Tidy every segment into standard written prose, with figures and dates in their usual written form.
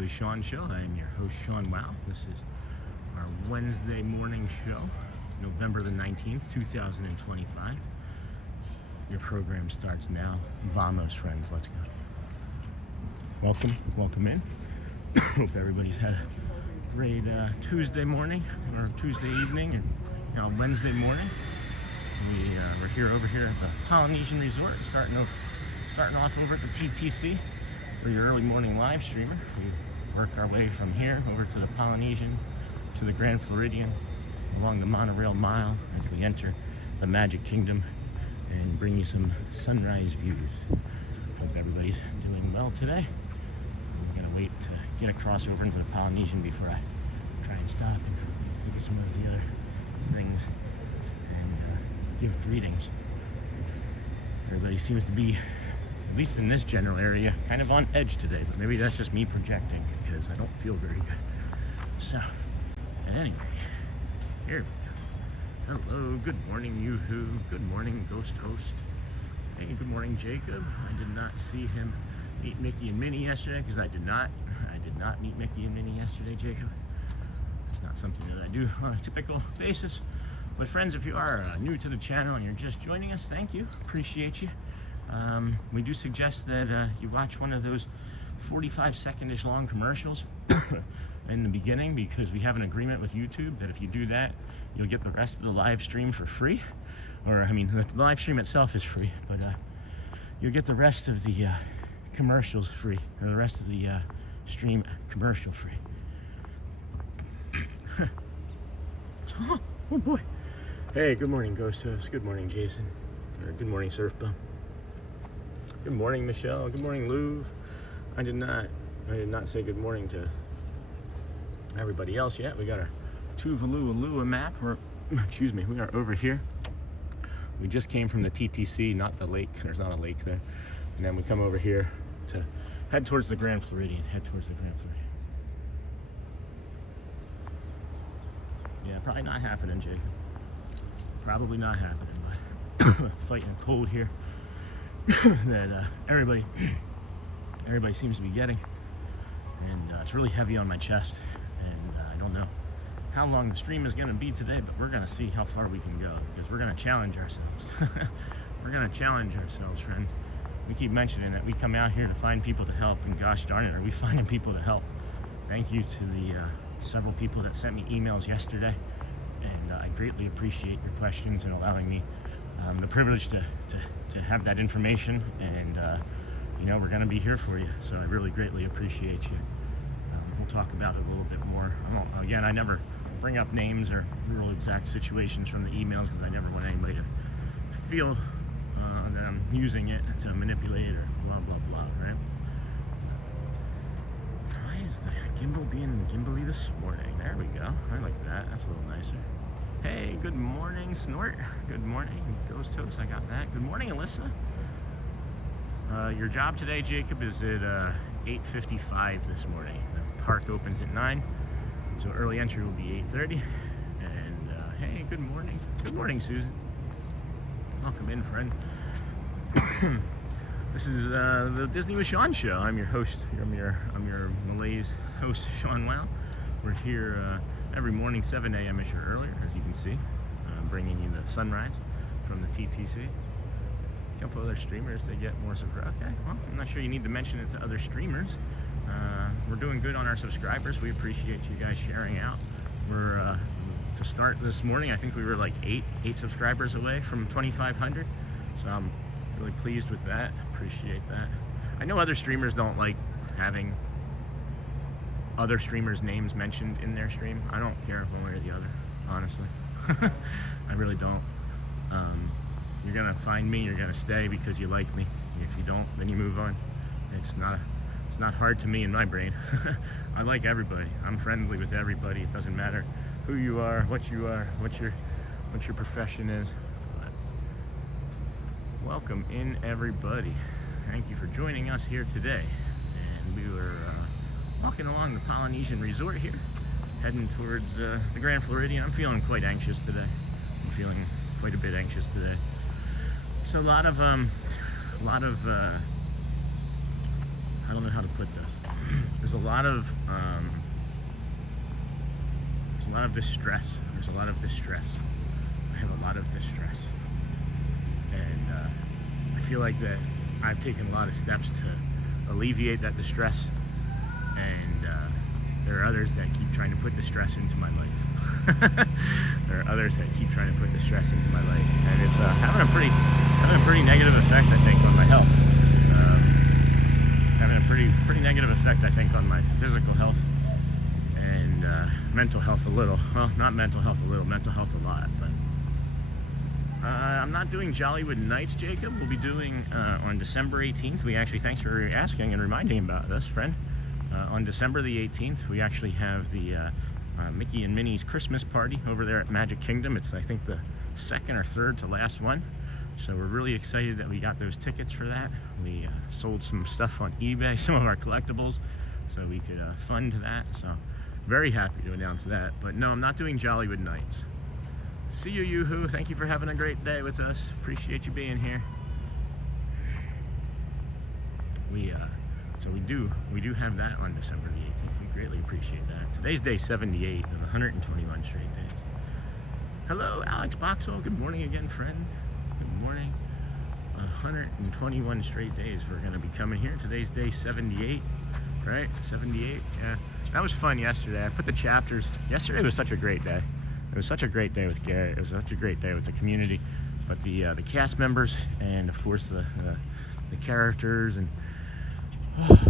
with Sean show. I am your host, Sean Wow. This is our Wednesday morning show, November the 19th, 2025. Your program starts now. Vamos, friends, let's go. Welcome in. Hope everybody's had a great Tuesday morning or Tuesday evening and Wednesday morning. We're over here at the Polynesian Resort, starting off over at the TTC. We're your early morning live streamer. We work our way from here over to the Polynesian, to the Grand Floridian, along the Monorail mile as we enter the Magic Kingdom and bring you some sunrise views. Hope everybody's doing well today. We're gonna wait to get across over into the Polynesian before I try and stop and look at some of the other things and give greetings. Everybody seems to be, at least in this general area, kind of on edge today, but maybe that's just me projecting because I don't feel very good. So, at any rate, here we go. Hello, good morning, yoo-hoo. Good morning, Ghost Host. Hey, good morning, Jacob. I did not see him meet Mickey and Minnie yesterday because I did not meet Mickey and Minnie yesterday, Jacob. It's not something that I do on a typical basis. But friends, if you are new to the channel and you're just joining us, thank you, appreciate you. We do suggest that you watch one of those 45-second-ish long commercials in the beginning, because we have an agreement with YouTube that if you do that, you'll get the rest of the live stream for free. Or, I mean, the live stream itself is free, but you'll get the rest of the commercials free, or the rest of the stream commercial free. Oh boy. Hey, good morning, Ghost Host. Good morning, Jason. Or good morning, Surf Bum. Good morning, Michelle. Good morning, Louv. I did not say good morning to everybody else yet. We got our Tuvalu map. Excuse me, we are over here. We just came from the TTC, not the lake. There's not a lake there. And then we come over here to head towards the Grand Floridian. Yeah, probably not happening, Jacob. Probably not happening, but fighting cold here that everybody seems to be getting, and it's really heavy on my chest, and I don't know how long the stream is going to be today, but we're going to see how far we can go, because we're going to challenge ourselves. We're going to challenge ourselves, friends. We keep mentioning that we come out here to find people to help, and gosh darn it, are we finding people to help. Thank you to the several people that sent me emails yesterday, and I greatly appreciate your questions and allowing me the privilege to have that information, and we're going to be here for you, so I really greatly appreciate you. We'll talk about it a little bit more. I never bring up names or real exact situations from the emails, because I never want anybody to feel that I'm using it to manipulate or blah blah blah, right? Why is the gimbal being gimbally this morning? There we go. I like that. That's a little nicer. Hey, good morning, Snort. Good morning, Ghost Host. I got that. Good morning, Alyssa. Your job today, Jacob, is at 8:55 this morning. The park opens at 9, so early entry will be 8:30. And hey, good morning. Good morning, Susan. Welcome in, friend. This is the Disney with Sean show. I'm your host. I'm your Malays host, Sean Wow. We're here every morning, 7 a.m.-ish or earlier, as you can see, bringing you the sunrise from the TTC. A couple other streamers to get more subscribers. Okay, well, I'm not sure you need to mention it to other streamers. We're doing good on our subscribers. We appreciate you guys sharing out. We're to start this morning, I think we were like eight subscribers away from 2,500. So I'm really pleased with that. Appreciate that. I know other streamers don't like having other streamers' names mentioned in their stream. I don't care one way or the other, honestly. I really don't. You're gonna find me, you're gonna stay because you like me. If you don't, then you move on. It's not hard to me in my brain. I like everybody. I'm friendly with everybody. It doesn't matter who you are, what your profession is. But welcome in, everybody. Thank you for joining us here today. And we were walking along the Polynesian Resort here, heading towards the Grand Floridian. I'm feeling quite anxious today. I'm feeling quite a bit anxious today. So a lot of I don't know how to put this. There's a lot of distress. There's a lot of distress. I have a lot of distress, and I feel like that I've taken a lot of steps to alleviate that distress, and there are others that keep trying to put distress into my life. There are others that keep trying to put distress into my life, and it's having a pretty negative effect, I think, on my health. Having a pretty negative effect, I think, on my physical health and mental health a little. Well, not mental health a little, mental health a lot. But I'm not doing Jollywood Nights, Jacob. We'll be doing on December 18th. We actually, thanks for asking and reminding about this, friend. On December the 18th, we actually have the Mickey and Minnie's Christmas party over there at Magic Kingdom. It's, I think, the second or third to last one. So we're really excited that we got those tickets for that. We sold some stuff on eBay, some of our collectibles, so we could fund that. So very happy to announce that. But no, I'm not doing Jollywood Nights. See you, Yoo-hoo. Thank you for having a great day with us. Appreciate you being here. So we do have that on December the 18th. We greatly appreciate that. Today's day 78 of 121 straight days. Hello, Alex Boxall. Good morning again, friend. Good morning. 121 straight days we're going to be coming here. Today's day 78, right? 78, yeah. That was fun yesterday. I put the chapters. Yesterday was such a great day. It was such a great day with Garrett. It was such a great day with the community. But the cast members and, of course, the characters and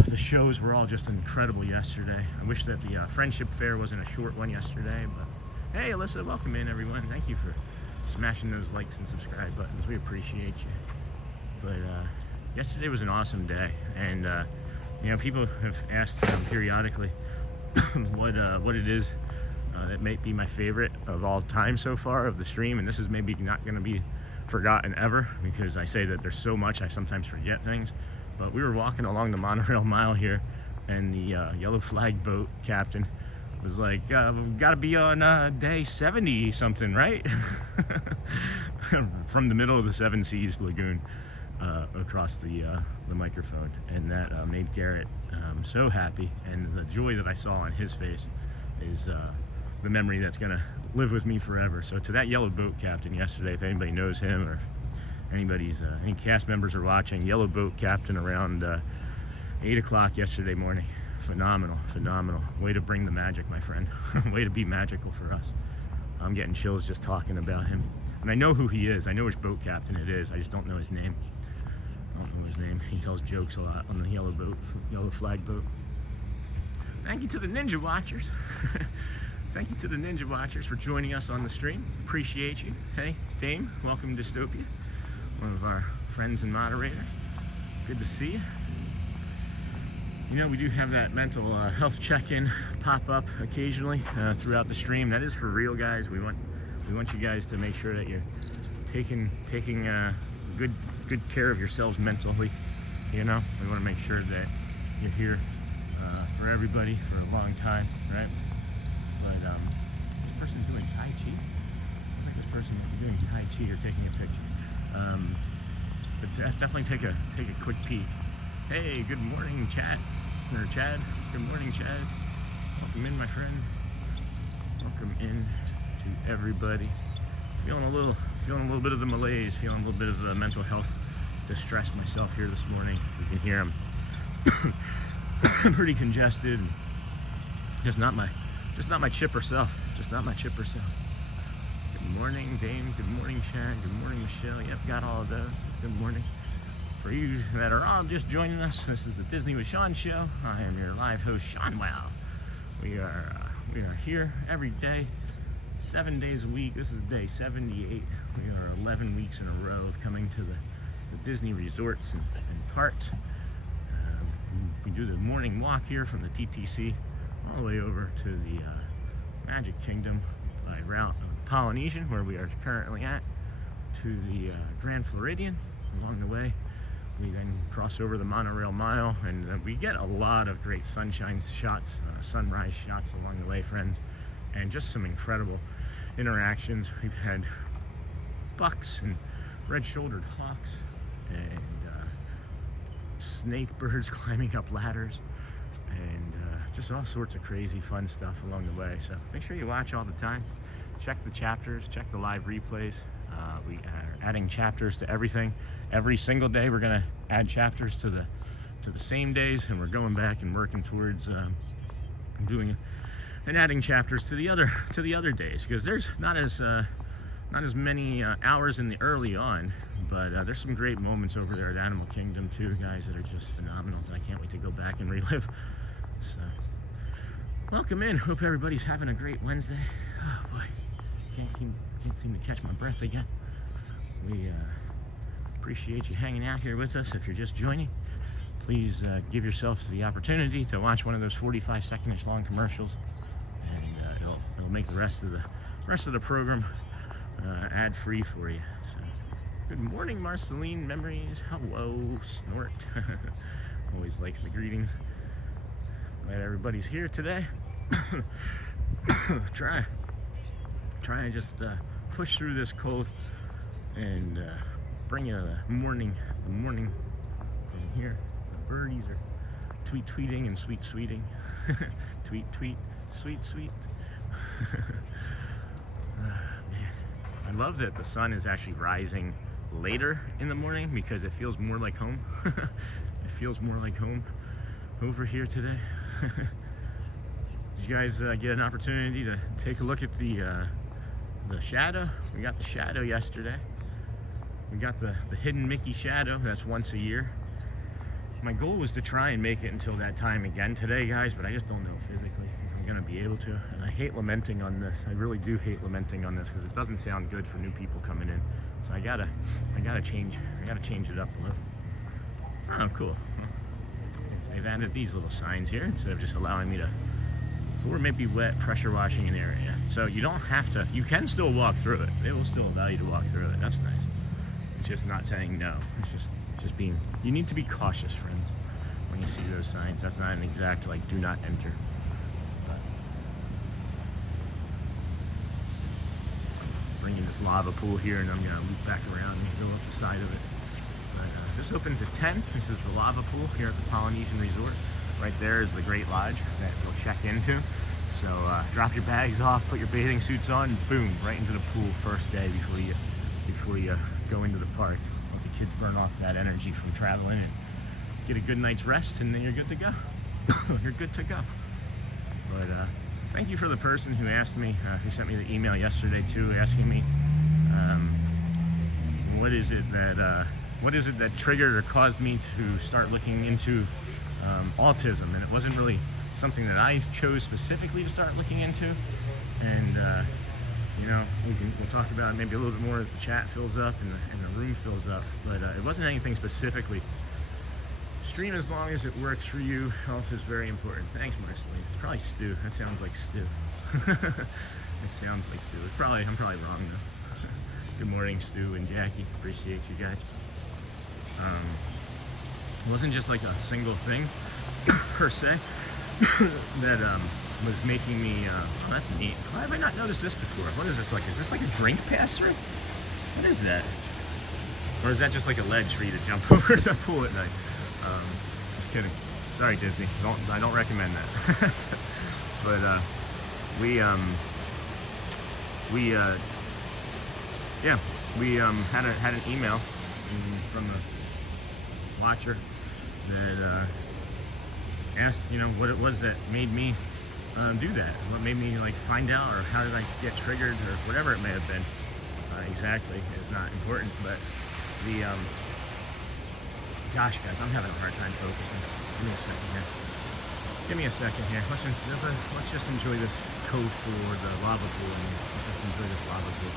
the shows were all just incredible yesterday. I wish that the friendship fair wasn't a short one yesterday. But hey, Alyssa, welcome in, everyone. Thank you for smashing those likes and subscribe buttons. We appreciate you. But yesterday was an awesome day, and you know, people have asked periodically what it is that may be my favorite of all time so far of the stream, and this is maybe not going to be forgotten ever, because I say that there's so much I sometimes forget things. But we were walking along the Monorail mile here, and the yellow flag boat captain was like, we've got to be on day 70 something, right? From the middle of the Seven Seas Lagoon across the microphone, and that made Garrett so happy, and the joy that I saw on his face is the memory that's gonna live with me forever. So to that yellow boat captain yesterday, if anybody knows him or any cast members are watching, yellow boat captain around 8 o'clock yesterday morning. Phenomenal way to bring the magic, my friend. Way to be magical for us. I'm getting chills just talking about him, and I know who he is. I know which boat captain it is. I just don't know his name. I don't know his name. He tells jokes a lot on the yellow flag boat. Thank you to the Ninja Watchers. Thank you to the Ninja Watchers for joining us on the stream. Appreciate you. Hey, Dame, welcome to Dystopia. One of our friends and moderators. Good to see you. You know, we do have that mental health check-in pop up occasionally throughout the stream. That is for real, guys. We want you guys to make sure that you're taking good care of yourselves mentally. You know, we want to make sure that you're here for everybody for a long time, right? But this person's doing Tai Chi. I think this person is doing Tai Chi or taking a picture. But definitely take a quick peek. Hey, good morning, Chad. Good morning, Chad. Welcome in, my friend. Welcome in to everybody. Feeling a little bit of the malaise. Feeling a little bit of the mental health distress myself here this morning. You can hear I'm pretty congested. Just not my chipper self. Just not my chipper self. Good morning, Dame. Good morning, Chad. Good morning, Michelle. Yep, got all of those. Good morning. For you that are all just joining us, this is the Disney with Sean show. I am your live host, Sean Wow. We are here every day, 7 days a week. This is day 78. We are 11 weeks in a row of coming to the Disney resorts and parks. We do the morning walk here from the TTC all the way over to the Magic Kingdom by route of Polynesian, where we are currently at, to the Grand Floridian. Along the way, we then cross over the Monorail mile, and we get a lot of great sunshine shots, sunrise shots along the way, friends, and just some incredible interactions. We've had bucks and red-shouldered hawks and snake birds climbing up ladders, and just all sorts of crazy fun stuff along the way. So make sure you watch all the time. Check the chapters, check the live replays. We are adding chapters to everything. Every single day we're going to add chapters to the same days, and we're going back and working towards doing and adding chapters to the other days, because there's not as many hours in the early on, but there's some great moments over there at Animal Kingdom too, guys, that are just phenomenal, and I can't wait to go back and relive. So welcome in. Hope everybody's having a great Wednesday. Oh boy, can't seem to catch my breath again. We appreciate you hanging out here with us. If you're just joining, please give yourself the opportunity to watch one of those 45-second-ish long commercials, and it'll make the rest of the program ad-free for you. So, good morning, Marceline Memories. Hello, Snort. Always likes the greetings. Glad everybody's here today. Try and just push through this cold and bring you the morning from here. The birdies are tweeting and sweeting. tweet, sweet. Man, I love that the sun is actually rising later in the morning, because it feels more like home. It feels more like home over here today. Did you guys get an opportunity to take a look at the shadow? We got the shadow yesterday. We got the hidden Mickey shadow. That's once a year. My goal was to try and make it until that time again today, guys, but I just don't know physically if I'm gonna be able to. And I hate lamenting on this. I really do hate lamenting on this, because it doesn't sound good for new people coming in. So I gotta change it up a little. Oh, cool. They've added these little signs here instead of just allowing me to. Floor may be wet, pressure washing an area. So you don't have to. You can still walk through it. They will still allow you to walk through it. That's nice. It's just not saying no. It's just being. You need to be cautious, friends, when you see those signs. That's not an exact like do not enter. But bringing this lava pool here, and I'm gonna loop back around and go up the side of it. But this opens at 10. This is the lava pool here at the Polynesian Resort. Right there is the Great Lodge that you'll check into. So drop your bags off, put your bathing suits on, boom, right into the pool first day before you go into the park. Let the kids burn off that energy from traveling and get a good night's rest, and then you're good to go. You're good to go. But thank you for the person who asked me, who sent me the email yesterday too, asking me what is it that triggered or caused me to start looking into autism. And it wasn't really something that I chose specifically to start looking into, and you know, we'll talk about it maybe a little bit more as the chat fills up and the room fills up, but it wasn't anything specifically. Stream as long as it works for you. Health is very important. Thanks, Marceline. It's probably Stu. That sounds like Stu. It sounds like Stu. I'm probably wrong though. Good morning, Stu and Jackie. Appreciate you guys. It wasn't just like a single thing per se that was making me oh, that's neat. Why have I not noticed this before? What is this like? Is this like a drink pass-through? What is that? Or is that just like a ledge for you to jump over the pool at night? Just kidding. Sorry, Disney. I don't recommend that. But we had an email from a watcher that asked, you know, what it was that made me do that, what made me like find out, or how did I get triggered, or whatever it may have been. Exactly is not important, but the gosh, guys, I'm having a hard time focusing. Give me a second here. Let's just enjoy this cove pool, or the lava pool, and let's just enjoy this lava pool.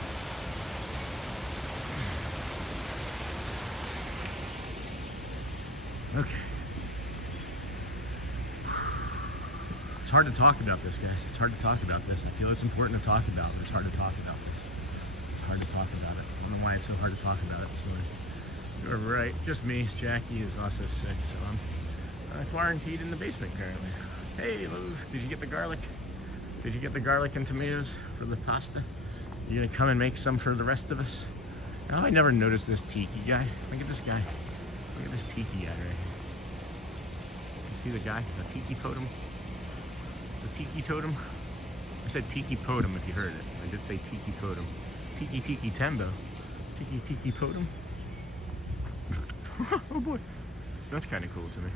Okay. It's hard to talk about this, guys. It's hard to talk about this. I feel it's important to talk about, but it's hard to talk about this. It's hard to talk about it. I don't know why it's so hard to talk about it this morning. You're right. Just me. Jackie is also sick, so I'm quarantined in the basement currently. Hey, Lou, did you get the garlic? Did you get the garlic and tomatoes for the pasta? You gonna come and make some for the rest of us? Oh, I never noticed this Tiki guy. Look at this guy. Look at this Tiki guy right here. See the guy, the Tiki Totem? The Tiki Totem? I said Tiki Totem if you heard it. I did say Tiki Totem. Tiki Timbo. Tiki Totem. Oh boy. That's kind of cool to me.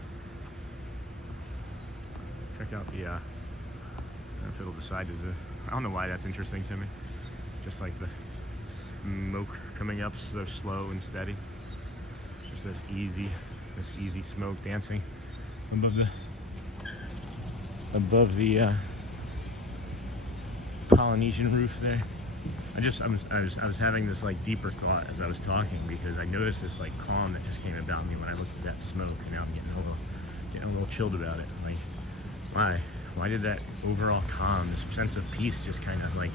Check out the, if it'll decide to do. I don't know why that's interesting to me. Just like the smoke coming up so slow and steady. Just this easy smoke dancing above the Polynesian roof there. I was having this like deeper thought as I was talking, because I noticed this like calm that just came about me when I looked at that smoke, and now I'm getting a little chilled about it. Like, why did that overall calm, this sense of peace just kind of like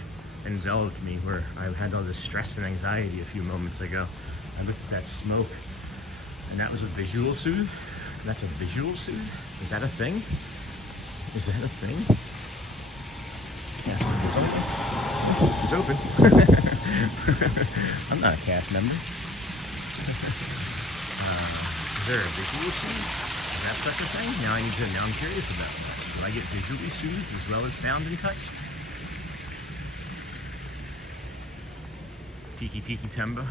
enveloped me, where I had all this stress and anxiety a few moments ago. I looked at that smoke, and that was a visual soothe. That's a visual soothe? Is that a thing? Is that a thing? Cast member's open. It's open. I'm not a cast member. Is there a visual soothe? Is that such a thing? Now I'm curious about that. Do I get visually soothed as well as sound and touch? Tiki Timbo.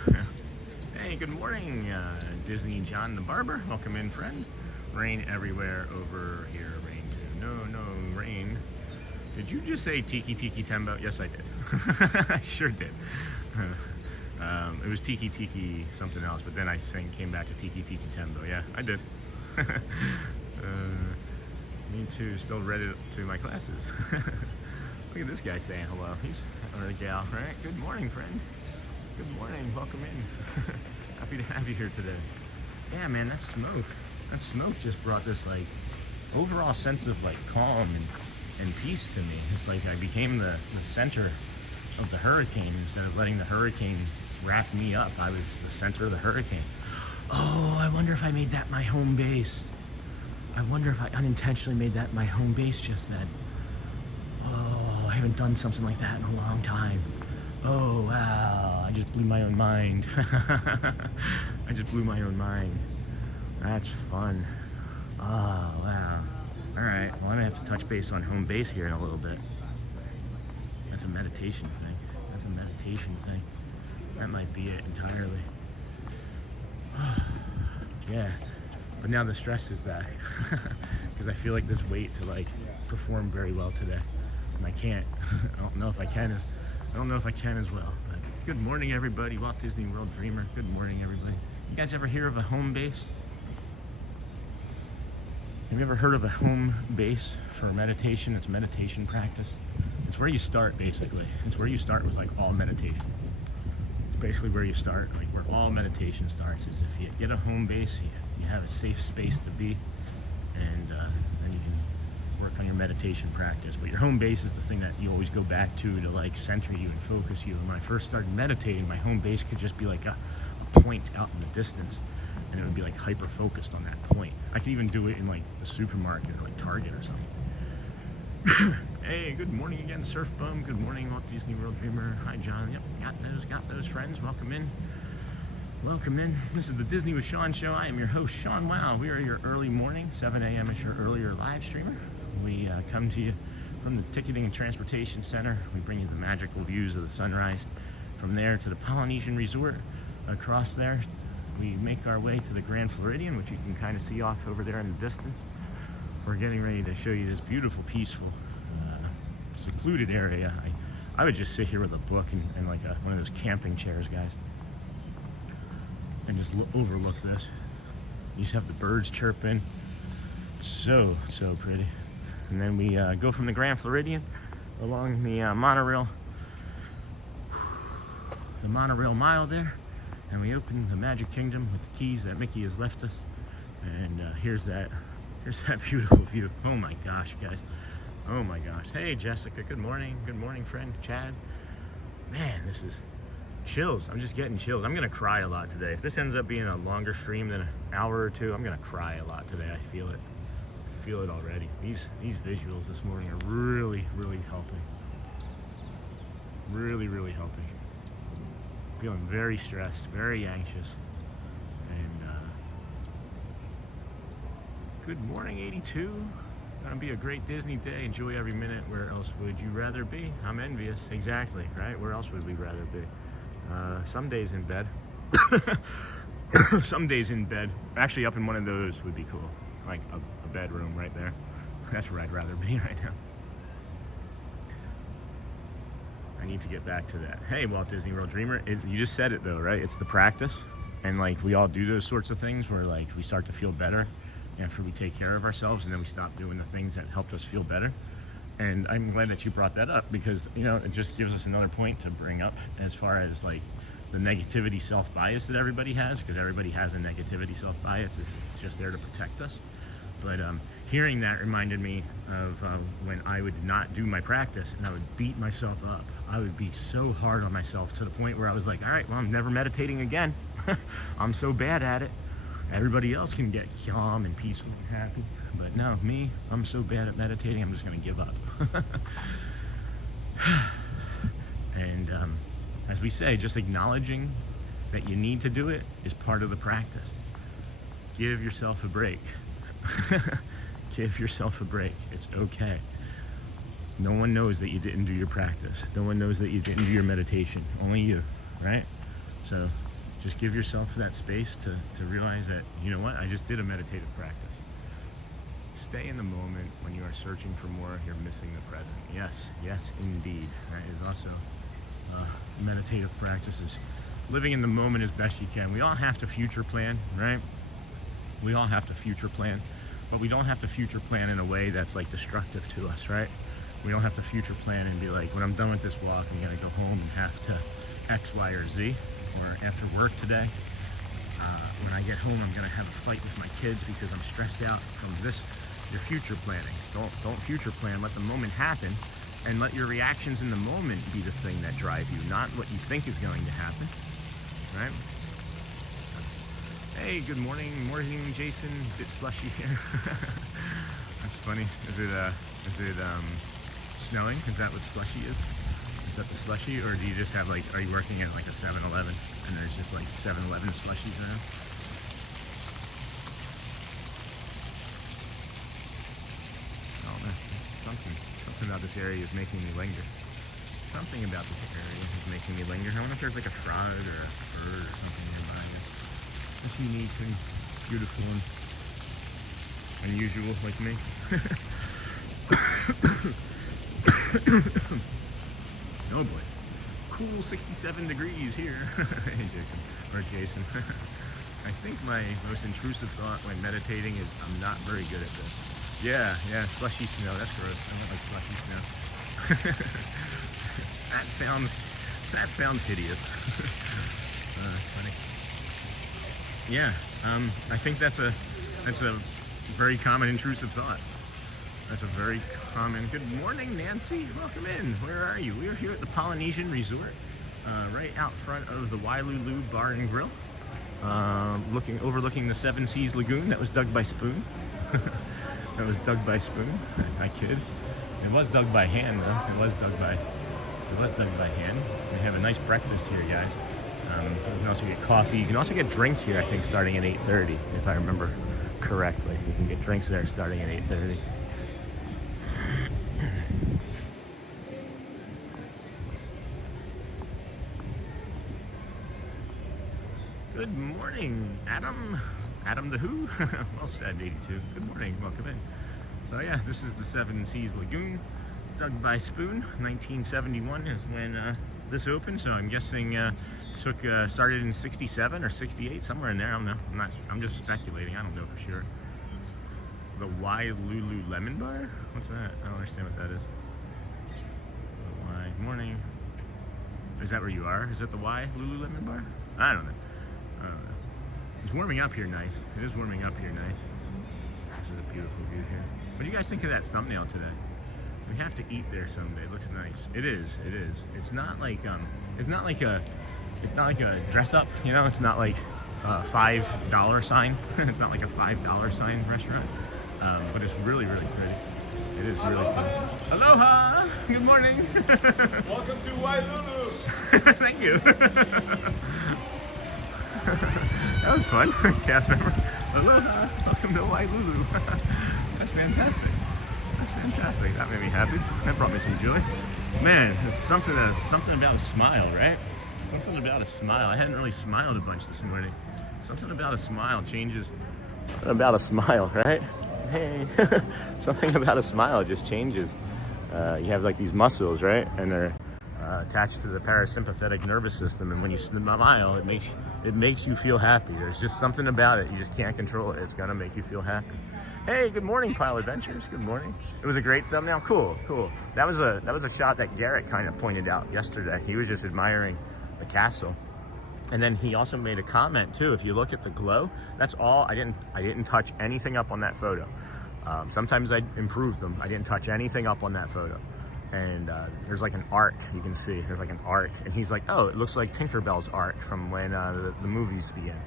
Hey, good morning, Disney John the Barber. Welcome in, friend. Rain everywhere over here. Rain too. No, rain. Did you just say Tiki Timbo? Yes, I did. I sure did. It was Tiki something else, but then I came back to Tiki Timbo. Yeah, I did. Me too. Still read it to my classes. Look at this guy saying hello. Or a gal, right? Good morning, friend. Good morning. Welcome in. Happy to have you here today. Yeah, man, that smoke just brought this like overall sense of like calm and peace to me. It's like I became the center of the hurricane instead of letting the hurricane wrap me up. I was the center of the hurricane. Oh, I wonder if I made that my home base. I wonder if I unintentionally made that my home base just then. Oh, I haven't done something like that in a long time. Oh, wow. I just blew my own mind. I just blew my own mind. That's fun. Oh, wow. All right. Well, I'm going to have to touch base on home base here in a little bit. That's a meditation thing. That's a meditation thing. That might be it entirely. Yeah. But now the stress is back. Because I feel like this weight to like perform very well today. And I can't. I don't know if I can as well. But good morning, everybody. Walt Disney World Dreamer. Good morning, everybody. You guys ever hear of a home base? Have you ever heard of a home base for meditation? It's meditation practice. It's where you start, basically. It's where you start with like all meditation. It's basically where you start, like where all meditation starts, is if you get a home base, you have a safe space to be, and then you can work on your meditation practice. But your home base is the thing that you always go back to like center you and focus you. And when I first started meditating, my home base could just be like a point out in the distance, and it would be like hyper focused on that point. I could even do it in like a supermarket or like Target or something. Hey, good morning again, Surf Bum. Good morning, Walt Disney World Dreamer. Hi, John. Yep, got those friends. Welcome in. Welcome in. This is the Disney with Sean show. I am your host, Sean. Wow, we are your early morning, 7 a.m. is your earlier live streamer. We come to you from the Ticketing and Transportation Center. We bring you the magical views of the sunrise. From there to the Polynesian Resort. Across there, we make our way to the Grand Floridian, which you can kind of see off over there in the distance. We're getting ready to show you this beautiful, peaceful, secluded area. I would just sit here with a book and like one of those camping chairs, guys, and just overlook this. You just have the birds chirping. So pretty. And then we go from the Grand Floridian along the monorail mile there, and we open the Magic Kingdom with the keys that Mickey has left us. And here's that beautiful view. Oh my gosh, guys. Oh my gosh. Hey, Jessica. Good morning. Good morning, friend. Chad. Man, this is chills. I'm just getting chills. I'm gonna cry a lot today. If this ends up being a longer stream than an hour or two, I'm gonna cry a lot today. I feel it. I feel it already. These visuals this morning are really, really helping. Really, really helping. Feeling very stressed, very anxious, and Good morning, 82. Gonna be a great Disney day. Enjoy every minute. Where else would you rather be? I'm envious. Exactly, right? Where else would we rather be? Some days in bed. Some days in bed. Actually, up in one of those would be cool. Like a bedroom right there. That's where I'd rather be right now. I need to get back to that. Hey, Walt Disney World Dreamer. You just said it though, right? It's the practice. And like we all do those sorts of things where like we start to feel better after we take care of ourselves, and then we stop doing the things that helped us feel better. And I'm glad that you brought that up, because you know it just gives us another point to bring up as far as like the negativity self-bias that everybody has, because everybody has a negativity self-bias. It's just there to protect us. But hearing that reminded me of when I would not do my practice and I would beat myself up. I would be so hard on myself to the point where I was like, all right, well, I'm never meditating again. I'm so bad at it. Everybody else can get calm and peaceful and happy, but no, me, I'm so bad at meditating, I'm just going to give up. And as we say, just acknowledging that you need to do it is part of the practice. Give yourself a break. Give yourself a break. It's okay. No one knows that you didn't do your practice. No one knows that you didn't do your meditation. Only you, right? So just give yourself that space to realize that, you know what, I just did a meditative practice. Stay in the moment. When you are searching for more, you're missing the present. Yes, indeed. That is also meditative practices. Living in the moment as best you can. We all have to future plan, right? We all have to future plan, but we don't have to future plan in a way that's like destructive to us, right? We don't have to future plan and be like, when I'm done with this walk, I'm gonna go home and have to X, Y, or Z. Or after work today, when I get home, I'm gonna have a fight with my kids because I'm stressed out from this. You're future planning. Don't future plan. Let the moment happen, and let your reactions in the moment be the thing that drive you, not what you think is going to happen. Right? Hey, good morning, Jason. Bit slushy here. That's funny. Is it snowing? Is that what slushy is? Is that the slushy, or do you just have like, are you working at like a 7-Eleven and there's just like 7-Eleven slushies around? Oh, something about this area is making me linger. Something about this area is making me linger. I wonder if there's like a frog or a bird or something nearby. It's unique and beautiful and unusual like me. Oh boy. Cool 67 degrees here. Hey Jason. Or Jason. I think my most intrusive thought when meditating is I'm not very good at this. Yeah, slushy snow. That's gross. I don't like slushy snow. That sounds hideous. Funny. Yeah, I think that's a very common intrusive thought. That's a very common. Good morning, Nancy. Welcome in. Where are you? We are here at the Polynesian Resort, right out front of the Wailu Bar and Grill, overlooking the Seven Seas Lagoon that was dug by Spoon. That was dug by Spoon. I kid. It was dug by hand, though. It was dug by hand. We have a nice breakfast here, guys. You can also get coffee. You can also get drinks here, I think, starting at 8:30, if I remember correctly. You can get drinks there starting at 8:30. Good morning, Adam. Adam the Who? Well said, 82. Good morning. Welcome in. So yeah, this is the Seven Seas Lagoon, dug by Spoon. 1971 is when this opened. So I'm guessing started in 67 or 68, somewhere in there. I don't know. I'm just speculating. I don't know for sure. The Wailu Lemon Bar? What's that? I don't understand what that is. The Y. Morning. Is that where you are? Is that the Wailu Lemon Bar? I don't know. It's warming up here nice. It is warming up here nice. This is a beautiful view here. What do you guys think of that thumbnail today? We have to eat there someday. It looks nice. It is. It's not like a dress up, you know? It's not like a $5 sign. It's not like a $5 sign restaurant. But it's really, really pretty. It is really cool. Aloha! Good morning! Welcome to Wailu! Thank you! That was fun. Cast member. Aloha. Welcome to Wailu. That's fantastic. That's fantastic. That made me happy. That brought me some joy. Man, there's something about a smile, right? Something about a smile. I hadn't really smiled a bunch this morning. Something about a smile changes. Something about a smile, right? Hey. Something about a smile just changes. You have like these muscles, right? And they're attached to the parasympathetic nervous system, and when you smile, it makes you feel happy. There's just something about it. You just can't control it. It's gonna make you feel happy. Hey, good morning, Pile Adventures. Good morning. It was a great thumbnail. Cool. That was a shot that Garrett kind of pointed out yesterday. He was just admiring the castle, and then he also made a comment too. If you look at the glow, that's all. I didn't touch anything up on that photo. Sometimes I improve them. I didn't touch anything up on that photo. And there's like an arc, you can see, there's like an arc. And he's like, oh, it looks like Tinkerbell's arc from when the movies began.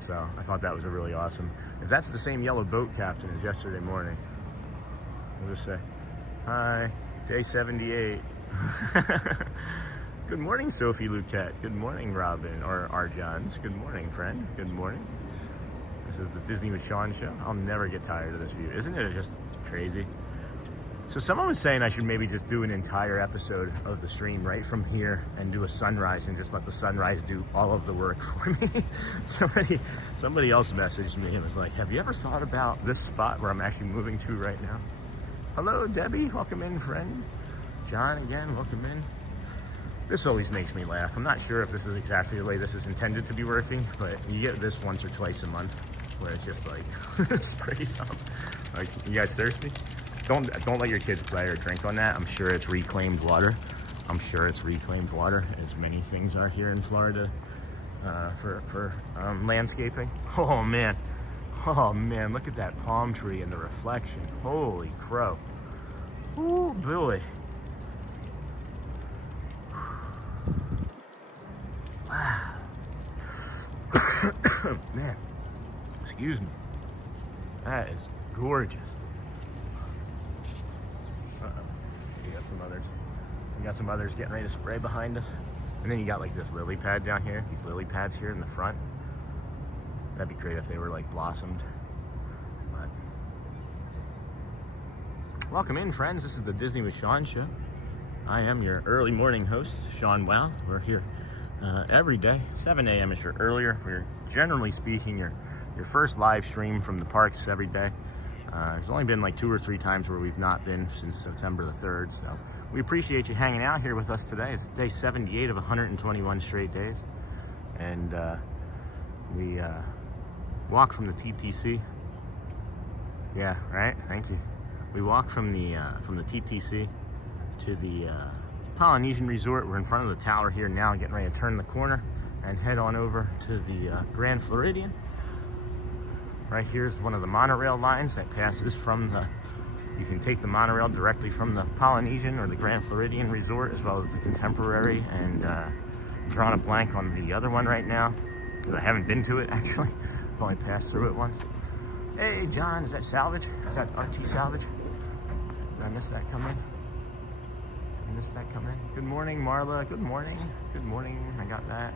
So I thought that was a really awesome. If that's the same yellow boat captain as yesterday morning, we'll just say, hi, day 78. Good morning, Sophie Luquette. Good morning, Robin, or Arjans. Good morning, friend. Good morning. This is the Disney with Sean show. I'll never get tired of this view. Isn't it just crazy? So someone was saying I should maybe just do an entire episode of the stream right from here and do a sunrise and just let the sunrise do all of the work for me. Somebody else messaged me and was like, have you ever thought about this spot where I'm actually moving to right now? Hello, Debbie. Welcome in, friend. John, again, welcome in. This always makes me laugh. I'm not sure if this is exactly the way this is intended to be working, but you get this once or twice a month where it's just like, spray some. Like, you guys thirsty? Don't let your kids play or drink on that. I'm sure it's reclaimed water. I'm sure it's reclaimed water, as many things are here in Florida for landscaping. Oh man, look at that palm tree and the reflection. Holy crow. Oh boy. Wow. Man, excuse me. That is gorgeous. You got some others getting ready to spray behind us. And then you got like this lily pad down here, these lily pads here in the front. That'd be great if they were like blossomed. But welcome in, friends. This is the Disney with Sean show. I am your early morning host, Sean Wow. We're here every day. 7 a.m. is your earlier. We're generally speaking your first live stream from the parks every day. There's only been like 2 or 3 times where we've not been since September the 3rd. So we appreciate you hanging out here with us today. It's day 78 of 121 straight days. And we walk from the TTC. Yeah, right? Thank you. We walk from the TTC to the Polynesian Resort. We're in front of the tower here now, getting ready to turn the corner and head on over to the Grand Floridian. Right here's one of the monorail lines that passes from the, you can take the monorail directly from the Polynesian or the Grand Floridian Resort, as well as the Contemporary, and I'm drawing a blank on the other one right now, because I haven't been to it actually. I've only passed through it once. Hey John, is that salvage? Is that RT salvage? Did I miss that come in? I missed that come in. Good morning, Marla. Good morning. Good morning. I got that.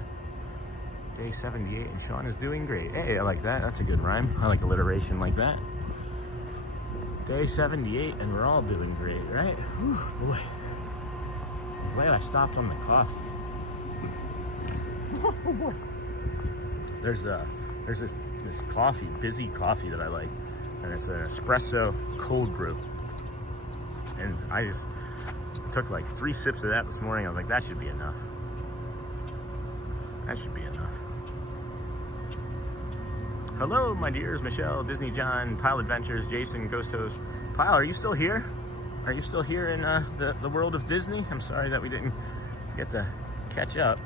Day 78 and Sean is doing great. Hey, I like that. That's a good rhyme. I like alliteration like that. Day 78 and we're all doing great, right? Whew, boy. I'm glad I stopped on the coffee. Oh boy. There's this coffee, busy coffee that I like, and it's an espresso cold brew. And I just took like 3 sips of that this morning. I was like, that should be enough. That should be enough. Hello, my dears, Michelle, Disney John, Pile Adventures, Jason, Ghost Host. Pile, are you still here? Are you still here in the world of Disney? I'm sorry that we didn't get to catch up.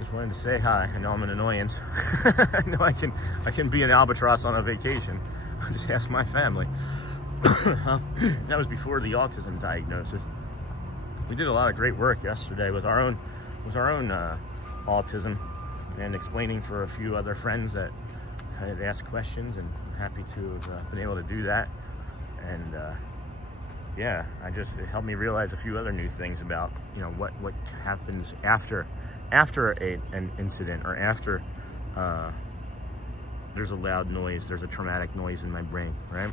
Just wanted to say hi. I know I'm an annoyance. I know I can be an albatross on a vacation. Just ask my family. That was before the autism diagnosis. We did a lot of great work yesterday with our own autism, and explaining for a few other friends that had asked questions, and I'm happy to have been able to do that. And yeah, it helped me realize a few other new things about, you know, what happens after an incident, or after there's a loud noise, there's a traumatic noise in my brain, right?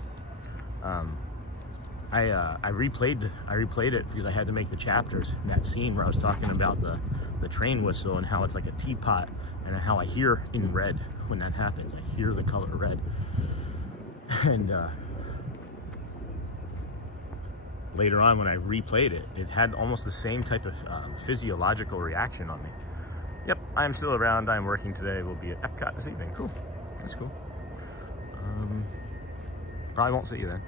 I replayed it because I had to make the chapters. That scene where I was talking about the train whistle and how it's like a teapot, and how I hear in red when that happens. I hear the color red, and later on when I replayed it, it had almost the same type of physiological reaction on me. Yep, I'm still around. I'm working today. We'll be at Epcot this evening. Cool. That's cool. Probably won't see you then.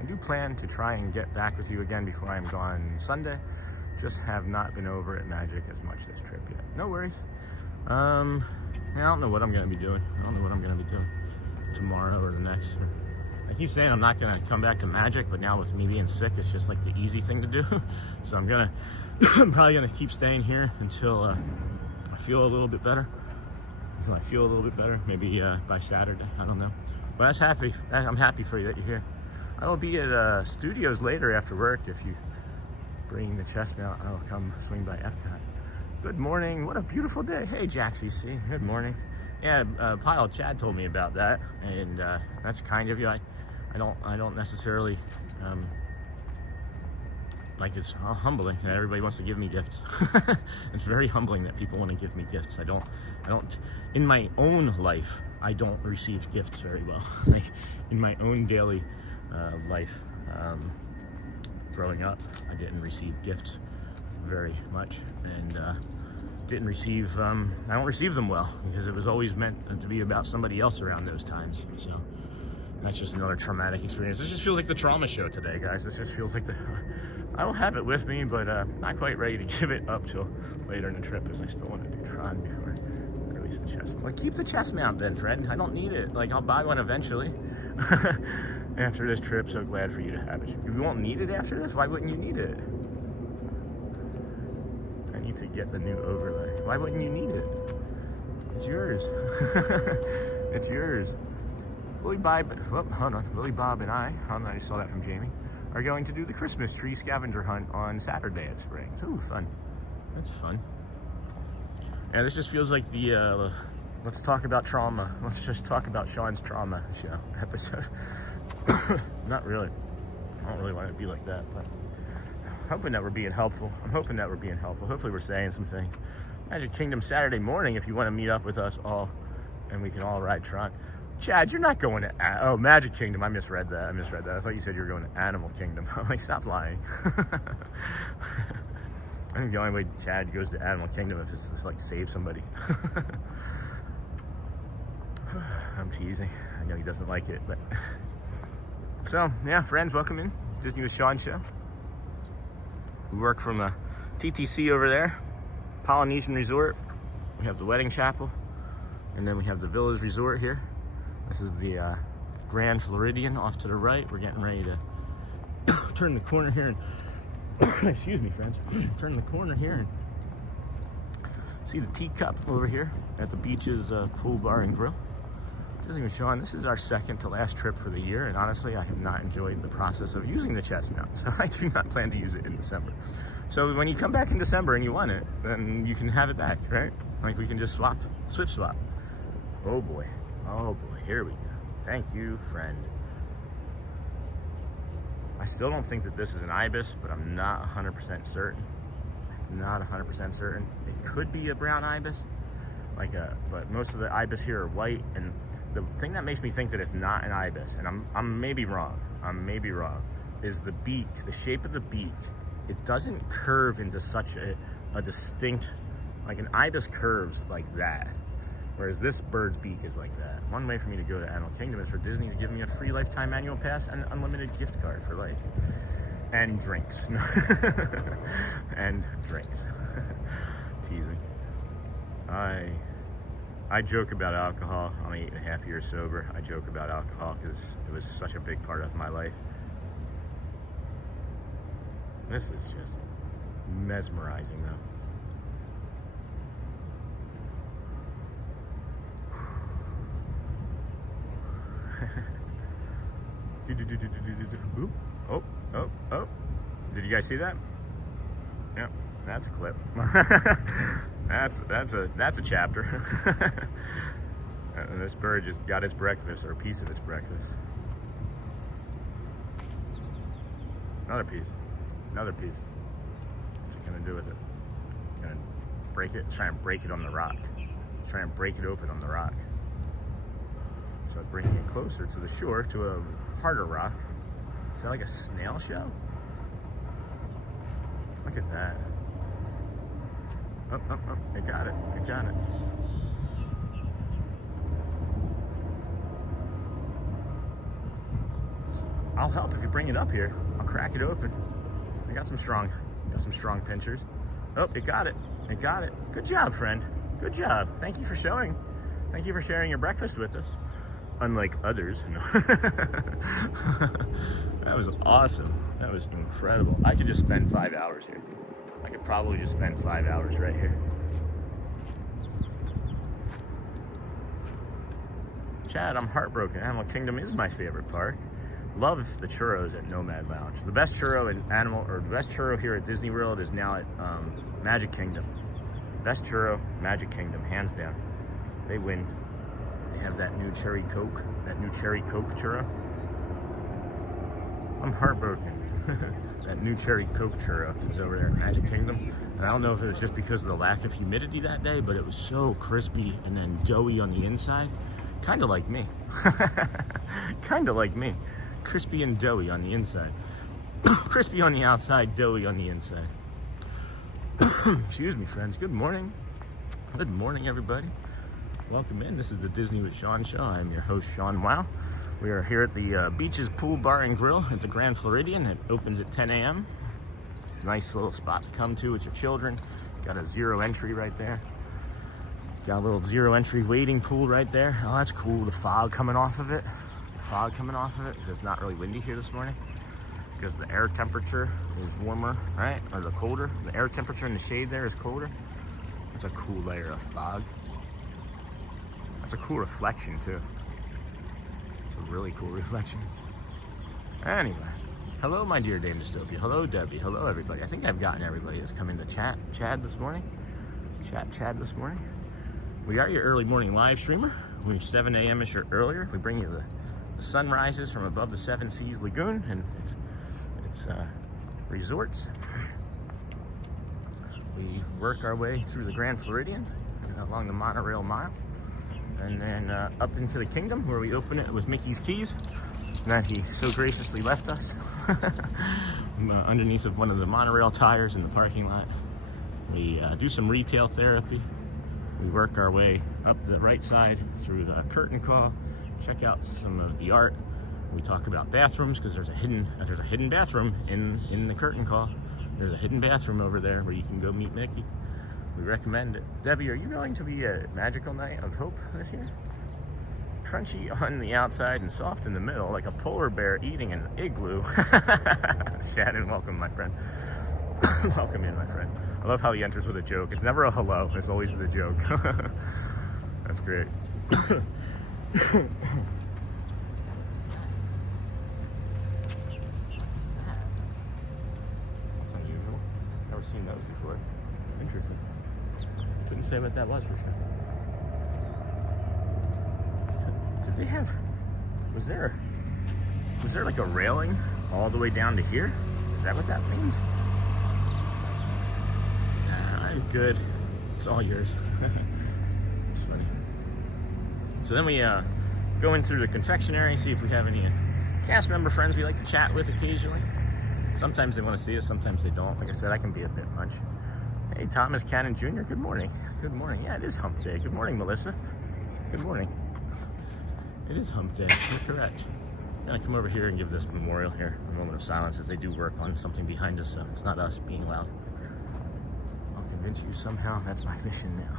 I do plan to try and get back with you again before I'm gone Sunday. Just have not been over at Magic as much this trip yet. No worries. I don't know what I'm going to be doing. I don't know what I'm going to be doing tomorrow or the next. I keep saying I'm not going to come back to Magic, but now with me being sick, it's just like the easy thing to do. So I'm probably going to keep staying here until I feel a little bit better. Maybe by Saturday. I don't know. But I'm happy for you that you're here. I will be at Studios later after work. If you bring the chest mount, I'll come swing by Epcot. Good morning. What a beautiful day. Hey, Jaxie C. Good morning. Yeah, Pile Chad told me about that, and that's kind of you. I don't necessarily like, it's humbling that everybody wants to give me gifts. It's very humbling that people want to give me gifts. I don't in my own life, I don't receive gifts very well. Like in my own daily life, growing up, I didn't receive gifts very much, and I don't receive them well, because it was always meant to be about somebody else around those times. So that's just another traumatic experience. This just feels like the trauma show today, guys. This just feels like I will have it with me, but not quite ready to give it up till later in the trip, because I still want to do Tron before I release the chest. Like, keep the chest mount then, Fred. I don't need it. Like, I'll buy one eventually. After this trip, so glad for you to have it. You won't need it after this? Why wouldn't you need it? I need to get the new overlay. Why wouldn't you need it? It's yours. It's yours. Willie Bob and I just saw that from Jaimie, are going to do the Christmas tree scavenger hunt on Saturday at Springs. Ooh, fun. That's fun. Yeah, this just feels like the let's talk about trauma. Let's just talk about Sean's trauma show episode. Not really. I don't really want it to be like that, but I'm hoping that we're being helpful. Hopefully we're saying some things. Magic Kingdom Saturday morning if you want to meet up with us all, and we can all ride Tron. Chad, you're not going to Magic Kingdom. I misread that. I thought you said you were going to Animal Kingdom. I'm like, stop lying. I think the only way Chad goes to Animal Kingdom is just to like save somebody. I'm teasing. I know he doesn't like it, but so yeah, friends, welcome in Disney with Sean show. We work from the TTC over there, Polynesian Resort. We have the Wedding Chapel, and then we have the Villas Resort here. This is the Grand Floridian off to the right. We're getting ready to turn the corner here and excuse me, friends. Turn the corner here and see the teacup over here at the beach's pool bar and grill. Disney with Sean, this is our second to last trip for the year, and honestly, I have not enjoyed the process of using the chest mount, so I do not plan to use it in December. So when you come back in December and you want it, then you can have it back, right? Like, we can just switch swap. Oh boy, here we go. Thank you, friend. I still don't think that this is an ibis, but I'm not 100% certain. It could be a brown ibis, but most of the ibis here are white, and the thing that makes me think that it's not an ibis, and I'm maybe wrong, is the beak, the shape of the beak. It doesn't curve into such a distinct, like an ibis curves like that, whereas this bird's beak is like that. One way for me to go to Animal Kingdom is for Disney to give me a free lifetime annual pass and unlimited gift card for life. And drinks. And drinks. Teasing. I joke about alcohol. I'm 8.5 years sober. I joke about alcohol because it was such a big part of my life. This is just mesmerizing, though. Oh. Did you guys see that? Yeah, that's a clip. That's a chapter. And this bird just got its breakfast, or a piece of its breakfast. Another piece. Another piece. What's it gonna do with it? Gonna break it? Try and break it on the rock. Try and break it open on the rock. So it's bringing it closer to the shore, to a harder rock. Is that like a snail shell? Look at that. Oh, oh, oh, it got it. It got it. I'll help if you bring it up here. I'll crack it open. I got some strong pinchers. Oh, it got it. It got it. Good job, friend. Good job. Thank you for showing. Thank you for sharing your breakfast with us. Unlike others. No. That was awesome. That was incredible. I could just spend 5 hours here. I could probably just spend 5 hours right here. Chad, I'm heartbroken. Animal Kingdom is my favorite park. Love the churros at Nomad Lounge. The best churro in the best churro here at Disney World is now at Magic Kingdom. Best churro, Magic Kingdom, hands down. They win. They have that new cherry Coke churro. I'm heartbroken. That new cherry Coke churro is over there at Magic Kingdom. And I don't know if it was just because of the lack of humidity that day, but it was so crispy and then doughy on the inside. Kind of like me. Kind of like me. Crispy and doughy on the inside. Crispy on the outside, doughy on the inside. Excuse me, friends. Good morning. Good morning, everybody. Welcome in. This is the Disney with Sean show. I'm your host, Sean Wow. We are here at the Beaches Pool Bar and Grill at the Grand Floridian. It opens at 10 a.m. Nice little spot to come to with your children. Got a zero entry right there. Got a little zero entry waiting pool right there. Oh, that's cool. The fog coming off of it. Fog coming off of it. It's not really windy here this morning because the air temperature is warmer, right? Or the colder. The air temperature in the shade there is colder. That's a cool layer of fog. That's a cool reflection too. It's a really cool reflection. Anyway, hello my dear Dame Dystopia. Hello Debbie. Hello everybody. I think I've gotten everybody that's come in to Chad this morning. Chad this morning. We are your early morning live streamer. We're 7 a.m.ish or earlier. We bring you the sunrises from above the Seven Seas Lagoon and its resorts. We work our way through the Grand Floridian and along the Monorail mile, and then up into the kingdom where we open it with Mickey's keys that he so graciously left us underneath of one of the monorail tires in the parking lot. We do some retail therapy. We work our way up the right side through the curtain call, check out some of the art. We talk about bathrooms because there's a hidden bathroom in the curtain call. There's a hidden bathroom over there where you can go meet Mickey. We recommend it. Debbie, are you going to be a magical night of hope this year? Crunchy on the outside and soft in the middle, like a polar bear eating an igloo. Shannon, welcome, my friend. Welcome in, my friend. I love how he enters with a joke. It's never a hello, it's always the joke. That's great. That's unusual. Never seen those before. Interesting. Couldn't say what that was for sure. Did they have... Was there like a railing all the way down to here? Is that what that means? I'm good. It's all yours. It's funny. So then we go in through the confectionery, see if we have any cast member friends we like to chat with occasionally. Sometimes they want to see us, sometimes they don't. Like I said, I can be a bit much. Hey, Thomas Cannon Jr., good morning. Good morning. Yeah, it is hump day. Good morning, Melissa. Good morning. It is hump day. You're correct. I'm going to come over here and give this memorial here a moment of silence as they do work on something behind us, so it's not us being loud. I'll convince you somehow that's my mission now.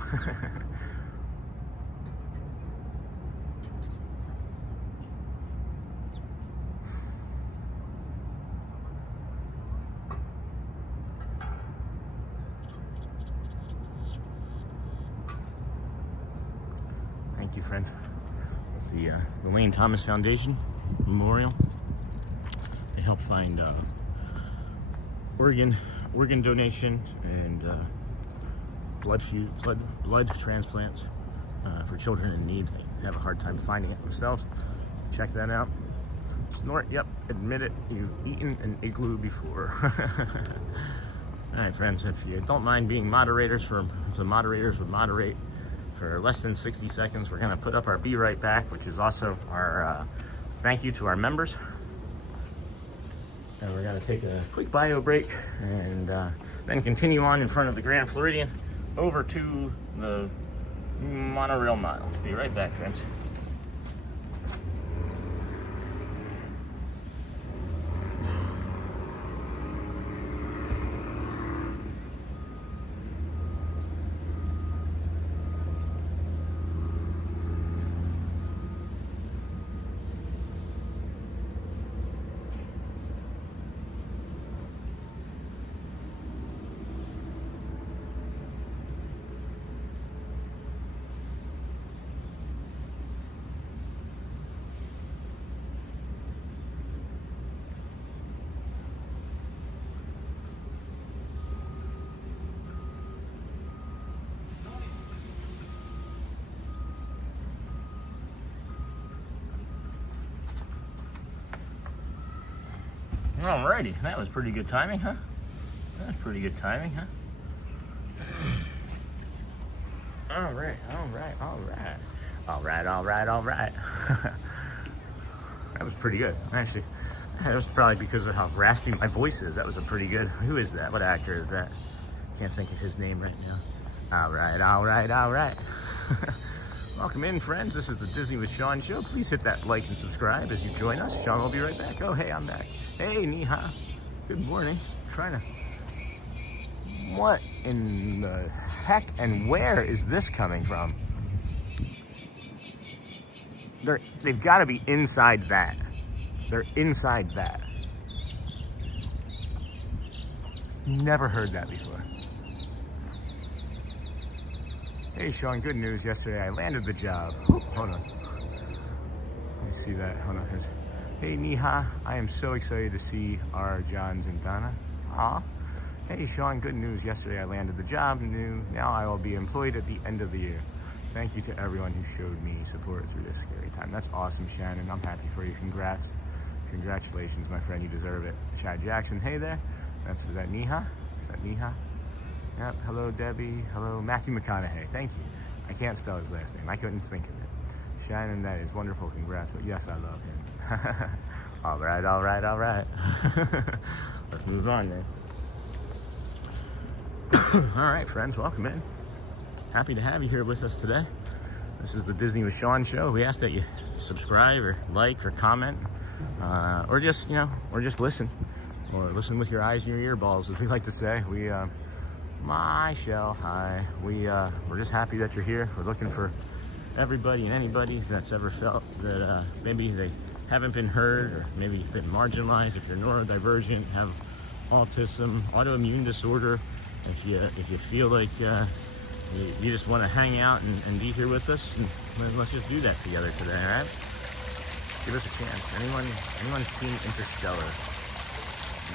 Thank you, friend. That's the Lane Thomas Foundation Memorial. They help find organ donation and blood transplants for children in need. have a hard time finding it themselves. Check that out. Snort, yep, admit it, you've eaten an igloo before. All right, friends, if you don't mind being moderators, if the moderators would moderate for less than 60 seconds, we're gonna put up our Be Right Back, which is also our thank you to our members. And we're gonna take a quick bio break and then continue on in front of the Grand Floridian over to the Monorail mile. Be right back, friends. Alrighty, that was pretty good timing, huh? That's pretty good timing, huh? Alright. That was pretty good. Actually, that was probably because of how raspy my voice is. That was a pretty good. Who is that? What actor is that? Can't think of his name right now. Alright. Welcome in, friends. This is the Disney with Sean show. Please hit that like and subscribe as you join us. Sean will be right back. Oh, hey, I'm back. Hey, Niha. Good morning. What in the heck and where is this coming from? They've got to be inside that. They're inside that. Never heard that before. Hey, Sean, good news. Yesterday I landed the job. Oh, hold on. Let me see that. Hold on. Hey, Niha. I am so excited to see our Johns and Donna. Aw. Hey, Sean, good news. Yesterday I landed the job. Now I will be employed at the end of the year. Thank you to everyone who showed me support through this scary time. That's awesome, Shannon. I'm happy for you. Congrats. Congratulations, my friend. You deserve it. Chad Jackson, hey there. Is that Niha? Is that Niha? Yep. Hello, Debbie. Hello, Matthew McConaughey. Thank you. I can't spell his last name. I couldn't think of it. Shannon, that is wonderful. Congrats. But yes, I love him. All right. Let's move on then. All right, friends, welcome in. Happy to have you here with us today. This is the Disney with Sean show. We ask that you subscribe or like or comment, or just listen, or listen with your eyes and your earballs, as we like to say. My shell, hi. We're just happy that you're here. We're looking for everybody and anybody that's ever felt that maybe they haven't been heard, or maybe been marginalized. If you're neurodivergent, have autism, autoimmune disorder, if you feel like you just want to hang out and be here with us, and let's just do that together today, all right? Give us a chance. Anyone seen Interstellar?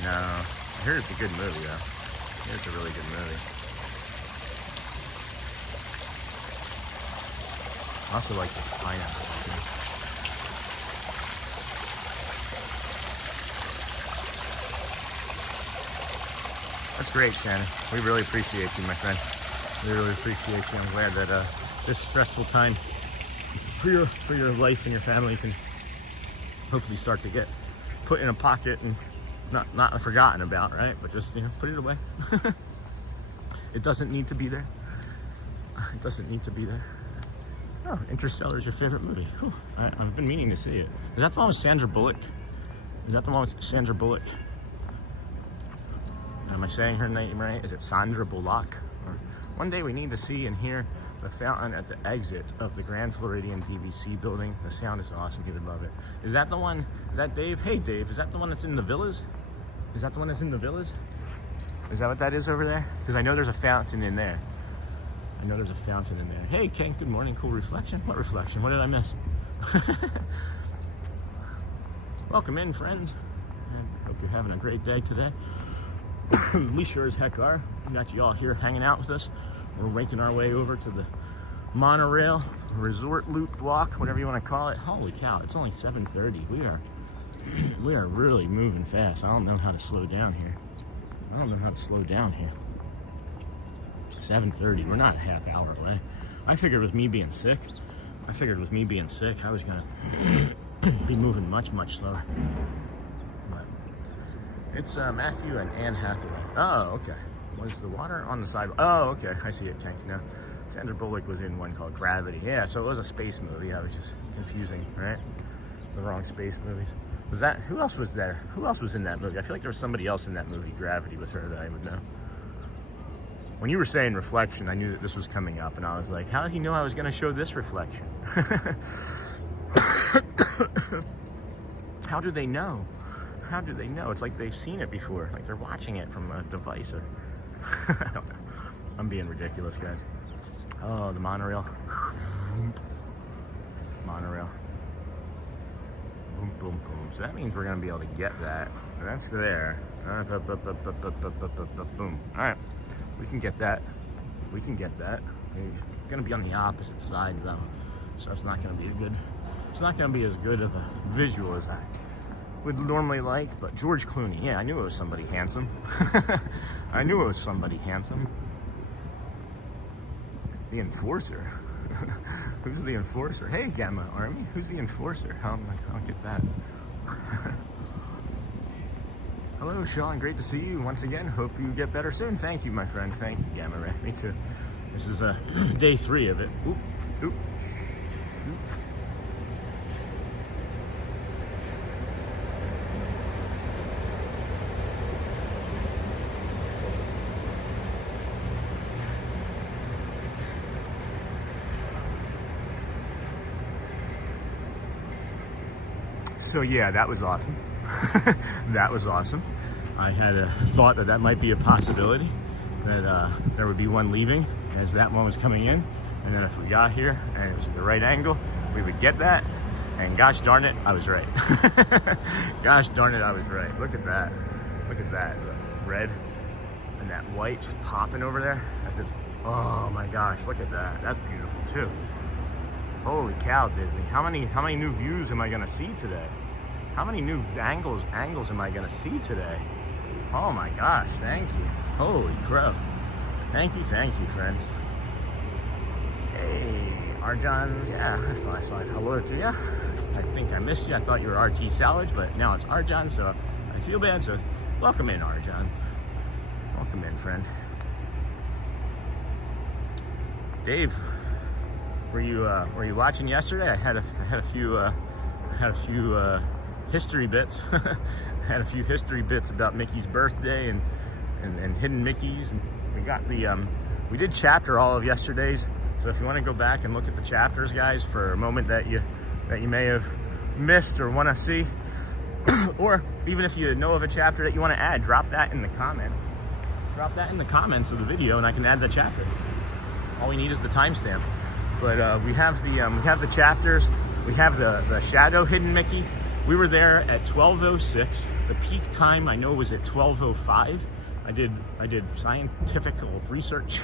No. I heard it's a good movie, though. It's a really good movie. I also like the pineapple. That's great, Shannon. We really appreciate you, my friend. We really appreciate you. I'm glad that this stressful time for your life and your family can hopefully start to get put in a pocket and not forgotten about, right? But just, put it away. It doesn't need to be there. It doesn't need to be there. Oh, Interstellar is your favorite movie. Whew. I've been meaning to see it. Is that the one with Sandra Bullock? Am I saying her name right? Is it Sandra Bullock? One day we need to see and hear the fountain at the exit of the Grand Floridian DVC building. The sound is awesome. He would love it. Is that the one? Is that Dave? Hey, Dave. Is that the one that's in the villas? Is that the one that's in the villas? Is that what that is over there? Because I know there's a fountain in there. Hey, Ken. Good morning. Cool reflection. What reflection? What did I miss? Welcome in, friends. I hope you're having a great day today. We sure as heck are. We got you all here hanging out with us. We're making our way over to the monorail, resort loop walk, whatever you want to call it. Holy cow, it's only 7:30. We are really moving fast. I don't know how to slow down here. 7:30, we're not a half hour away. I figured with me being sick, I was gonna be moving much, much slower. But it's Matthew and Anne Hathaway. Oh, okay. Was the water on the sidewalk? Oh, okay. I see it, Tank. Now, Sandra Bullock was in one called Gravity. Yeah, so it was a space movie. I was just confusing, right? The wrong space movies. Was that, who else was there? Who else was in that movie? I feel like there was somebody else in that movie, Gravity, with her that I would know. When you were saying reflection, I knew that this was coming up, and I was like, how did he know I was going to show this reflection? How do they know? How do they know? It's like they've seen it before, like they're watching it from a device or... I don't know. I'm being ridiculous, guys. Oh, the monorail. Monorail. Boom, boom, boom. So that means we're going to be able to get that. And that's there. Boom. All right. We can get that. We can get that. It's going to be on the opposite side, though. So it's not going to be a good... It's not going to be as good of a visual as I would normally like, but George Clooney, yeah, I knew it was somebody handsome. I knew it was somebody handsome. The enforcer. Who's the enforcer? Hey, Gamma Army, who's the enforcer? I'll get that. Hello, Sean, great to see you once again. Hope you get better soon. Thank you, my friend. Thank you, Gamma Ray. Me too. This is day 3 of it. Oop, oop. So yeah, that was awesome. That was awesome. I had a thought that that might be a possibility, that there would be one leaving as that one was coming in, and then if we got here and it was at the right angle, we would get that, and gosh darn it, I was right. Gosh darn it, I was right. Look at that. Look at that. The red and that white just popping over there as it's, oh my gosh, look at that. That's beautiful too. Holy cow, Disney. How many new views am I gonna see today? How many new angles am I gonna see today? Oh my gosh, thank you. Holy crap. Thank you, friends. Hey, Arjan, yeah, I thought I saw it. Hello to you. I think I missed you. I thought you were RT Salvage, but now it's Arjan, so I feel bad, so welcome in, Arjan. Welcome in, friend. Dave, were you watching yesterday? I had a few history bits. Had a few history bits about Mickey's birthday and hidden Mickeys. And we got the we did chapter all of yesterday's. So if you want to go back and look at the chapters, guys, for a moment that you may have missed or want to see, or even if you know of a chapter that you want to add, drop that in the comment. Drop that in the comments of the video, and I can add the chapter. All we need is the timestamp. But we have the chapters. We have the shadow hidden Mickey. We were there at 12:06. The peak time I know was at 12:05. I did scientific research.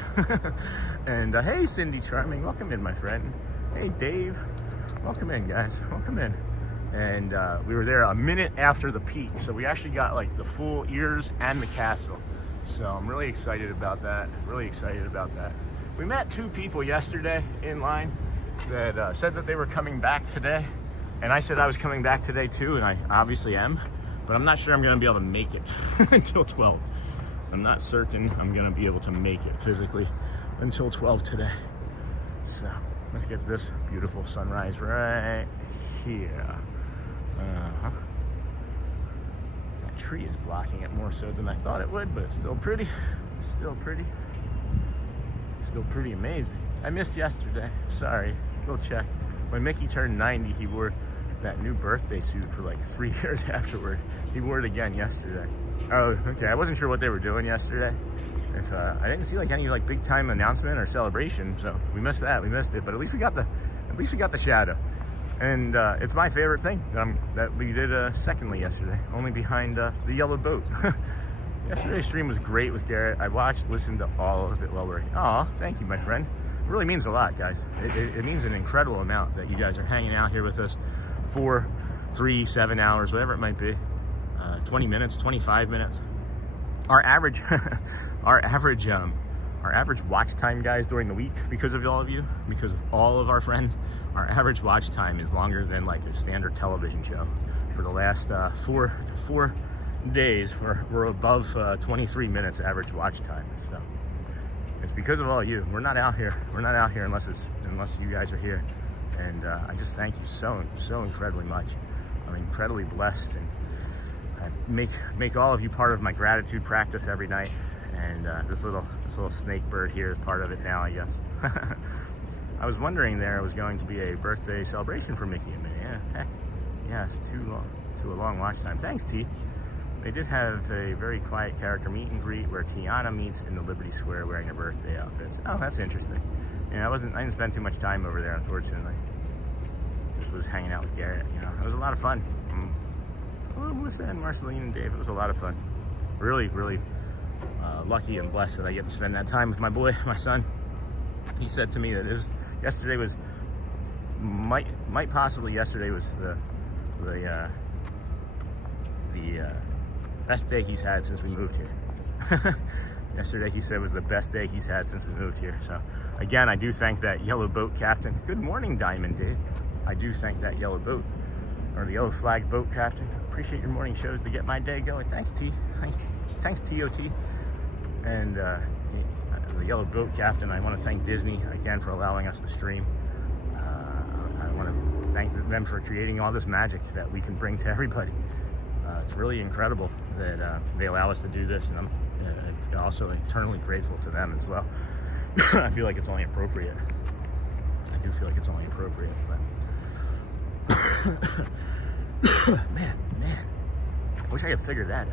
And hey, Cindy Charming, welcome in, my friend. Hey, Dave, welcome in, guys. Welcome in. And we were there a minute after the peak, so we actually got like the full ears and the castle. So I'm really excited about that. Really excited about that. We met 2 people yesterday in line that said that they were coming back today. And I said I was coming back today too, and I obviously am. But I'm not sure I'm gonna be able to make it until 12. I'm not certain I'm gonna be able to make it physically until 12 today. So let's get this beautiful sunrise right here. That tree is blocking it more so than I thought it would, but it's still pretty. Still pretty. Still pretty amazing. I missed yesterday. Sorry. Go check. When Mickey turned 90, he wore that new birthday suit for like 3 years afterward. He wore it again yesterday. Oh, okay. I wasn't sure what they were doing yesterday. If I didn't see like any like big time announcement or celebration, so we missed that. We missed it, but at least we got the shadow, and it's my favorite thing that we did secondly yesterday, only behind the yellow boat. Yesterday's stream was great with Garrett. I watched, listened to all of it while we're. Aw, thank you, my friend. really means a lot, guys. It means an incredible amount that you guys are hanging out here with us for 3, 7 hours, whatever it might be. 20 minutes, 25 minutes. Our average, our average watch time, guys, during the week, because of all of you, because of all of our friends, our average watch time is longer than like a standard television show. For the last 4 days, we're above 23 minutes average watch time. So it's because of all of you. We're not out here unless you guys are here. And I just thank you so incredibly much. I'm incredibly blessed, and I make all of you part of my gratitude practice every night. And this little snake bird here is part of it now, I guess. I was wondering there was going to be a birthday celebration for Mickey and Minnie. Yeah, heck, yeah, it's too a long watch time. Thanks, T. They did have a very quiet character meet and greet where Tiana meets in the Liberty Square wearing her birthday outfits. Oh, that's interesting. Yeah, I didn't spend too much time over there, unfortunately. Just was hanging out with Garrett. You know, it was a lot of fun. Melissa and Marceline and Dave, it was a lot of fun. Really lucky and blessed that I get to spend that time with my boy, my son. He said to me that yesterday was possibly the best day he's had since we moved here. Yesterday, he said, was the best day he's had since we moved here. So, again, I do thank that yellow boat captain. Good morning, Diamond Dave. I do thank that yellow boat, or the yellow flag boat captain. Appreciate your morning shows to get my day going. Thanks, T. Thanks, TOT. And the yellow boat captain, I want to thank Disney, again, for allowing us to stream. I want to thank them for creating all this magic that we can bring to everybody. It's really incredible that they allow us to do this, and I'm also eternally grateful to them as well. I feel like it's only appropriate. I do feel like it's only appropriate, but man, I wish I could figure that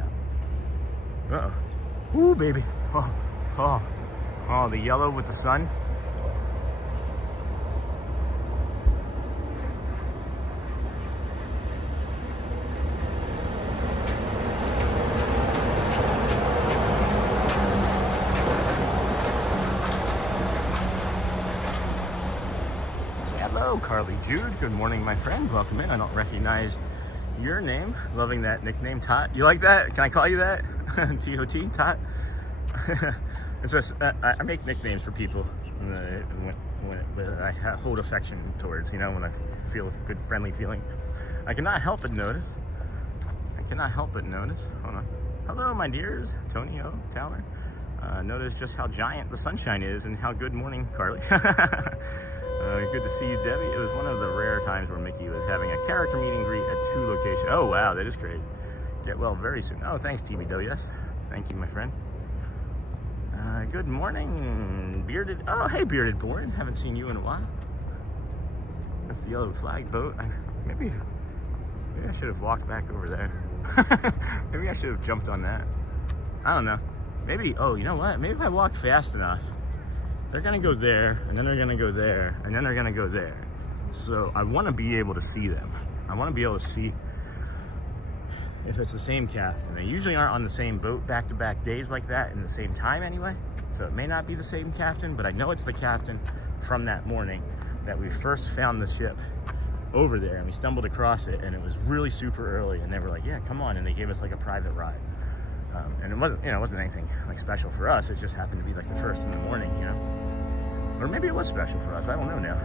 out. Ooh, baby. Oh, the yellow with the sun. Carly Jude, good morning, my friend. Welcome in. I don't recognize your name. Loving that nickname, Tot. You like that? Can I call you that? T-O-T, Tot? It's just, I make nicknames for people when I hold affection towards, you know, when I feel a good, friendly feeling. I cannot help but notice. Hold on. Hello, my dears. Tonio, Towler. Notice just how giant the sunshine is, and how good morning, Carly. Good to see you, Debbie. It was one of the rare times where Mickey was having a character meet and greet at 2 locations. Oh, wow, that is crazy. Get well very soon. Oh, thanks, TBWS. Thank you, my friend. Good morning, Bearded. Oh, hey, Bearded Born. Haven't seen you in a while. That's the yellow flag boat. Maybe I should have walked back over there. Maybe I should have jumped on that. I don't know. Maybe, oh, you know what? Maybe if I walk fast enough, they're gonna go there, and then they're gonna go there, and then they're gonna go there. So I wanna be able to see them. I wanna be able to see if it's the same captain. They usually aren't on the same boat back-to-back days like that in the same time anyway. So it may not be the same captain, but I know it's the captain from that morning that we first found the ship over there, and we stumbled across it, and it was really super early, and they were like, yeah, come on, and they gave us like a private ride. And it wasn't anything like special for us. It just happened to be like the first in the morning, you know. Or maybe it was special for us. I don't know now.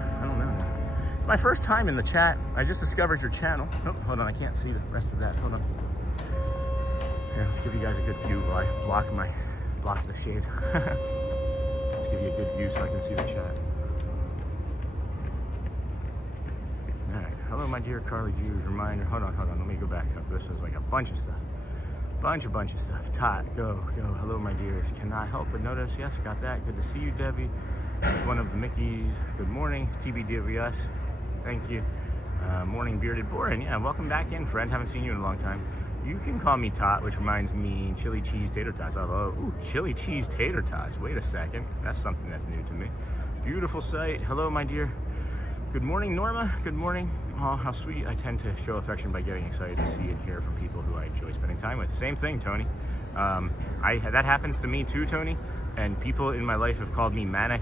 It's my first time in the chat. I just discovered your channel. Oh, hold on. I can't see the rest of that. Hold on. Here, let's give you guys a good view while I block the shade. Let's give you a good view so I can see the chat. All right. Hello, my dear Carly Jews. Reminder. Hold on. Let me go back up. This is like a bunch of stuff. Bunch of stuff. Tot, go. Hello, my dears. Cannot help but notice. Yes, got that. Good to see you, Debbie. It's one of the Mickeys. Good morning, TBWS. Thank you. Morning, Bearded Borin. Yeah, welcome back in, friend. Haven't seen you in a long time. You can call me Tot, which reminds me chili cheese tater tots. Oh, ooh, chili cheese tater tots. Wait a second. That's something that's new to me. Beautiful sight. Hello, my dear. Good morning, Norma. Good morning. Oh, how sweet. I tend to show affection by getting excited to see and hear from people who I enjoy spending time with. Same thing, Tony. That happens to me too, Tony. And people in my life have called me manic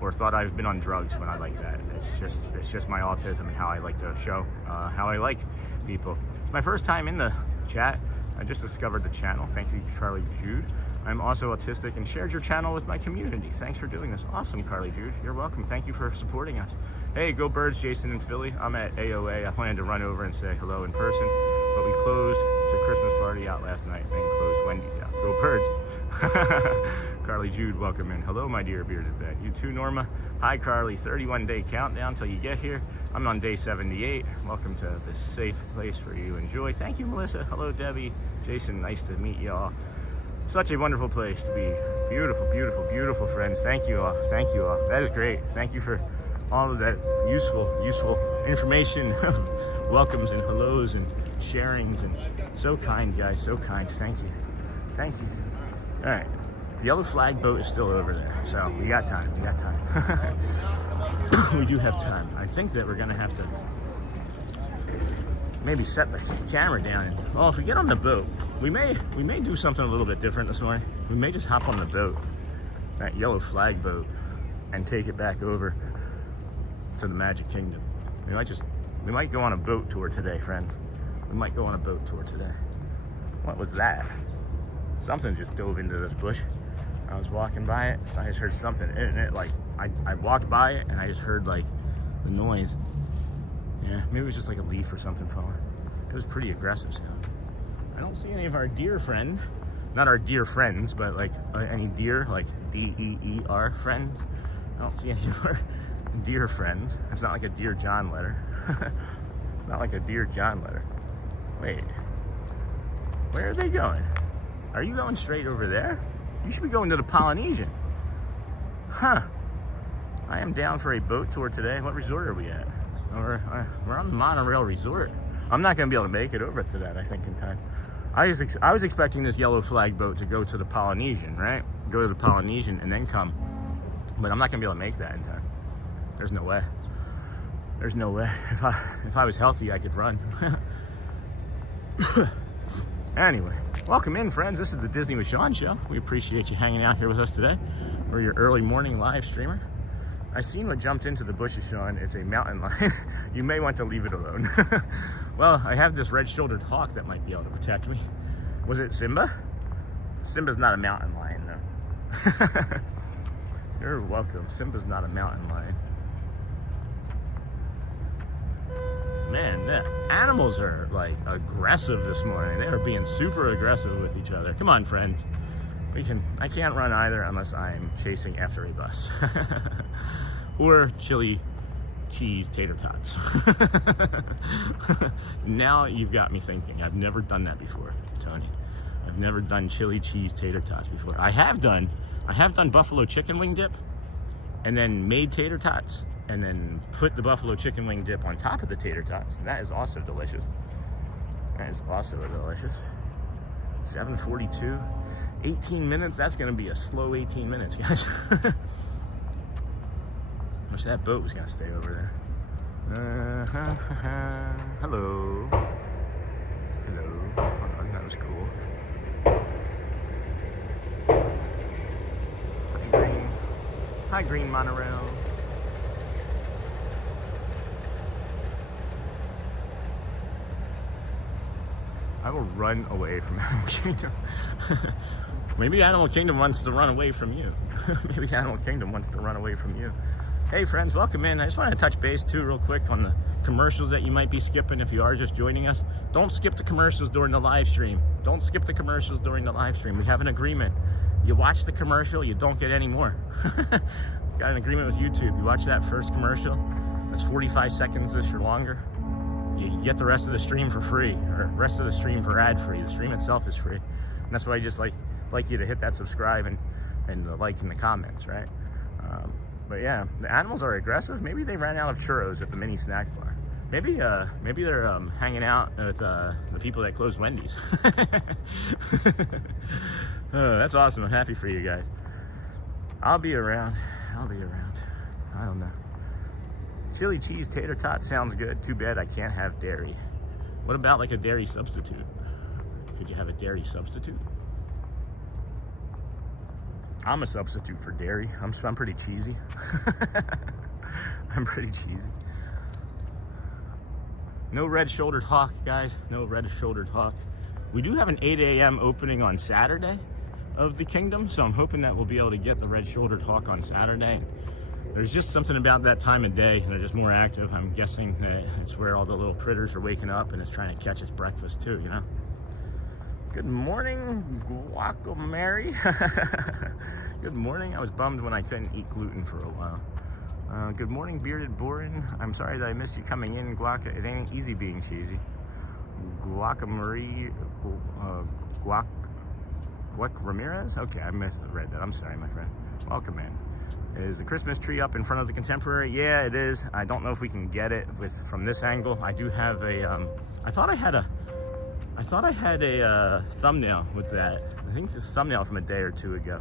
or thought I've been on drugs when I like that. It's just my autism and how I like to show how I like people. It's my first time in the chat. I just discovered the channel. Thank you, Carly Jude. I'm also autistic and shared your channel with my community. Thanks for doing this. Awesome, Carly Jude. You're welcome. Thank you for supporting us. Hey, go Birds, Jason in Philly. I'm at AOA. I planned to run over and say hello in person, but we closed the Christmas party out last night and closed Wendy's out. Go Birds. Carly Jude, welcome in. Hello, my dear bearded vet. You too, Norma. Hi, Carly. 31-day countdown till you get here. I'm on day 78. Welcome to this safe place for you to enjoy. Thank you, Melissa. Hello, Debbie. Jason, nice to meet y'all. Such a wonderful place to be. Beautiful, beautiful, beautiful friends. Thank you all. Thank you all. That is great. Thank you for all of that useful information, welcomes and hellos and sharings, and so kind, guys. So kind. Thank you. Thank you. All right. The yellow flag boat is still over there, so we got time. We got time. We do have time. I think that we're gonna have to maybe set the camera down. And, well, if we get on the boat, we may do something a little bit different this morning. We may just hop on the boat, that yellow flag boat, and take it back over to the Magic Kingdom. We might go on a boat tour today, friends. We might go on a boat tour today. What was that? Something just dove into this bush. I was walking by it, so I just heard something in it. Like, I walked by it and I just heard like the noise. Yeah, maybe it was just like a leaf or something falling. It was pretty aggressive sound. I don't see any of our deer friend, not our dear friends, but like any deer, like D-E-E-R friends. I don't see any of our dear friends. It's not like a Dear John letter. It's not like a Dear John letter. Wait, where are they going? Are you going straight over there? You should be going to the Polynesian. Huh. I am down for a boat tour today. What resort are we at? We're on the Monorail resort. I'm not going to be able to make it over to that, I think, in time. I was expecting this yellow flag boat to go to the Polynesian, right? Go to the Polynesian and then come. But I'm not going to be able to make that in time. There's no way. There's no way. If I was healthy, I could run. Anyway, welcome in, friends. This is the Disney with Sean show. We appreciate you hanging out here with us today. We're your early morning live streamer. I seen what jumped into the bushes, Sean. It's a mountain lion. You may want to leave it alone. Well, I have this red-shouldered hawk that might be able to protect me. Was it Simba? Simba's not a mountain lion, though. You're welcome. Simba's not a mountain lion. Man, the animals are like aggressive this morning. They are being super aggressive with each other. Come on, friends. I can't run either unless I'm chasing after a bus. Or chili cheese tater tots. Now you've got me thinking. I've never done that before, Tony. I've never done chili cheese tater tots before. I have done buffalo chicken wing dip and then made tater tots and then put the buffalo chicken wing dip on top of the tater tots. And that is also delicious. That is also delicious. 7:42, 18 minutes. That's gonna be a slow 18 minutes, guys. Wish that boat was gonna stay over there. Hello. Hello. Hold on, that was cool. Hi, Green. Hi, Green Monorail. I will run away from Animal Kingdom. Maybe Animal Kingdom wants to run away from you. Maybe Animal Kingdom wants to run away from you. Hey friends, welcome in. I just want to touch base too real quick on the commercials that you might be skipping if you are just joining us. Don't skip the commercials during the live stream. Don't skip the commercials during the live stream. We have an agreement. You watch the commercial, you don't get any more. Got an agreement with YouTube. You watch that first commercial, that's 45 seconds-ish or longer. You get the rest of the stream for free, or rest of the stream for ad-free. The stream itself is free. And that's why I just like you to hit that subscribe and the like in the comments, right? But yeah, the animals are aggressive. Maybe they ran out of churros at the mini snack bar. Maybe they're hanging out with the people that closed Wendy's. That's awesome. I'm happy for you guys. I'll be around. I don't know. Chili cheese tater tot sounds good. Too bad I can't have dairy. What about like a dairy substitute? Could you have a dairy substitute? I'm a substitute for dairy. I'm pretty cheesy. I'm pretty cheesy. No red-shouldered hawk, guys. No red-shouldered hawk. We do have an 8 a.m. opening on Saturday of the kingdom, so I'm hoping that we'll be able to get the red-shouldered hawk on Saturday. There's just something about that time of day. They're just more active. I'm guessing that it's where all the little critters are waking up and it's trying to catch its breakfast too, you know? Good morning, Guacamary. Good morning. I was bummed when I couldn't eat gluten for a while. Good morning, Bearded Borin. I'm sorry that I missed you coming in, Guaca. It ain't easy being cheesy. Guacamary, Guac Ramirez? Okay, I misread that. I'm sorry, my friend. Welcome in. Is the Christmas tree up in front of the Contemporary? Yeah, it is. I don't know if we can get it from this angle. I do have a, I thought I had a thumbnail with that. I think it's a thumbnail from a day or two ago.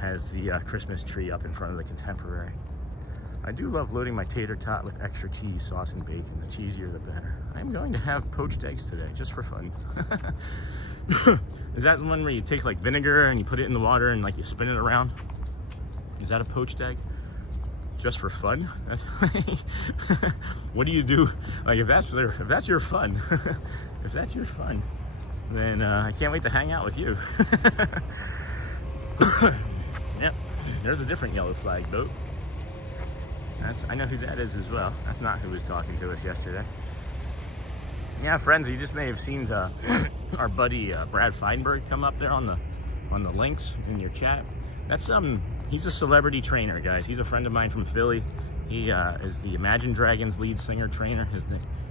Has the Christmas tree up in front of the Contemporary. I do love loading my tater tot with extra cheese, sauce, and bacon. The cheesier, the better. I'm going to have poached eggs today, just for fun. Is that the one where you take like vinegar and you put it in the water and like you spin it around? Is that a poached egg? Just for fun? That's what do you do? Like if that's your fun, if that's your fun, then I can't wait to hang out with you. Yep, there's a different yellow flag boat. I know who that is as well. That's not who was talking to us yesterday. Yeah, friends, you just may have seen our buddy Brad Feinberg come up there on the links in your chat. That's he's a celebrity trainer, guys. He's a friend of mine from Philly. He is the Imagine Dragons lead singer trainer.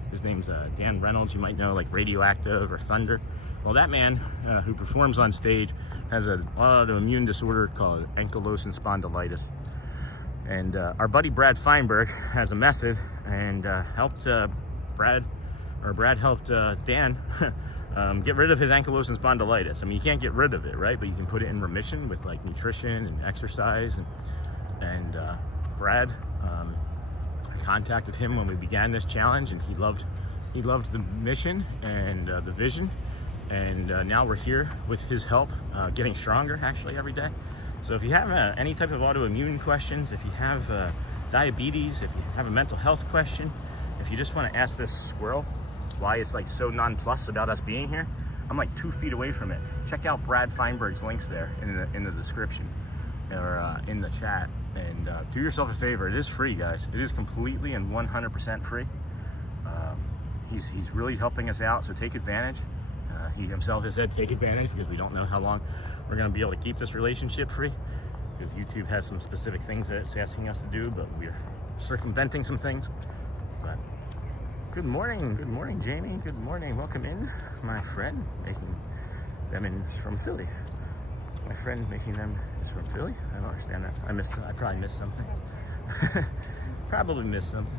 His name's Dan Reynolds. You might know like Radioactive or Thunder. Well, that man who performs on stage has an autoimmune disorder called ankylosing spondylitis. And our buddy Brad Feinberg has a method and helped Brad helped Dan get rid of his ankylosing spondylitis. I mean, you can't get rid of it, right? But you can put it in remission with like nutrition and exercise. And Brad, I contacted him when we began this challenge, and he loved the mission and the vision. And now we're here with his help, getting stronger actually every day. So if you have any type of autoimmune questions, if you have diabetes, if you have a mental health question, if you just want to ask this squirrel why it's like so nonplussed about us being here, I'm like 2 feet away from it. Check out Brad Feinberg's links there in the description or in the chat, and do yourself a favor. It is free, guys. It is completely and 100% free. He's really helping us out, so take advantage. He himself has said take advantage because we don't know how long we're going to be able to keep this relationship free, because YouTube has some specific things that it's asking us to do, but we're circumventing some things. But good morning, Jaimie. Good morning. Welcome in, my friend. Making them is from Philly. My friend making them is from Philly. I don't understand that. I probably missed something. Probably missed something.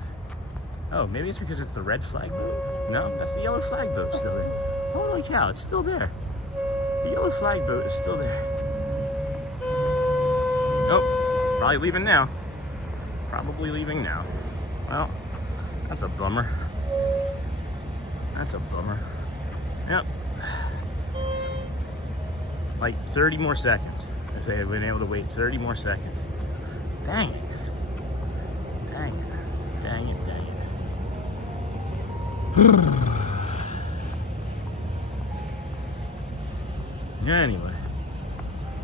Oh, maybe it's because it's the red flag boat. No, that's the yellow flag boat still there. Holy cow, it's still there. The yellow flag boat is still there. Oh, probably leaving now. Probably leaving now. Well, that's a bummer. That's a bummer. Yep. Like 30 more seconds. If they had been able to wait 30 more seconds. Dang it. Dang it. Dang it, dang it.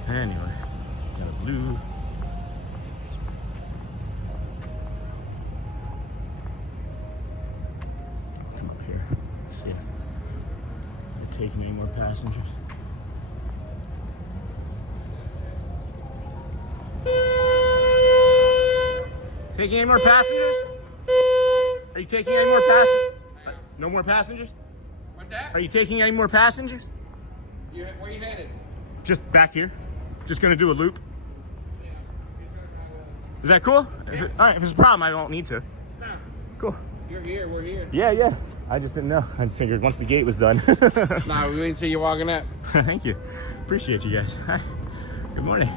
Anyway, got a blue. Come up here, see if they're taking any more passengers. Taking any more passengers? Are you taking any more passengers? No more passengers? What's that? Are you taking any more passengers? Where you headed? Just back here. Just gonna do a loop. Is that cool? Yeah. All right, if it's a problem, I don't need to. No. Cool. You're here, we're here. Yeah. I just didn't know. I figured once the gate was done. No, we didn't see you walking up. Thank you. Appreciate you guys. Hi. Good morning.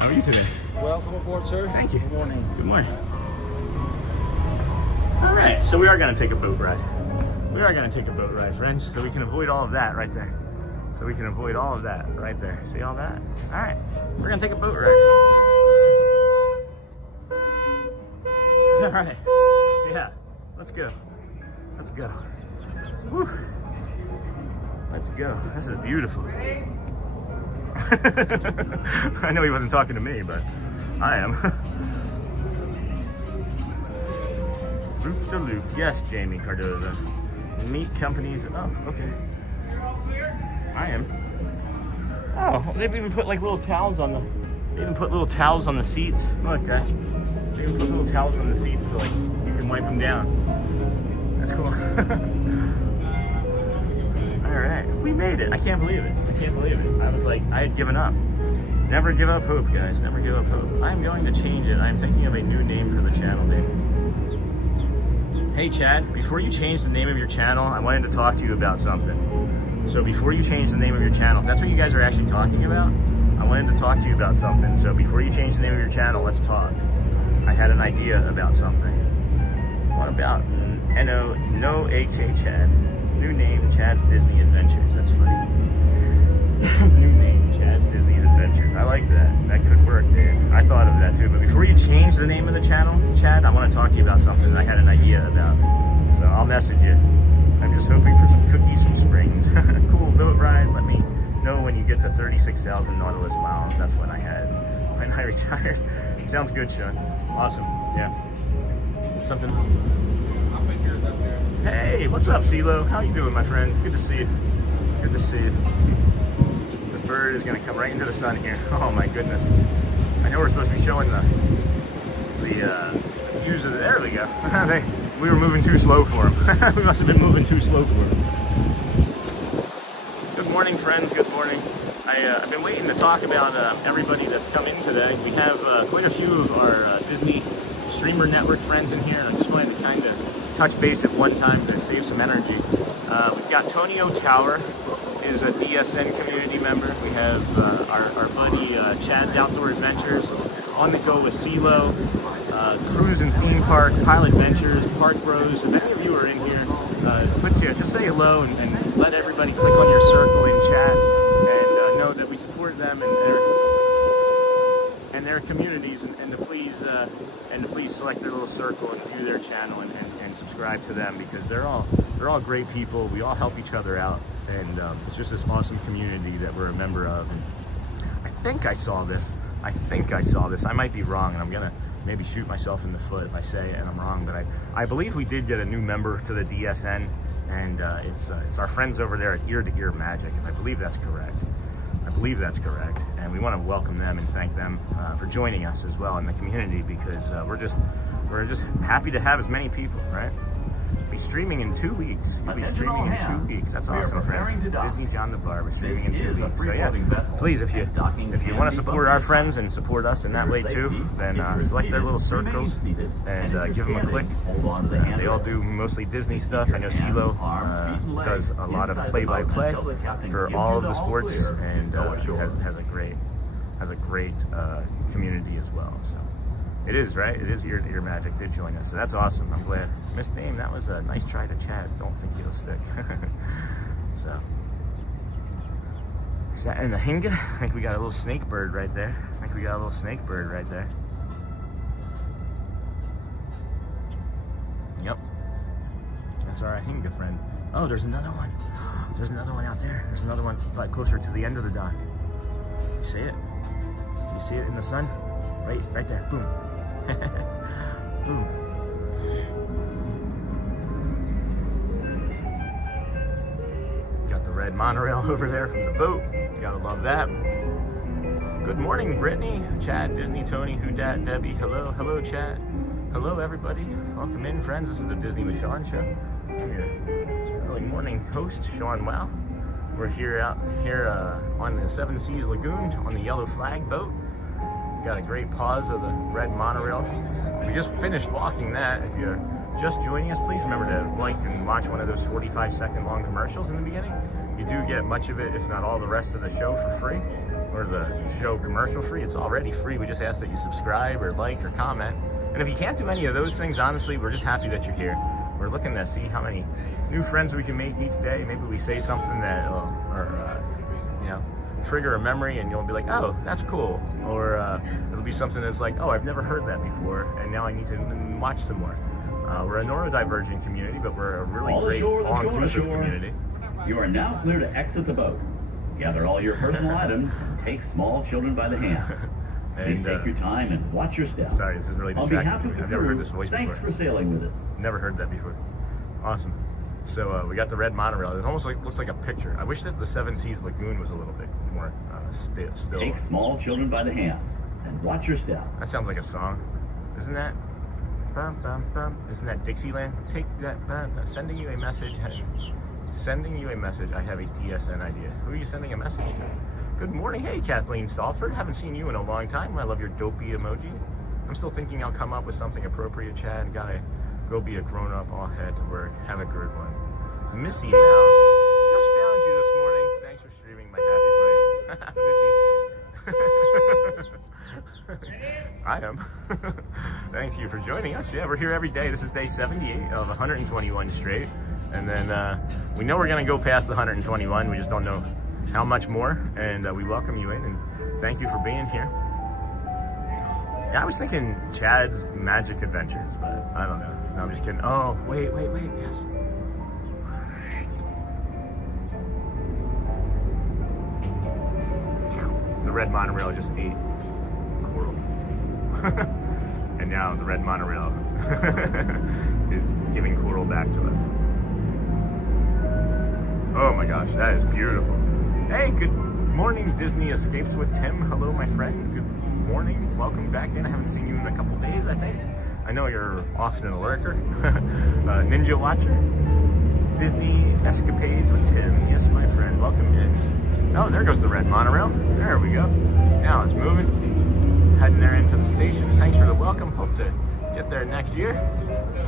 How are you today? Welcome aboard, sir. Thank you. Good morning. Good morning. All right, so we are gonna take a boat ride. We are gonna take a boat ride, friends, so we can avoid all of that right there. So we can avoid all of that right there. See all that? All right, we're gonna take a boat ride. All right, yeah, let's go. Let's go. Woo. Let's go. This is beautiful. I know he wasn't talking to me, but I am. Loop the loop. Yes, Jaimie Cardoza. Meat companies. Oh, okay. I am. Oh, they've even put like little towels on the. They even put little towels on the seats. Look, guys. They even put little towels on the seats so like you can wipe them down. That's cool. All right, we made it. I can't believe it. I can't believe it. I was like, I had given up. Never give up hope, guys. Never give up hope. I'm going to change it. I'm thinking of a new name for the channel, Dave. Hey, Chad, before you change the name of your channel, I wanted to talk to you about something. So before you change the name of your channel, if that's what you guys are actually talking about, I wanted to talk to you about something. So before you change the name of your channel, let's talk. I had an idea about something. What about No AK Chad? New name, Chad's Disney Adventures. That's funny. New name, Chad's Disney Adventures. I like that. That could work, dude. I thought of that too. But before you change the name of the channel, Chad, I want to talk to you about something that I had an idea about. So I'll message you. I'm just hoping for some cookies from Springs. Cool boat ride. Let me know when you get to 36,000 Nautilus miles. That's when I retired. Sounds good, Sean. Awesome. Yeah. Something. Hey, what's up, CeeLo? How you doing, my friend? Good to see you. Good to see you. This bird is gonna come right into the sun here. Oh my goodness. I know we're supposed to be showing the views of the, there we go. We were moving too slow for him. We must have been moving too slow for him. Good morning, friends, good morning. I've been waiting to talk about everybody that's come in today. We have quite a few of our Disney Streamer Network friends in here, and I just wanted to kind of touch base at one time to save some energy. We've got Tonio Tower, is a DSN community member. We have our buddy Chad's Outdoor Adventures, On the Go with CeeLo, Cruise and Theme Park, Pilot Ventures, Park Bros. If any of you are in here, just say hello and let everybody click on your circle in chat and know that we support them and their communities, and to please select their little circle and view their channel and subscribe to them, because they're all great people. We all help each other out, and it's just this awesome community that we're a member of. And I think I saw this. I might be wrong, and I'm gonna maybe shoot myself in the foot if I say it and I'm wrong, but I believe we did get a new member to the DSN, and it's our friends over there at Ear to Ear Magic, and I believe that's correct. And we want to welcome them and thank them for joining us as well in the community, because we're just happy to have as many people, right? Be streaming in 2 weeks. You'll be streaming in 2 weeks. That's awesome, friends. Disney John the Barber streaming in 2 weeks. So yeah, please, if you want to support our friends and support us in that way too, then select their little circles and give them a click. They all do mostly Disney stuff. I know CeeLo does a lot of play-by-play for all of the sports, and has a great community as well. So. It is, right? It is Ear to Ear Magic did join us, so that's awesome. I'm glad. Miss Dame, that was a nice try to Chad. Don't think he'll stick. So, is that in the Hinga? I think we got a little snake bird right there. Yep. That's our Hinga friend. Oh, there's another one. There's another one out there. There's another one, but closer to the end of the dock. You see it? You see it in the sun? Right there. Boom. Boom. Got the red monorail over there from the boat. Gotta love that. Good morning, Brittany, Chad, Disney, Tony, Who Dat, Debbie. Hello, Chad. Hello, everybody. Welcome in, friends. This is the Disney with Sean show. I'm your early morning host, Sean Wow. We're out here on the Seven Seas Lagoon on the yellow flag boat. Got a great pause of the red monorail. We just finished walking that. If you're just joining us, please remember to like and watch one of those 45-second long commercials in the beginning. You do get much of it, if not all the rest of the show for free, or the show commercial free. It's already free. We just ask that you subscribe or like or comment. And if you can't do any of those things, honestly, we're just happy that you're here. We're looking to see how many new friends we can make each day. Maybe we say something that or trigger a memory, and you'll be like, oh, that's cool. Or it'll be something that's like, oh, I've never heard that before, and now I need to watch some more. We're a neurodivergent community, but we're a really great, all-inclusive community. You are now clear to exit the boat. Gather all your personal items and take small children by the hand. Please take your time and watch your step. Sorry, this is really distracting to me. I've never heard this voice before. Thanks for sailing with us. Never heard that before. Awesome. So we got the red monorail. It almost looks like a picture. I wish that the Seven Seas Lagoon was a little bit more still. Take small children by the hand and watch your step. That sounds like a song, isn't that? Bum, bum, bum. Isn't that Dixieland? Take that. Sending you a message. Sending you a message. I have a DSN idea. Who are you sending a message to? Good morning. Hey, Kathleen Stalford. Haven't seen you in a long time. I love your dopey emoji. I'm still thinking I'll come up with something appropriate, Chad. Gotta go be a grown-up. I'll head to work. Have a good one. Missy Mouse. Just found you this morning. Thanks for streaming my happy place. Missy. I am. Thank you for joining us. Yeah, we're here every day. This is day 78 of 121 straight. And then we know we're going to go past the 121. We just don't know how much more. And we welcome you in and thank you for being here. Yeah, I was thinking Chad's Magic Adventures, but I don't know. No, I'm just kidding. Oh, wait. Yes. The red monorail just ate coral. And now the red monorail is giving coral back to us. Oh my gosh, that is beautiful. Hey, good morning, Disney Escapes with Tim. Hello, my friend. Good morning. Welcome back in. I haven't seen you in a couple days, I think. I know you're often a lurker. Ninja Watcher. Disney Escapades with Tim. Yes, my friend. Welcome in. Oh, there goes the red monorail. There we go. Now it's moving. Heading there into the station. Thanks for the welcome. Hope to get there next year.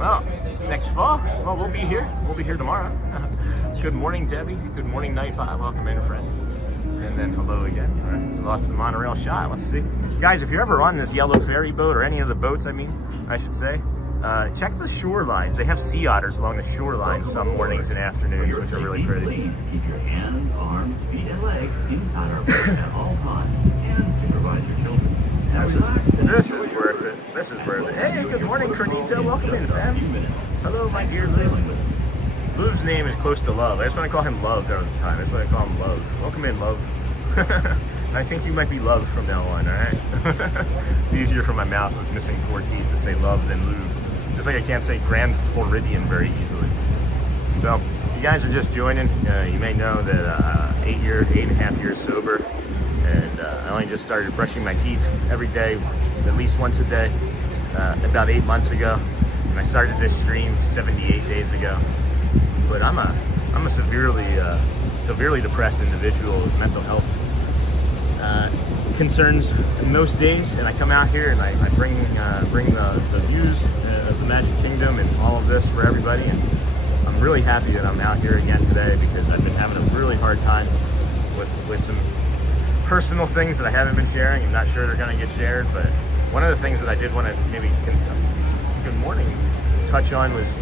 Well, next fall. Well, we'll be here. We'll be here tomorrow. Good morning, Debbie. Good morning, Nightbot. Welcome in, friend. And then hello again. All right, lost the monorail shot. Let's see. Guys, if you're ever on this yellow ferry boat, or any of the boats, I should say, check the shorelines. They have sea otters along the shorelines some mornings and afternoons, which are really pretty. Keep your hands, arms, feet, and legs inside our boat at all times, and supervise your children. This is worth it. This is worth it. Hey, good morning, Cronita. Welcome in, fam. Hello, my dear Lou. Lou's name is close to Love. I just want to call him Love all the time. That's why I call him Love. Welcome in, Love. I think you might be Love from now on, alright? It's easier for my mouth with missing 4 teeth to say Love than Lou. Just like I can't say Grand Floridian very easily. So, you guys are just joining. You may know that 8.5 years sober. And I only just started brushing my teeth every day, at least once a day, about 8 months ago. And I started this stream 78 days ago. But I'm a severely depressed individual with mental health concerns most days, and I come out here and I bring the views of the Magic Kingdom and all of this for everybody. And I'm really happy that I'm out here again today, because I've been having a really hard time with some personal things that I haven't been sharing. I'm not sure they're going to get shared, but one of the things that I did want to maybe touch on was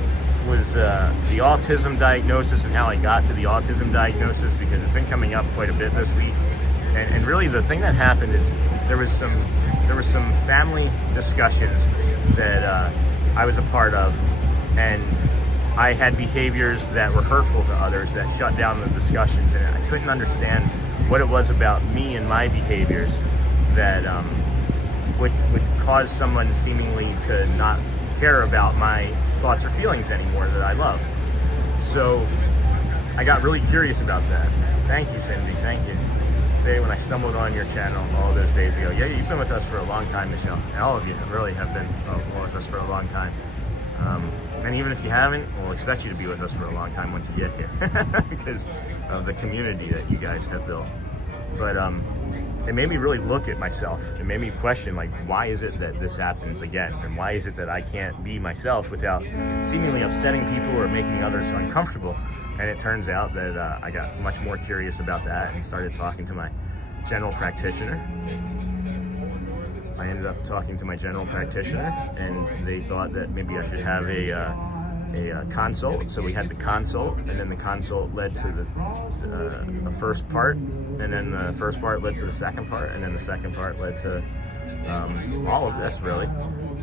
the autism diagnosis and how I got to the autism diagnosis, because it's been coming up quite a bit this week. And really the thing that happened is there was some family discussions that I was a part of, and I had behaviors that were hurtful to others that shut down the discussions, and I couldn't understand what it was about me and my behaviors that would cause someone seemingly to not care about my thoughts or feelings anymore that I love. So I got really curious about that. Thank you, Cindy. Thank you. Today, when I stumbled on your channel all those days ago, yeah, you've been with us for a long time, Michelle. And all of you really have been with us for a long time. And even if you haven't, we'll expect you to be with us for a long time once you get here, because of the community that you guys have built. But it made me really look at myself. It made me question, like, why is it that this happens again? And why is it that I can't be myself without seemingly upsetting people or making others uncomfortable? And it turns out that I got much more curious about that and started talking to my general practitioner. I ended up talking to my general practitioner, and they thought that maybe I should have a a consult. So we had the consult, and then the consult led to the first part, and then the first part led to the second part, and then the second part led to all of this really.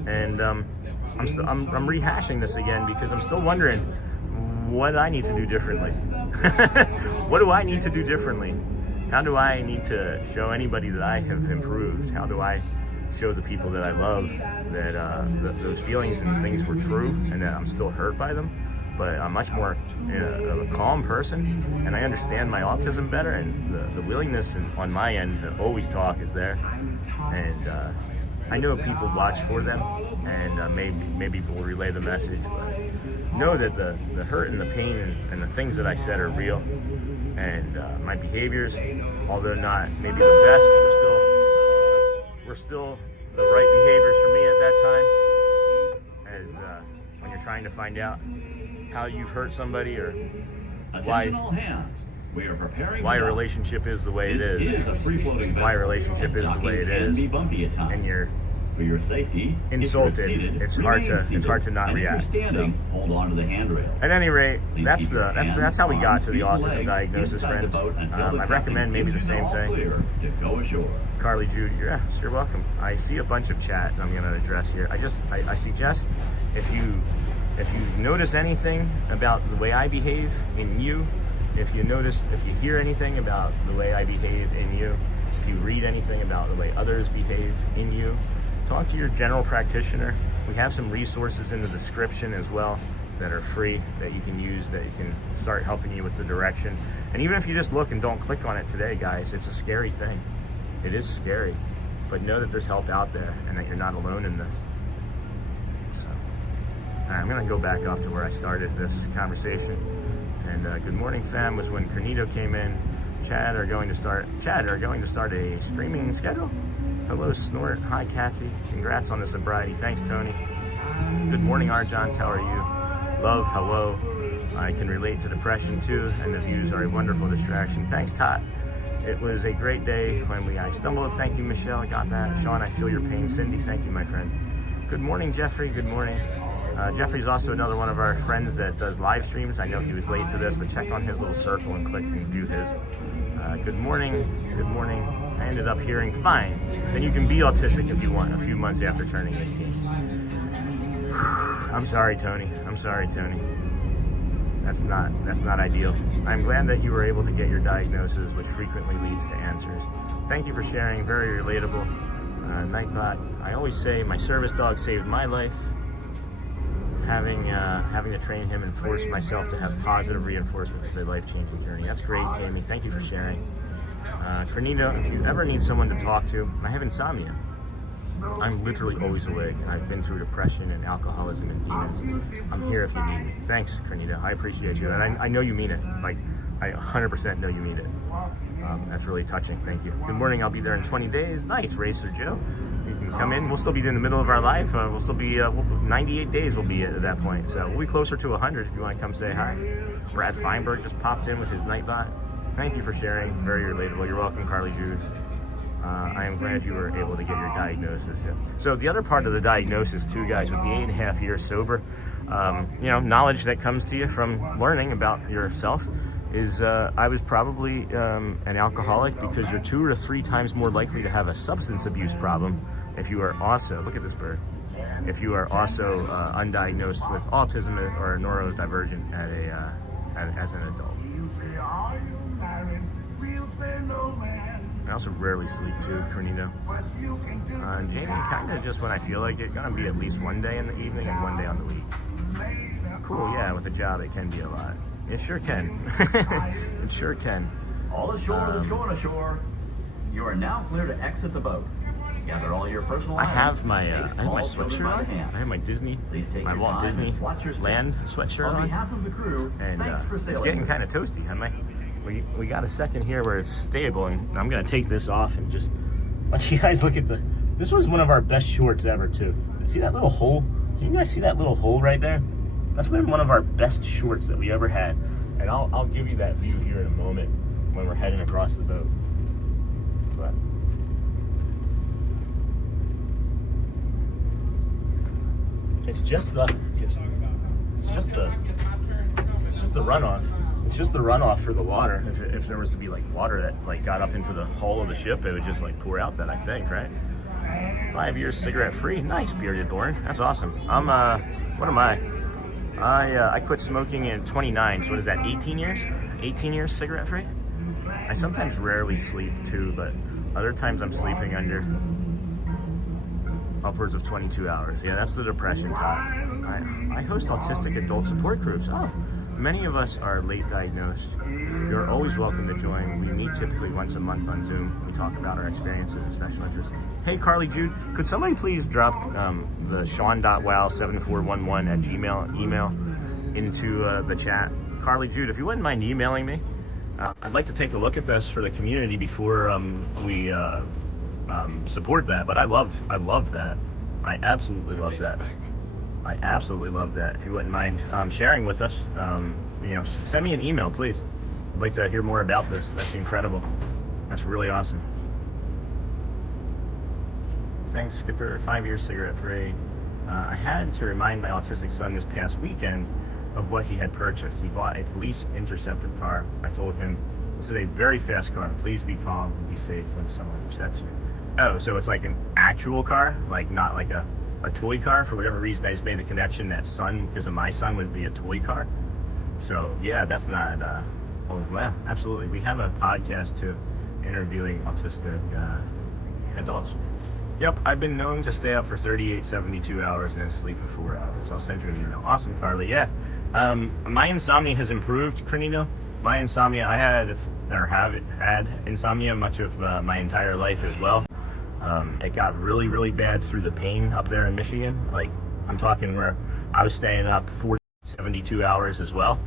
And I'm rehashing this again because I'm still wondering what I need to do differently. What do I need to do differently? How do I need to show anybody that I have improved? How do I show the people that I love that those feelings and things were true, and that I'm still hurt by them, but I'm much more of a calm person, and I understand my autism better, and the willingness on my end to always talk is there, and I know people watch for them, and maybe will relay the message, but know that the hurt and the pain and the things that I said are real, and my behaviors, although not maybe the best, were still the right behaviors for me at that time, as when you're trying to find out how you've hurt somebody or why a relationship is the way it is, why a relationship is the way it is, and you're For your safety, insulted. It's hard to not react. So, hold on to the handrail. at any rate, that's how we got to the autism diagnosis, friends. I recommend maybe the same thing. Carly Jude, you're welcome. I see a bunch of chat I'm going to address here. I suggest if you notice anything about the way I behave in you, if you hear anything about the way I behave in you, if you read anything about the way others behave in you, talk to your general practitioner. We have some resources in the description as well that are free that you can use, that you can start helping you with the direction. And even if you just look and don't click on it today, guys, it's a scary thing. It is scary, but know that there's help out there and that you're not alone in this. So, all right, I'm gonna go back up to where I started this conversation. And good morning, fam, was when Cornito came in. Chad are going to start a streaming schedule. Hello, Snort. Hi, Kathy. Congrats on the sobriety. Thanks, Tony. Good morning, Arjons. How are you? Love, hello. I can relate to depression too, and the views are a wonderful distraction. Thanks, Tot. It was a great day when I stumbled. Thank you, Michelle. I got that. Sean, I feel your pain. Cindy, thank you, my friend. Good morning, Jeffrey. Good morning. Jeffrey's also another one of our friends that does live streams. I know he was late to this, but check on his little circle and click and view his. Good morning. Good morning. I ended up hearing fine. Then you can be autistic if you want a few months after turning 18. I'm sorry, Tony. That's not ideal. I'm glad that you were able to get your diagnosis, which frequently leads to answers. Thank you for sharing. Very relatable. Nightbot. I always say my service dog saved my life. Having to train him and force myself to have positive reinforcement is a life-changing journey. That's great, Jaimie. Thank you for sharing. Cornito, if you ever need someone to talk to, I have insomnia. I'm literally always awake, and I've been through depression and alcoholism and demons. I'm here if you need me. Thanks, Cornito. I appreciate you, and I know you mean it. Like, I 100% know you mean it. That's really touching. Thank you. Good morning. I'll be there in 20 days. Nice, Racer Joe. You can come in. We'll still be in the middle of our life. We'll still be 98 days. We'll be at that point. So we'll be closer to 100 if you want to come say hi. Brad Feinberg just popped in with his Nightbot. Thank you for sharing. Very relatable. You're welcome, Carly Jude. I am glad you were able to get your diagnosis. Yeah. So the other part of the diagnosis, too, guys, with the 8.5 years sober, knowledge that comes to you from learning about yourself is I was probably an alcoholic, because you're 2 to 3 times more likely to have a substance abuse problem if you are also, look at this bird, if you are also undiagnosed with autism or neurodivergent as an adult. I also rarely sleep too, Cornito. Jaimie, kind of just when I feel like it. Gonna be at least one day in the evening and one day on the week. Cool, yeah, with a job it can be a lot. It sure can. It sure can. All ashore that's going ashore. You are now clear to exit the boat. Gather all your personal I items. have my sweatshirt on. I have my Disney, my Walt Disney Land sweatshirt on. And it's getting kind of toasty. We got a second here where it's stable, and I'm gonna take this off and just let you guys look at this was one of our best shorts ever too. See that little hole? Can you guys see that little hole right there? That's been one of our best shorts that we ever had. And I'll give you that view here in a moment when we're heading across the boat. But it's It's just the runoff. It's just the runoff for the water. If there was to be like water that like got up into the hull of the ship, it would just like pour out then, I think, right? 5 years cigarette free. Nice, bearded born. That's awesome. What am I? I quit smoking in 29, so what is that, 18 years? 18 years cigarette free? I sometimes rarely sleep too, but other times I'm sleeping under upwards of 22 hours. Yeah, that's the depression time. I host autistic adult support groups. Oh, many of us are late diagnosed. You're always welcome to join. We meet typically once a month on Zoom. We talk about our experiences and special interests. Hey, Carly Jude, could somebody please drop the sean.wow7411@gmail email into the chat? Carly Jude, if you wouldn't mind emailing me, I'd like to take a look at this for the community before we support that. But I love that. I absolutely love that. I absolutely love that. If you wouldn't mind sharing with us, send me an email, please. I'd like to hear more about this. That's incredible. That's really awesome. Thanks, Skipper. 5 years cigarette free. I had to remind my autistic son this past weekend of what he had purchased. He bought a police interceptor car. I told him, this is a very fast car. Please be calm and be safe when someone upsets you. Oh, so it's like an actual car, like not like a toy car. For whatever reason, I just made the connection that son, because of my son, would be a toy car. So yeah, that's not, oh well, absolutely. We have a podcast too, interviewing autistic adults. Yep, I've been known to stay up for 38, 72 hours and then sleep for 4 hours. I'll send you an email. Awesome, Carly. Yeah. My insomnia has improved, Crinino. My insomnia, I had insomnia much of my entire life as well. It got really, really bad through the pain up there in Michigan. Like, I'm talking where I was staying up 40, 72 hours as well,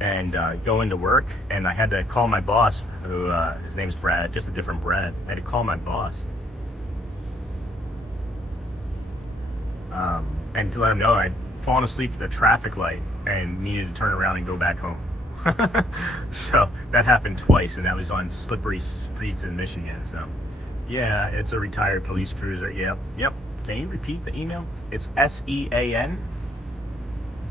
and going to work, and I had to call my boss, who, his name's Brad, just a different Brad. I had to call my boss. And to let him know I'd fallen asleep at the traffic light and needed to turn around and go back home. So that happened twice, and that was on slippery streets in Michigan. So yeah, it's a retired police cruiser. Yep. Can you repeat the email? It's SEAN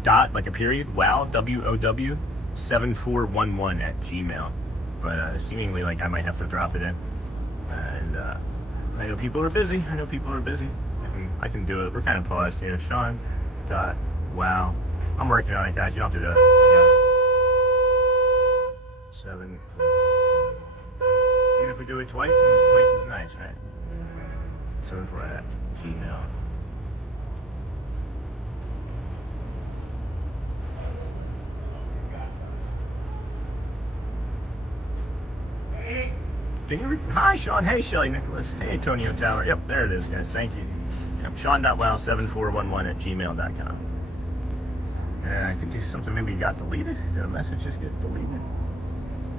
dot, like a period, wow, WOW 7411@gmail. But seemingly like I might have to drop it in. And I know people are busy. I can do it. We're kind of paused here. Sean dot wow. I'm working on it, guys. You don't have to do it. Yeah. 7. Even if we do it twice, twice is nice, right? 74@gmail. Hi, Sean. Hey, Shelly Nicholas. Hey, Antonio Tower. Yep, there it is, guys. Thank you. Yep, Sean.wow7411@gmail.com. And I think there's something maybe got deleted. Did a message just get deleted?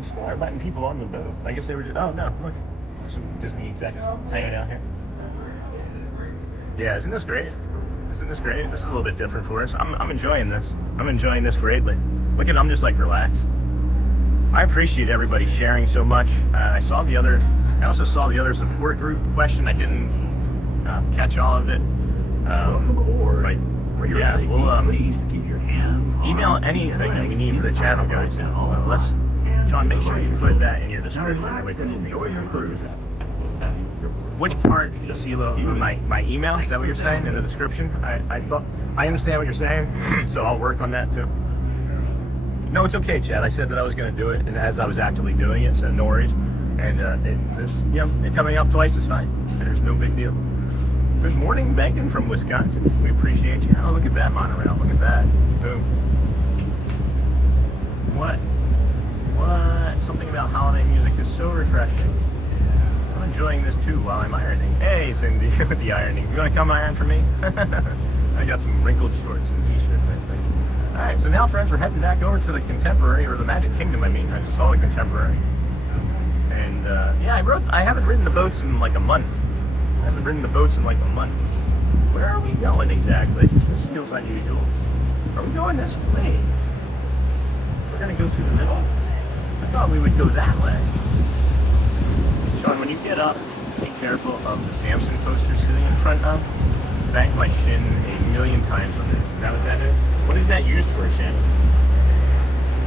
They started letting people on the boat. I guess they were just, oh no, look. Some Disney execs hanging out here. Yeah, isn't this great? This is a little bit different for us. I'm enjoying this. I'm enjoying this greatly. Look at, I'm just like relaxed. I appreciate everybody sharing so much. I also saw the other support group question. I didn't catch all of it. But yeah, we'll email anything that we need for the channel, guys. Sean, make sure you put that in your description. Which part, Celia, my email? Is that what you're saying in the description? I understand what you're saying, so I'll work on that too. No, it's okay, Chad. I said that I was going to do it, and as I was actively doing it, so no worries. And it coming up twice is fine. There's no big deal. Good morning, Megan from Wisconsin. We appreciate you. Oh, look at that monorail. Look at that. Boom. What? Something about holiday music is so refreshing. I'm enjoying this too while I'm ironing. Hey, Cindy, with the ironing. You want to come iron for me? I got some wrinkled shorts and t-shirts, I think. Alright, so now, friends, we're heading back over to the Contemporary, or the Magic Kingdom, I mean. I just saw the Contemporary. And, yeah, I haven't ridden the boats in like a month. Where are we going exactly? This feels unusual. Are we going this way? We're going to go through the middle? I thought we would go that way. Sean, when you get up, be careful of the Samson poster sitting in front of banged my shin a million times on this. Is that what that is? What is that used for, Shannon?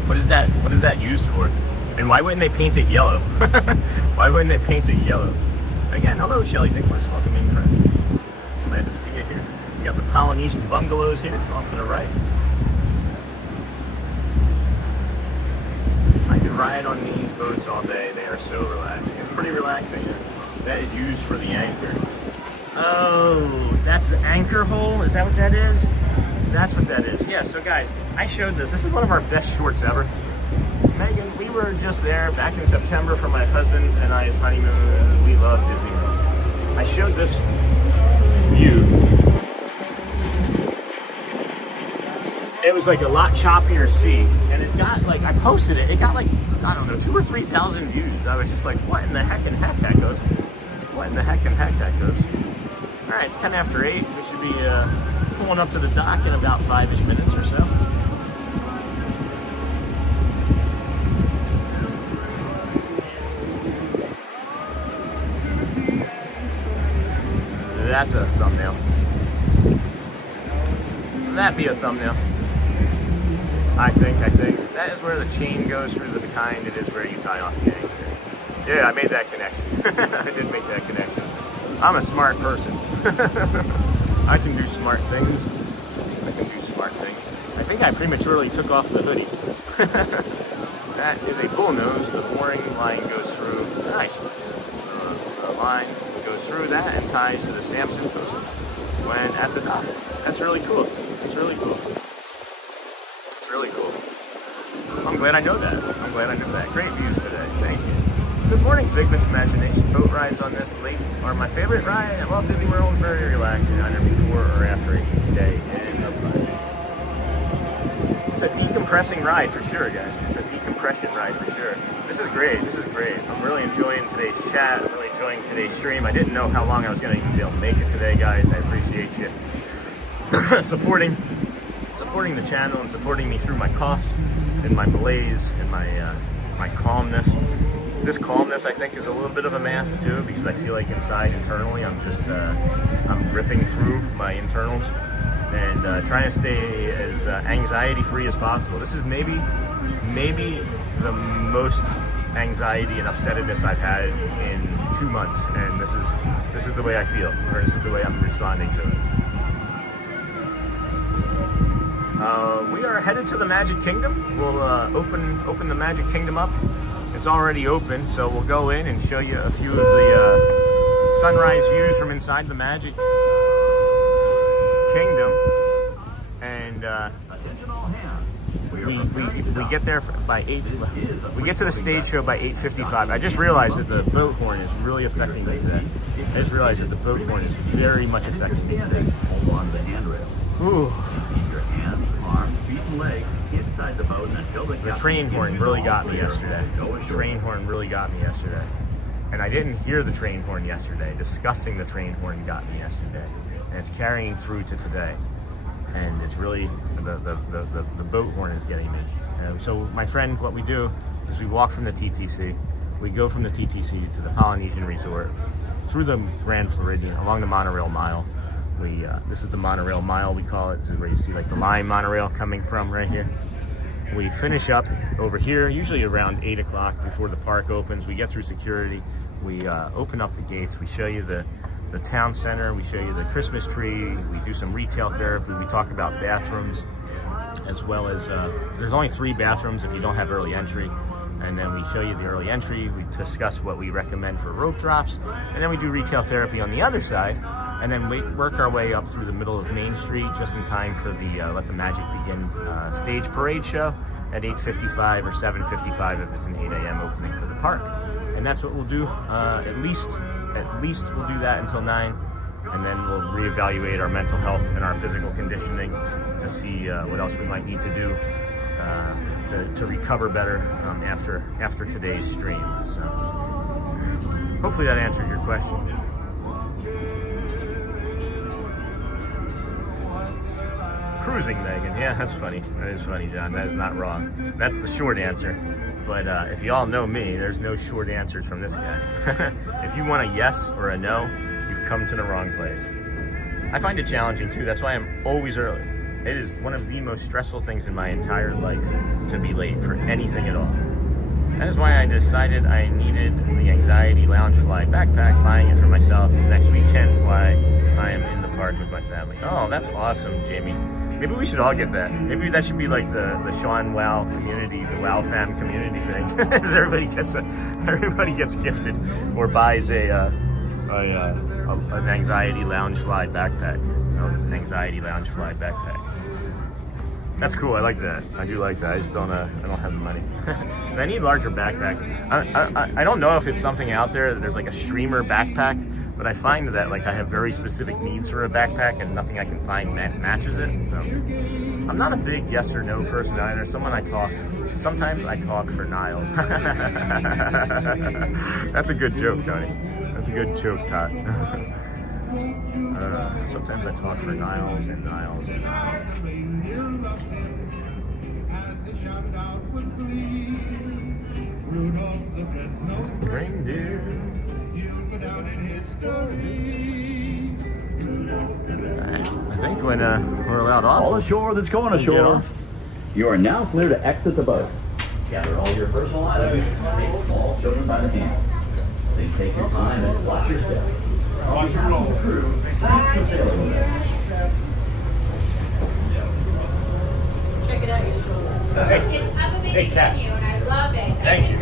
What is that used for? And why wouldn't they paint it yellow? Why wouldn't they paint it yellow? Again, hello, Shelly Nicholas. Welcome in, friend. Glad to see you here. You got the Polynesian bungalows here off to the right. I could ride on these boats all day. They are so relaxing. It's pretty relaxing. That is used for the anchor. Oh, that's the anchor hole? Is that what that is? That's what that is. Yeah, so guys, I showed this. This is one of our best shorts ever. Megan, we were just there back in September for my husband's and I's honeymoon. We love Disney World. I showed this view. It was like a lot choppier sea, and it's got like, I posted it, it got like, I don't know, 2,000 or 3,000 views. I was just like, what in the heck and heck that goes? What in the heck and heck that goes? All right, it's 10 after 8. We should be pulling up to the dock in about 5-ish minutes or so. That's a thumbnail. That'd be a thumbnail. I think. That is where the chain goes through the kind. It is where you tie off the anchor. Yeah, I made that connection. I did make that connection. I'm a smart person. I can do smart things. I think I prematurely took off the hoodie. That is a bullnose. The mooring line goes through. Nice. The line goes through that and ties to the Samson post when at the dock. That's really cool. It's really cool. I'm glad I know that. Great views today. Thank you. Good morning, Figment's Imagination. Boat rides on this lake are my favorite ride at Walt Disney World. Very relaxing, either before or after a day in the park. It's a decompressing ride for sure, guys. It's a decompression ride for sure. This is great. I'm really enjoying today's chat. I'm really enjoying today's stream. I didn't know how long I was going to be able to make it today, guys. I appreciate you supporting the channel and supporting me through my coughs and my malaise and my calmness. This calmness, I think, is a little bit of a mask too, because I feel like inside internally I'm just I'm ripping through my internals and trying to stay as anxiety free as possible. This is maybe the most anxiety and upsettedness I've had in 2 months, and this is the way I feel, or this is the way I'm responding to it. We are headed to the Magic Kingdom. We'll open the Magic Kingdom up. It's already open, so we'll go in and show you a few of the sunrise views from inside the Magic Kingdom. And we get there by 8. We get to the stage show by 8:55. I just realized that the boat horn is really affecting me today. I just realized that the boat horn is very much affecting me today. Hold on to the handrail. Ooh. Keep your hands, arms, feet, and legs inside the boat until The train horn really got me yesterday. And I didn't hear the train horn yesterday. Discussing the train horn got me yesterday. And it's carrying through to today. And it's really, the boat horn is getting me. So my friend, what we do is we walk from the TTC. We go from the TTC to the Polynesian Resort, through the Grand Floridian, along the Monorail Mile. This is the Monorail Mile, we call it. This is where you see like the line monorail coming from right here. We finish up over here, usually around 8 o'clock before the park opens. We get through security. We open up the gates. We show you the town center. We show you the Christmas tree. We do some retail therapy. We talk about bathrooms, as well as there's only 3 bathrooms if you don't have early entry. And then we show you the early entry. We discuss what we recommend for rope drops. And then we do retail therapy on the other side. And then we work our way up through the middle of Main Street just in time for the Let the Magic Begin stage parade show at 8:55 or 7:55 if it's an 8 a.m. opening for the park. And that's what we'll do. At least we'll do that until 9. And then we'll reevaluate our mental health and our physical conditioning to see what else we might need to do to recover better after today's stream. So hopefully that answered your question. Cruising, Megan. Yeah, that's funny. That is funny, John. That is not wrong. That's the short answer. But if you all know me, there's no short answers from this guy. If you want a yes or a no, you've come to the wrong place. I find it challenging too. That's why I'm always early. It is one of the most stressful things in my entire life to be late for anything at all. That is why I decided I needed the Anxiety Loungefly backpack, buying it for myself next weekend while I am in the park with my family. Oh, that's awesome, Jaimie. Maybe we should all get that. Maybe that should be like the Sean Wow community, the Wow fam community thing. Everybody gets gifted or buys an Anxiety Loungefly backpack. Oh, it's an Anxiety Loungefly backpack. That's cool. I like that. I do like that. I just don't. I don't have the money. I need larger backpacks. I don't know if it's something out there that there's like a streamer backpack, but I find that like I have very specific needs for a backpack, and nothing I can find matches it. So I'm not a big yes or no person either. Sometimes I talk for Niles. That's a good joke, Tony. That's a good joke, Todd. Sometimes I talk for Niles and Niles and Niles. Reindeer. I think when we're allowed off. All ashore that's going ashore. You are now clear to exit the boat. Gather all your personal items. Take small children by the hand. Please take your time and watch your step. On behalf of the crew, thanks to Celia. Check it out, your stroller. It's up a Hey, big Kat. venue, and I love it. Thank you.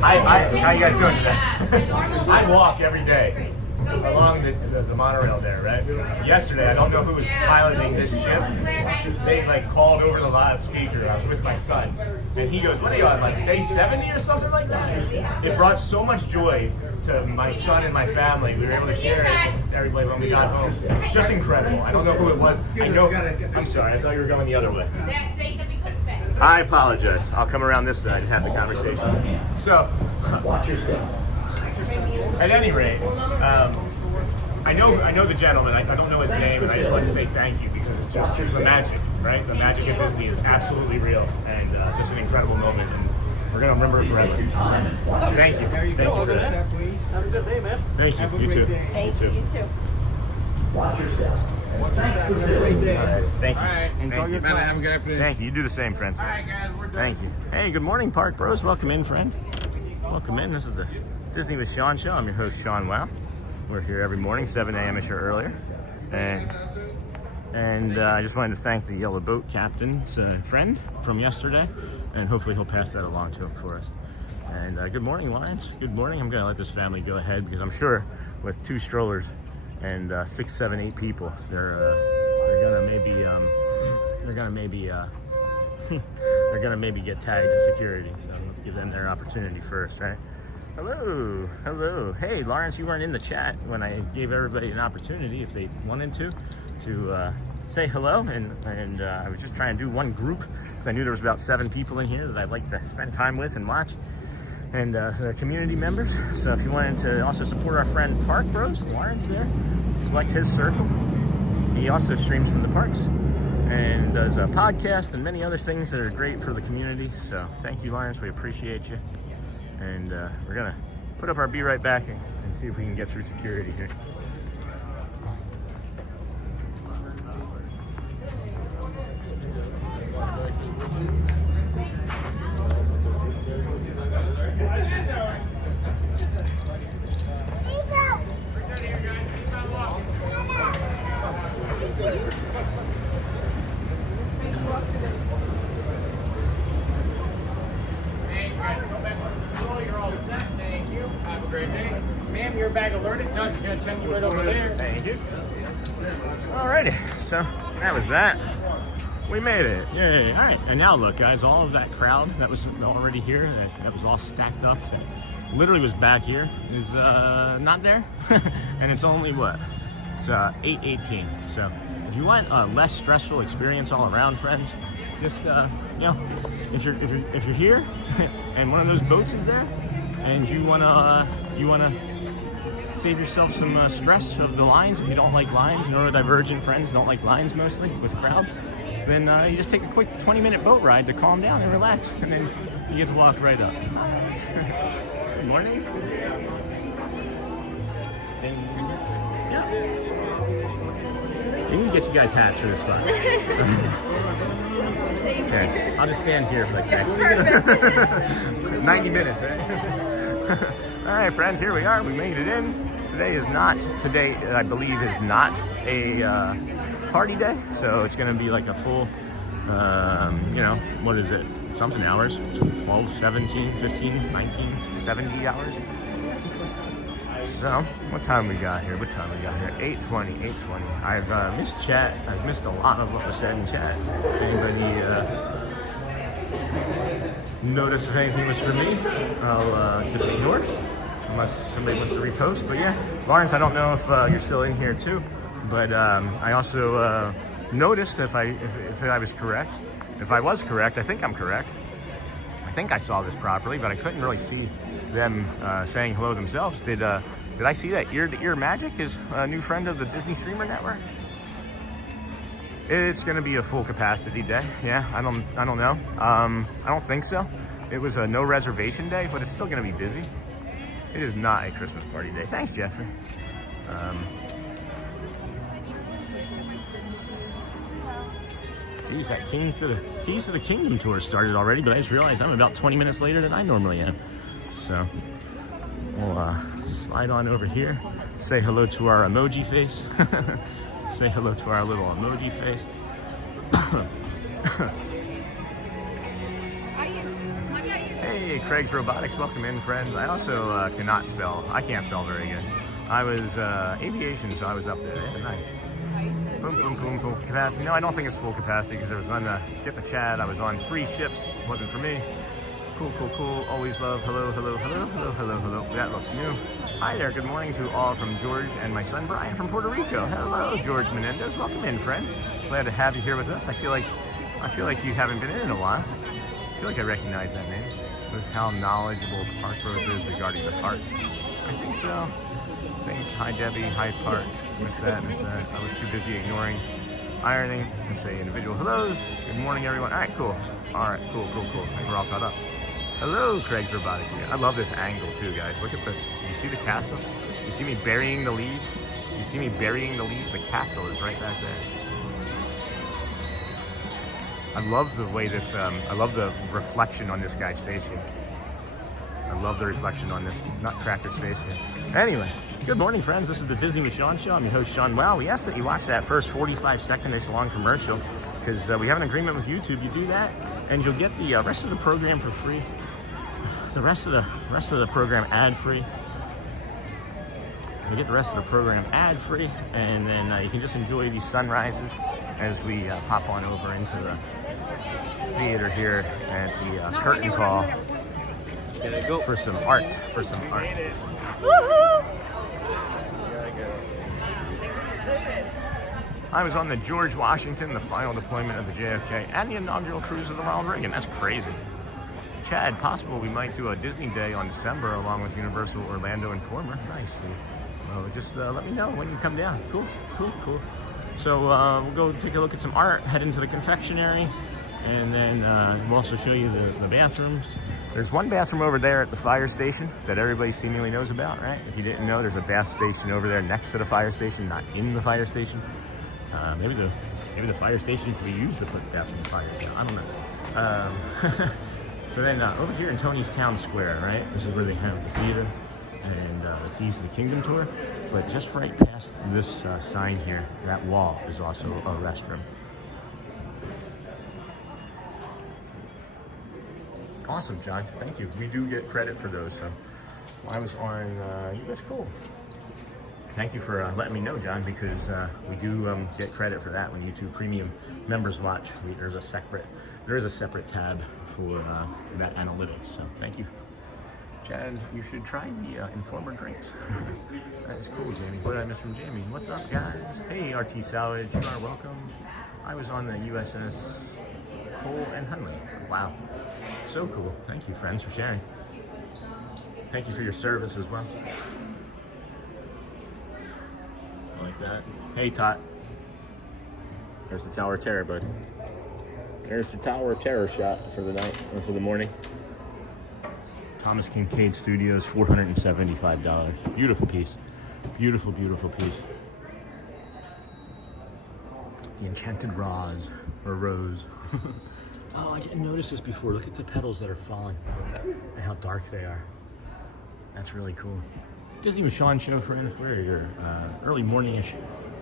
How you guys doing today? Normal I walk every day along the monorail there, right? Yesterday, I don't know who was piloting this ship. They like called over the loudspeaker. I was with my son, and he goes, "What are you on, like day 70 or something like that?" It brought so much joy to my son and my family. We were able to share it with everybody when we got home. Just incredible. I don't know who it was. I know. I'm sorry. I thought you were going the other way. I apologize. I'll come around this side and have the conversation. So, Watch your step. at any rate, I know the gentleman. I don't know his name, and I just want to say thank you because it's just the magic, right? The magic of Disney is absolutely real, and just an incredible moment. And we're gonna remember it forever. So, thank you. Thank you for that. Have a good day, man. Thank you. You too. Thank you, you too. Watch your step. Thanks to Celia. Thank you. All right. Thank you. Man, have a good afternoon. Thank you. You do the same, friends. All right, guys, we're done. Thank you. Hey, good morning, Park Bros. Welcome in, friend. Welcome in. This is the Disney with Sean show. I'm your host, Sean Wow. We're here every morning, 7 a.m.ish or earlier. And I just wanted to thank the Yellow Boat captain's friend from yesterday, and hopefully he'll pass that along to him for us. And good morning, Lawrence. Good morning. I'm going to let this family go ahead because I'm sure with 2 strollers and 6, 7, 8 people, they're gonna maybe get tagged in security. So let's give them their opportunity first, right? Hello. Hey, Lawrence, you weren't in the chat when I gave everybody an opportunity if they wanted to say hello, and I was just trying to do one group because I knew there was about 7 people in here that I'd like to spend time with and watch, and they're community members. So if you wanted to also support our friend Park Bros, Lawrence there, select his circle. He also streams from the parks and does a podcast and many other things that are great for the community. So thank you, Lawrence. We appreciate you. And we're gonna put up our Be Right Back and see if we can get through security here. Ma'am, your bag alerted. Doug's gonna check you right over there. Thank you. Alrighty, so that was that. We made it. Yay. Alright, and now look, guys, all of that crowd that was already here, that was all stacked up, that literally was back here, is not there. And it's only what? It's 8:18. So if you want a less stressful experience all around, friends, just if you're here and one of those boats is there, and you wanna save yourself some stress of the lines. If you don't like lines, neurodivergent friends don't like lines mostly with crowds, then you just take a quick 20-minute boat ride to calm down and relax, and then you get to walk right up. Good morning. Yeah. We need to get you guys hats for this fun. Here, I'll just stand here for like the next 90 minutes, right? All right, friends, here we are. We made it in. Today, I believe, is not a party day. So it's going to be like a full, what is it? Something hours, 12, 17, 15, 19, 70 hours. So, what time we got here? 8:20. I've missed chat. I've missed a lot of what was said in chat. Anybody notice if anything was for me? I'll just ignore it, unless somebody wants to repost. But yeah, Lawrence, I don't know if you're still in here too, but I also noticed if I was correct. If I was correct, I think I'm correct. I think I saw this properly, but I couldn't really see them saying hello themselves. Did I see that Ear to Ear Magic is a new friend of the Disney Streamer Network? It's going to be a full capacity day. Yeah, I don't know. I don't think so. It was a no reservation day, but it's still going to be busy. It is not a Christmas party day. Thanks, Jeffrey. Geez, that Keys to the Kingdom tour started already, but I just realized I'm about 20 minutes later than I normally am. So we'll slide on over here, say hello to our emoji face. Say hello to our little emoji face. Hey, Craig's Robotics, welcome in, friends. I also cannot spell. I can't spell very good. I was aviation, so I was up there. Yeah, nice. Boom, boom, boom, full capacity. No, I don't think it's full capacity because I was on Dip a Chad. I was on 3 ships. It wasn't for me. Cool. Always love. Hello. That looked new. Hi there. Good morning to all from George and my son Brian from Puerto Rico. Hello, George Menendez. Welcome in, friend. Glad to have you here with us. I feel like you haven't been in a while. I feel like I recognize that name. With how knowledgeable Park Rose is regarding the park. I think so. Hi Debbie. Hi Park. Missed that. I was too busy ignoring ironing to say individual hellos. Good morning, everyone. All right, cool. I think we're all caught up. Hello, Craig's Robotics here. I love this angle too, guys. Look at you see the castle? You see me burying the lead? The castle is right back there. I love the way this, I love the reflection on this guy's face here. I love the reflection on this Nutcracker's face here. Anyway, good morning, friends. This is the Disney with Sean Show. I'm your host, Sean. Wow, we asked that you watch that first 45-second-ish long commercial because we have an agreement with YouTube. You do that, and you'll get the rest of the program for free. The rest of the program ad-free. You get the rest of the program ad-free, and then you can just enjoy these sunrises as we pop on over into the theater here at the curtain call for some art. I was on the George Washington, the final deployment of the JFK, and the inaugural cruise of the Ronald Reagan. That's crazy. Chad, possible we might do a Disney day on December along with Universal Orlando Informer. Nice. Well, just let me know when you come down. Cool. So we'll go take a look at some art, head into the confectionery, and then we'll also show you the bathrooms. There's one bathroom over there at the fire station that everybody seemingly knows about, right? If you didn't know, there's a bath station over there next to the fire station, not in the fire station. Maybe the fire station could be used to put bathroom fires. I don't know. So then over here in Tony's Town Square, right? This is where they have the theater and the Keys to the Kingdom tour. But just right past this sign here, that wall is also a restroom. Awesome, John. Thank you. We do get credit for those. So I was on. That's cool. Thank you for letting me know, John, because we do get credit for that when YouTube Premium members watch. There is a separate tab for that analytics. So thank you, Chad. You should try the Informer drinks. That is cool, Jaimie. What did I miss from Jaimie? What's up, guys? Hey, RT Salvage, you are welcome. I was on the USS Cole and Hunley. Wow, so cool. Thank you, friends, for sharing. Thank you for your service as well. Like that. Hey, Tot. There's the Tower of Terror, bud. There's the Tower of Terror shot for the night, or for the morning. Thomas Kincaid Studios, $475. Beautiful piece. Beautiful piece. the enchanted rose. Oh, I didn't notice this before. Look at the petals that are falling and how dark they are. That's really cool. Disney with Sean show, friend. We're your early morning-ish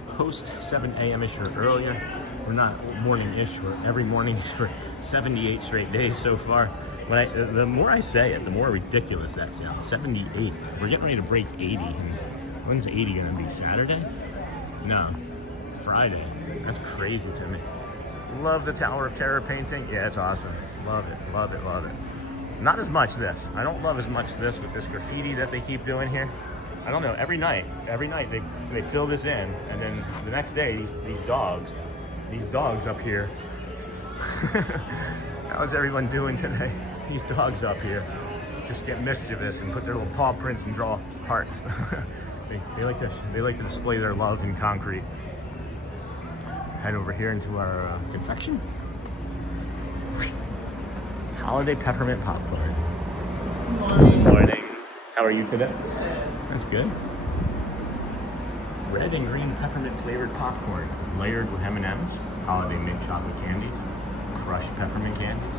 host, 7 a.m.-ish or earlier. We're not morning-ish, we're every morning for 78 straight days so far. But the more I say it, the more ridiculous that sounds. 78. We're getting ready to break 80. And when's 80 gonna be? Saturday? No, Friday. That's crazy to me. Love the Tower of Terror painting. Yeah, it's awesome. Love it, love it, love it. Not as much this. I don't love as much this with this graffiti that they keep doing here. I don't know, every night they fill this in, and then the next day, these dogs up here. How's everyone doing today? These dogs up here just get mischievous and put their little paw prints and draw hearts. they like to display their love in concrete. Head over here into our confection. Holiday peppermint popcorn. Good morning. How are you today? That's good. Red and green peppermint flavored popcorn, layered with M&Ms, holiday mint chocolate candies, crushed peppermint candies,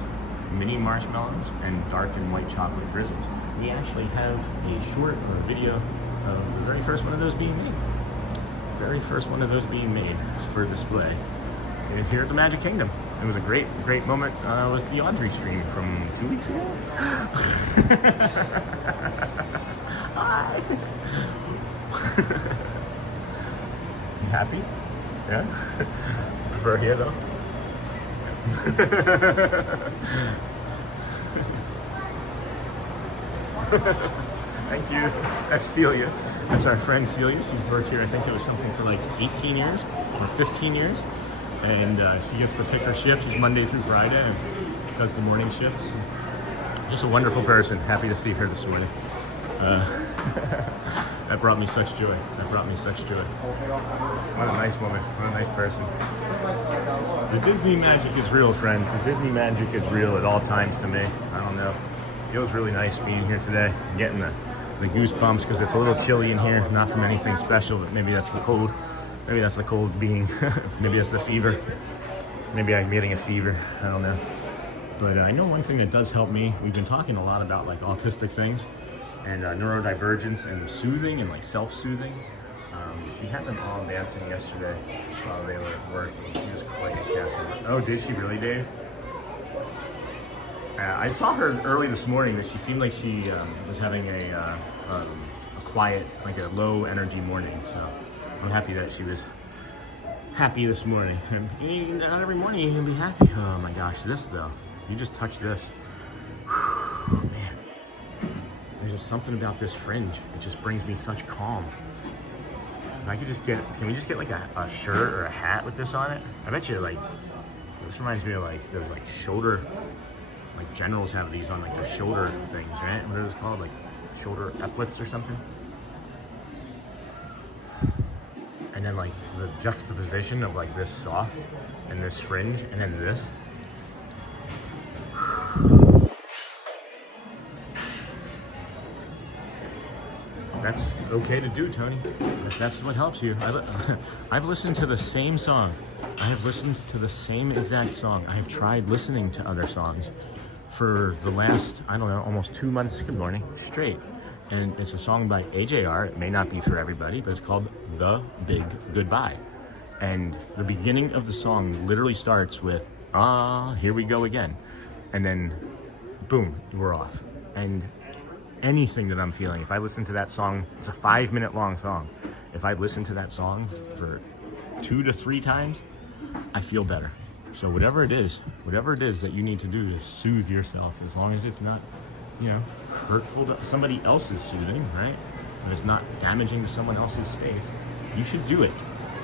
mini marshmallows, and dark and white chocolate drizzles. We actually have a short video of the very first one of those being made. For display here at the Magic Kingdom. It was a great moment with the Audrey stream from 2 weeks ago. Hi. You happy? Yeah? Prefer here though? Thank you. That's Celia. That's our friend Celia. She's worked here, I think it was something for like 18 years or 15 years. And she gets to pick her shift. She's Monday through Friday and does the morning shifts. Just a wonderful person. Happy to see her this morning. That brought me such joy. What a nice woman. What a nice person. The Disney magic is real, friends. The Disney magic is real at all times to me. I don't know. It feels really nice being here today. I'm getting the goosebumps because it's a little chilly in here. Not from anything special, but maybe that's the cold. Maybe that's the cold being. Maybe that's the fever. Maybe I'm getting a fever. I don't know. But I know one thing that does help me. We've been talking a lot about like autistic things and neurodivergence and soothing and like self-soothing. She had them all dancing yesterday while they were at work. And she was quite a cast member. Oh, did she really, Dave? I saw her early this morning that she seemed like she was having a quiet, like a low energy morning. So I'm happy that she was happy this morning. And not every morning you can be happy. Oh my gosh, this though. You just touch this. Whew, man. There's just something about this fringe. It just brings me such calm. If I could just get, can we just get like a shirt or a hat with this on it? I bet you like, this reminds me of like those like shoulder, like generals have these on like their shoulder things, right? What are those called? Like shoulder epaulets or something? And then like the juxtaposition of like this soft and this fringe and then this. That's okay to do, Tony. If that's what helps you. I've listened to the same song. I have listened to the same exact song. I have tried listening to other songs for the last, I don't know, almost 2 months, good morning, straight. And it's a song by AJR. It may not be for everybody, but it's called The Big Goodbye. And the beginning of the song literally starts with, ah, here we go again. And then, boom, we're off. And anything that I'm feeling, if I listen to that song, it's a 5-minute long song. If I listen to that song for 2 to 3 times, I feel better. So whatever it is that you need to do to soothe yourself, as long as it's not, you know, hurtful to somebody else's soothing, right? And it's not damaging to someone else's space, you should do it.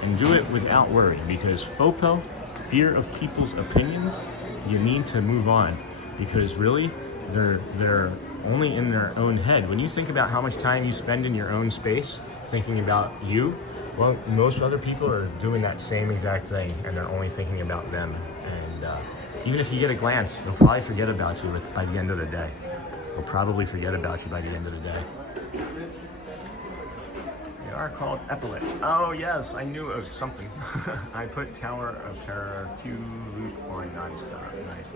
And do it without worry, because FOPO, fear of people's opinions, you need to move on. Because really, they're only in their own head. When you think about how much time you spend in your own space thinking about you, well, most other people are doing that same exact thing, and they're only thinking about them. And even if you get a glance, they'll probably forget about you by the end of the day. They'll probably forget about you by the end of the day. are called epaulets. Oh yes, I knew it was something. I put Tower of Terror Q loop on nonstop. Nice.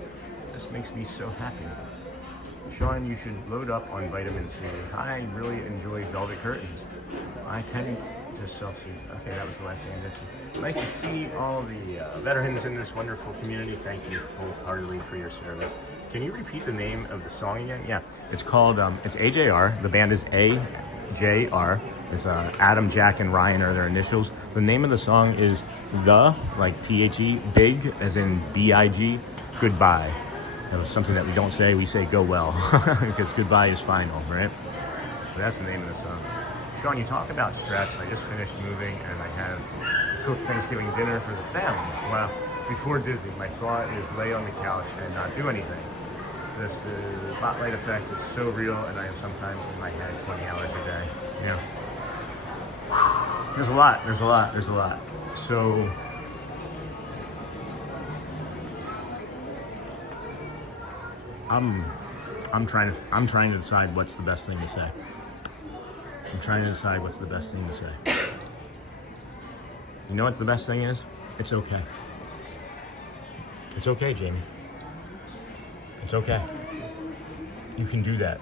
This makes me so happy. Sean, you should load up on vitamin C. I really enjoy velvet curtains. I tend to self-soothe. Okay, that was the last thing I mentioned. Nice to see all the veterans in this wonderful community. Thank you wholeheartedly for your service. Can you repeat the name of the song again? Yeah, it's called, it's AJR. The band is AJR. It's Adam, Jack, and Ryan are their initials. The name of the song is The, like T-H-E, Big, as in B-I-G, Goodbye. It was something that we don't say, we say go well, because goodbye is final, right? But that's the name of the song. Sean, you talk about stress. I just finished moving and I had cooked Thanksgiving dinner for the family. Well, before Disney, my thought is lay on the couch and not do anything. The spotlight effect is so real, and I am sometimes in my head 20 hours a day. Yeah. There's a lot. So I'm trying to decide what's the best thing to say. You know what the best thing is? It's okay. It's okay, Jaimie. It's okay. You can do that.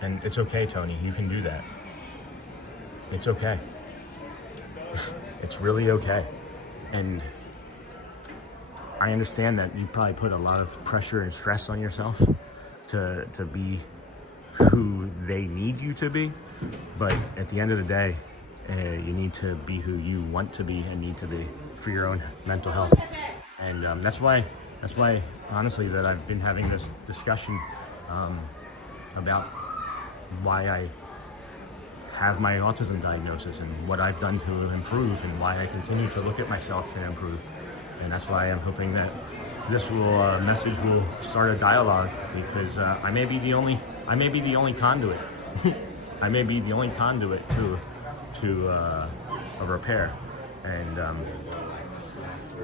And it's okay, Tony. You can do that. It's okay. It's really okay. And I understand that you probably put a lot of pressure and stress on yourself to be who they need you to be. But at the end of the day, you need to be who you want to be and need to be for your own mental health. And that's why, honestly, that I've been having this discussion about why I have my autism diagnosis and what I've done to improve and why I continue to look at myself and improve. And that's why I'm hoping that this message will start a dialogue, because I may be the only conduit. I may be the only conduit to a repair, and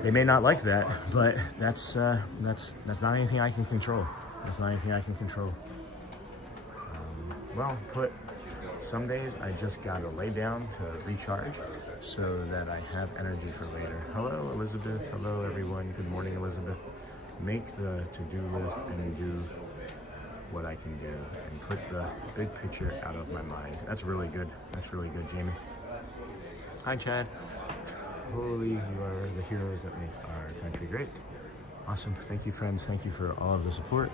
they may not like that, but that's not anything I can control. Well, some days I just gotta lay down to recharge so that I have energy for later. Hello, Elizabeth. Hello, everyone. Good morning, Elizabeth. Make the to-do list and do what I can do and put the big picture out of my mind. That's really good, Jaimie. Hi, Chad. Holy, you are the heroes that make our country great. Awesome. Thank you, friends. Thank you for all of the support.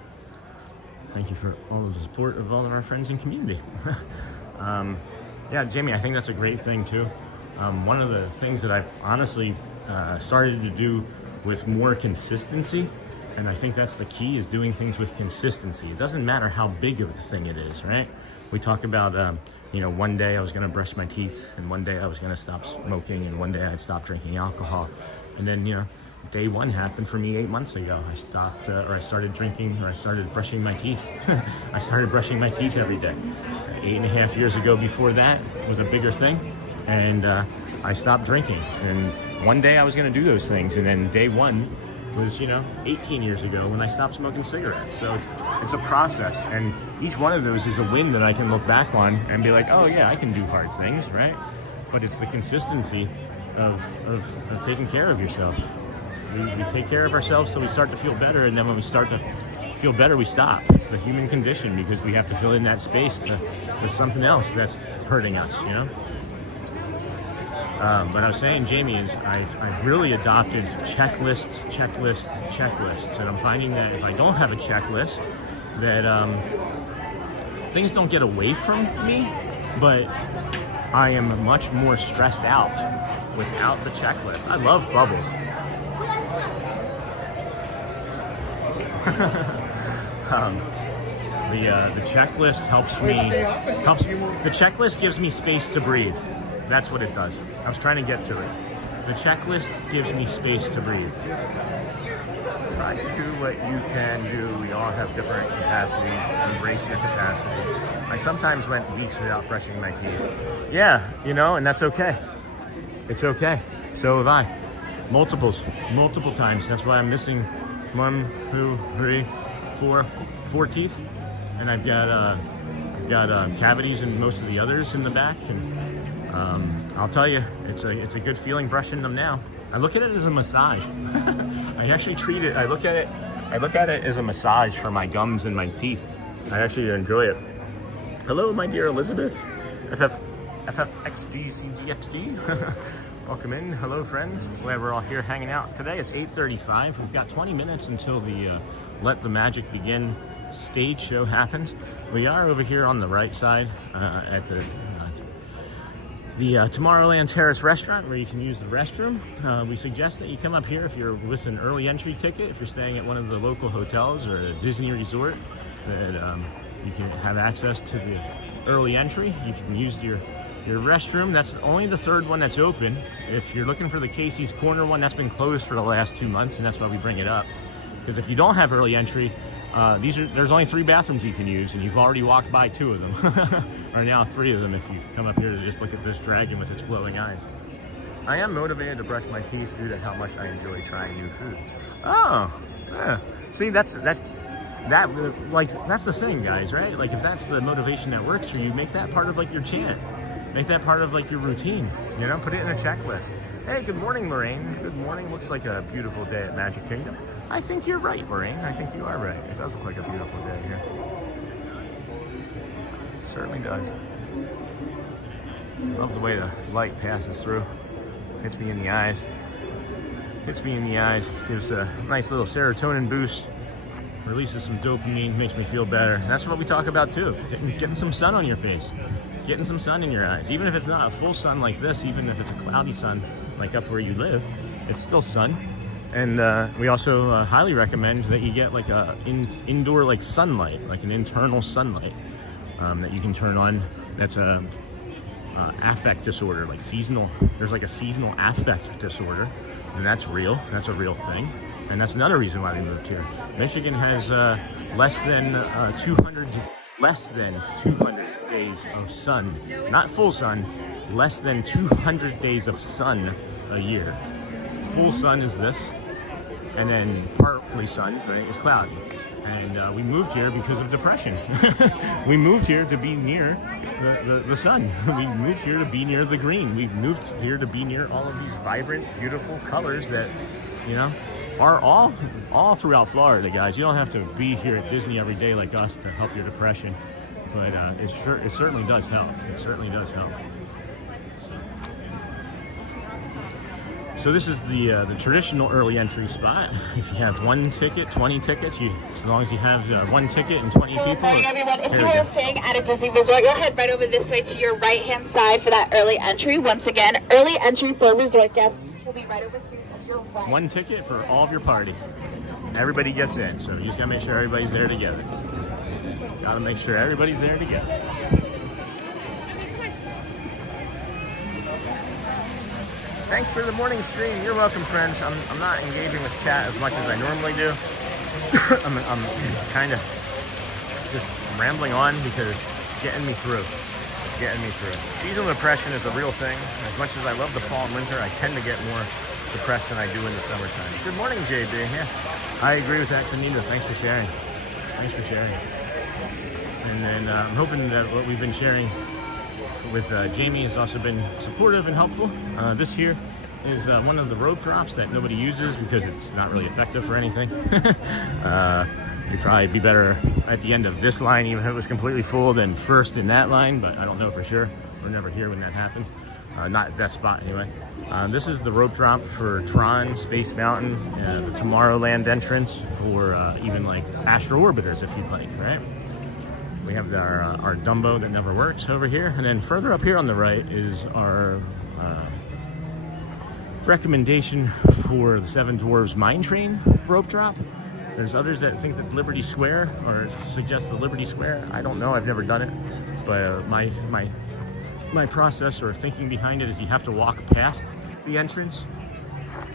Thank you for all of the support of all of our friends and community. Yeah, Jaimie, I think that's a great thing too. One of the things that I've honestly started to do with more consistency, and I think that's the key, is doing things with consistency. It doesn't matter how big of a thing it is, right? We talk about, one day I was gonna brush my teeth, and one day I was gonna stop smoking, and one day I'd stop drinking alcohol. And then, day one happened for me 8 months ago. I stopped, I started drinking, or I started brushing my teeth. I started brushing my teeth every day. 8.5 years ago, before that, was a bigger thing. And I stopped drinking. And one day I was gonna do those things, and then day one was, 18 years ago when I stopped smoking cigarettes. So it's a process, and each one of those is a win that I can look back on and be like, oh yeah, I can do hard things, right? But it's the consistency of taking care of yourself. We take care of ourselves till we start to feel better, and then when we start to feel better, we stop. It's the human condition, because we have to fill in that space with something else that's hurting us, What I was saying, Jaimie, is I've really adopted checklists, and I'm finding that if I don't have a checklist, that things don't get away from me, but I am much more stressed out without the checklist. I love bubbles. The checklist helps me. The checklist gives me space to breathe. That's what it does. I was trying to get to it. The checklist gives me space to breathe. Try to do what you can do. We all have different capacities. Embrace your capacity. I sometimes went weeks without brushing my teeth. Yeah, and that's okay. It's okay. So have I. Multiple times. That's why I'm missing 1, 2, 3, 4 teeth, and I've got cavities in most of the others in the back, and I'll tell you, it's a good feeling brushing them now. I look at it as a massage. I actually treat it. I look at it as a massage for my gums and my teeth. I actually enjoy it. Hello, my dear Elizabeth. FFXGCGXD. Welcome in. Hello, friends. Glad we're all here hanging out. Today it's 8:35. We've got 20 minutes until the Let the Magic Begin stage show happens. We are over here on the right side at the Tomorrowland Terrace restaurant, where you can use the restroom. We suggest that you come up here if you're with an early entry ticket, if you're staying at one of the local hotels or a Disney resort, that you can have access to the early entry. You can use your restroom. That's only the third one that's open. If you're looking for the Casey's Corner one, that's been closed for the last 2 months, and that's why we bring it up. Because if you don't have early entry, there's only 3 bathrooms you can use, and you've already walked by 2 of them, or now 3 of them if you come up here to just look at this dragon with its glowing eyes. I am motivated to brush my teeth due to how much I enjoy trying new foods. Oh, yeah. See, that's the thing, guys, right? Like, if that's the motivation that works for you, make that part of like your chant. Make that part of like your routine, you know, put it in a checklist. Hey, good morning, Lorraine. Good morning. Looks like a beautiful day at Magic Kingdom. I think you're right, Lorraine. I think you are right. It does look like a beautiful day here. It certainly does. Love the way the light passes through. Hits me in the eyes. Hits me in the eyes. Gives a nice little serotonin boost. Releases some dopamine. Makes me feel better. That's what we talk about too. Getting some sun on your face. Getting some sun in your eyes. Even if it's not a full sun like this, even if it's a cloudy sun like up where you live, it's still sun. And we also highly recommend that you get like a indoor like sunlight, like an internal sunlight that you can turn on. That's a affect disorder, like seasonal. There's like a seasonal affect disorder, and that's real. That's a real thing, and that's another reason why we moved here. Michigan has less than 200 days of sun, not full sun, less than 200 days of sun a year. Full sun is this, and then partly sun, right, is cloudy. And we moved here because of depression. We moved here to be near the sun. We moved here to be near the green. We moved here to be near all of these vibrant, beautiful colors that, you know, are all throughout Florida, guys. You don't have to be here at Disney every day like us to help your depression, but it certainly does help. It certainly does help. So this is the traditional early entry spot. If you have 1 ticket, 20 tickets, as long as you have 1 ticket and 20 people. Good morning, everyone. If you are staying at a Disney resort, you'll head right over this way to your right-hand side for that early entry. Once again, early entry for resort guests will be right over here to your right. 1 ticket for all of your party. Everybody gets in, so you just gotta make sure everybody's there together. Gotta make sure everybody's there together. Thanks for the morning stream. You're welcome, friends. I'm not engaging with chat as much as I normally do. I'm kind of just rambling on because it's getting me through. It's getting me through. Seasonal depression is a real thing. As much as I love the fall and winter, I tend to get more depressed than I do in the summertime. Good morning, JB. Yeah, I agree with that, Kanina. Thanks for sharing. Thanks for sharing. And then I'm hoping that what we've been sharing with Jaimie has also been supportive and helpful. This here is one of the rope drops that nobody uses because it's not really effective for anything. You'd probably be better at the end of this line, even if it was completely full, than first in that line, but I don't know for sure. We're never here when that happens. Not at that spot anyway. This is the rope drop for Tron, Space Mountain, the Tomorrowland entrance for even like Astro Orbiters if you'd like, right? We have our Dumbo that never works over here. And then further up here on the right is our recommendation for the Seven Dwarfs Mine Train rope drop. There's others that think that Liberty Square, or suggest the Liberty Square. I don't know, I've never done it. But my process or thinking behind it is you have to walk past the entrance.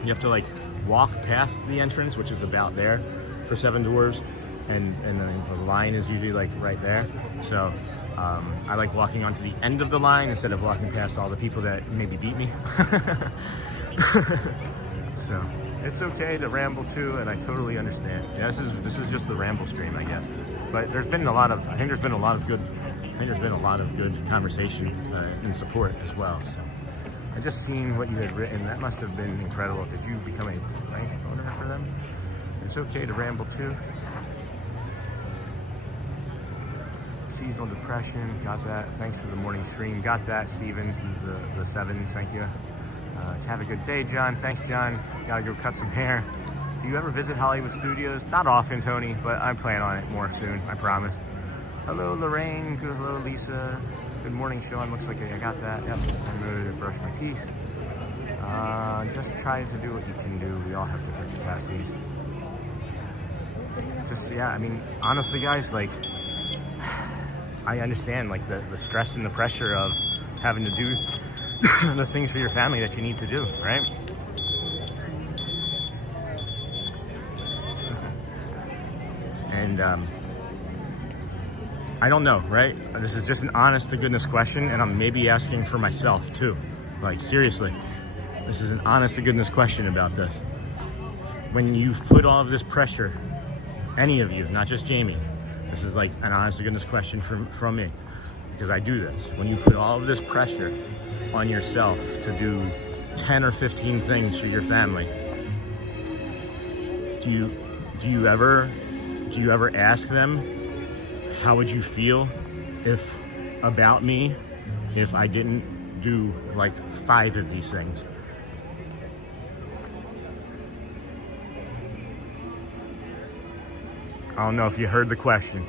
You have to like walk past the entrance, which is about there for Seven Dwarfs. And then the line is usually like right there. So I like walking onto the end of the line instead of walking past all the people that maybe beat me. So it's okay to ramble too, and I totally understand. Yeah, this is just the ramble stream, I guess. But there's been I think there's been a lot of good think there's been a lot of good conversation and support as well. So I just seen what you had written. That must have been incredible. Did you become a blank owner for them? It's okay to ramble too. Seasonal depression, got that. Thanks for the morning stream. Got that, Stevens, the sevens, thank you. Have a good day, John. Thanks, John. Gotta go cut some hair. Do you ever visit Hollywood Studios? Not often, Tony, but I plan on it more soon, I promise. Hello, Lorraine. Hello, Lisa. Good morning, Sean. Looks like I got that. Yep, I'm ready to brush my teeth. Just try to do what you can do. We all have different capacities. Just, yeah, I mean, honestly, guys, like, I understand, like, the stress and the pressure of having to do the things for your family that you need to do, right? And, I don't know, right? This is just an honest to goodness question, and I'm maybe asking for myself, too. Like, seriously, this is an honest to goodness question about this. When you've put all of this pressure, any of you, not just Jaimie, this is like an honest to goodness question from me, because I do this. When you put all of this pressure on yourself to do 10 or 15 things for your family, do you ever ask them, how would you feel about me if I didn't do like 5 of these things? I don't know if you heard the question,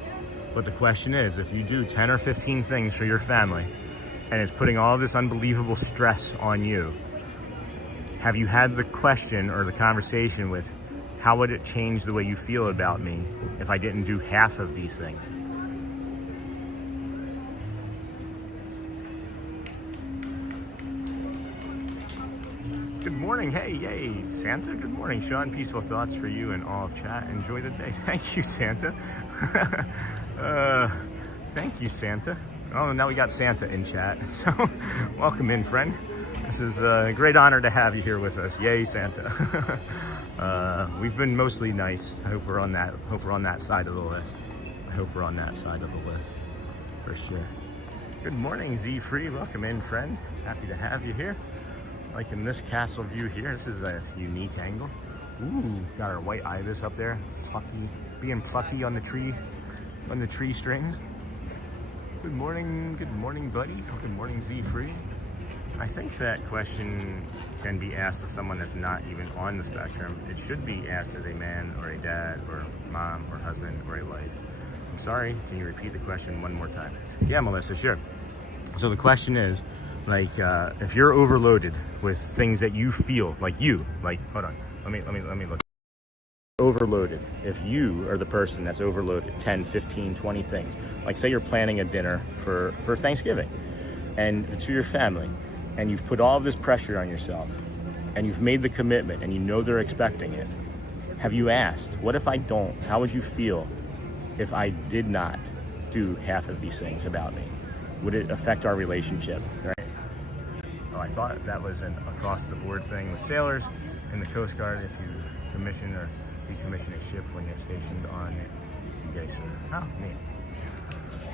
but the question is, if you do 10 or 15 things for your family and it's putting all this unbelievable stress on you, have you had the question or the conversation with, how would it change the way you feel about me if I didn't do half of these things? Good morning. Hey, yay, Santa. Good morning, Sean. Peaceful thoughts for you and all of chat. Enjoy the day. Thank you, Santa. Thank you, Santa. Oh, now we got Santa in chat. So, welcome in, friend. This is a great honor to have you here with us. Yay, Santa. We've been mostly nice. I hope we're on that. Hope we're on that side of the list. I hope we're on that side of the list, for sure. Good morning, Z Free. Welcome in, friend. Happy to have you here. Like in this castle view here, this is a unique angle. Ooh, got our white ibis up there, plucky, being plucky on the tree strings. Good morning, buddy. Good morning, Z Free. I think that question can be asked to someone that's not even on the spectrum. It should be asked as a man or a dad or mom or husband or a wife. I'm sorry, can you repeat the question one more time? Yeah, Melissa, sure. So the question is, like, if you're overloaded with things that you feel like hold on, let me look. Overloaded. If you are the person that's overloaded, 10, 15, 20 things, like say you're planning a dinner for Thanksgiving and to your family, and you've put all of this pressure on yourself and you've made the commitment and you know they're expecting it, have you asked, what if I don't? How would you feel if I did not do half of these things about me? Would it affect our relationship, right? Oh, I thought that was an across-the-board thing with sailors in the Coast Guard. If you commission or decommission a ship when you're stationed on it, you guys are, oh, neat.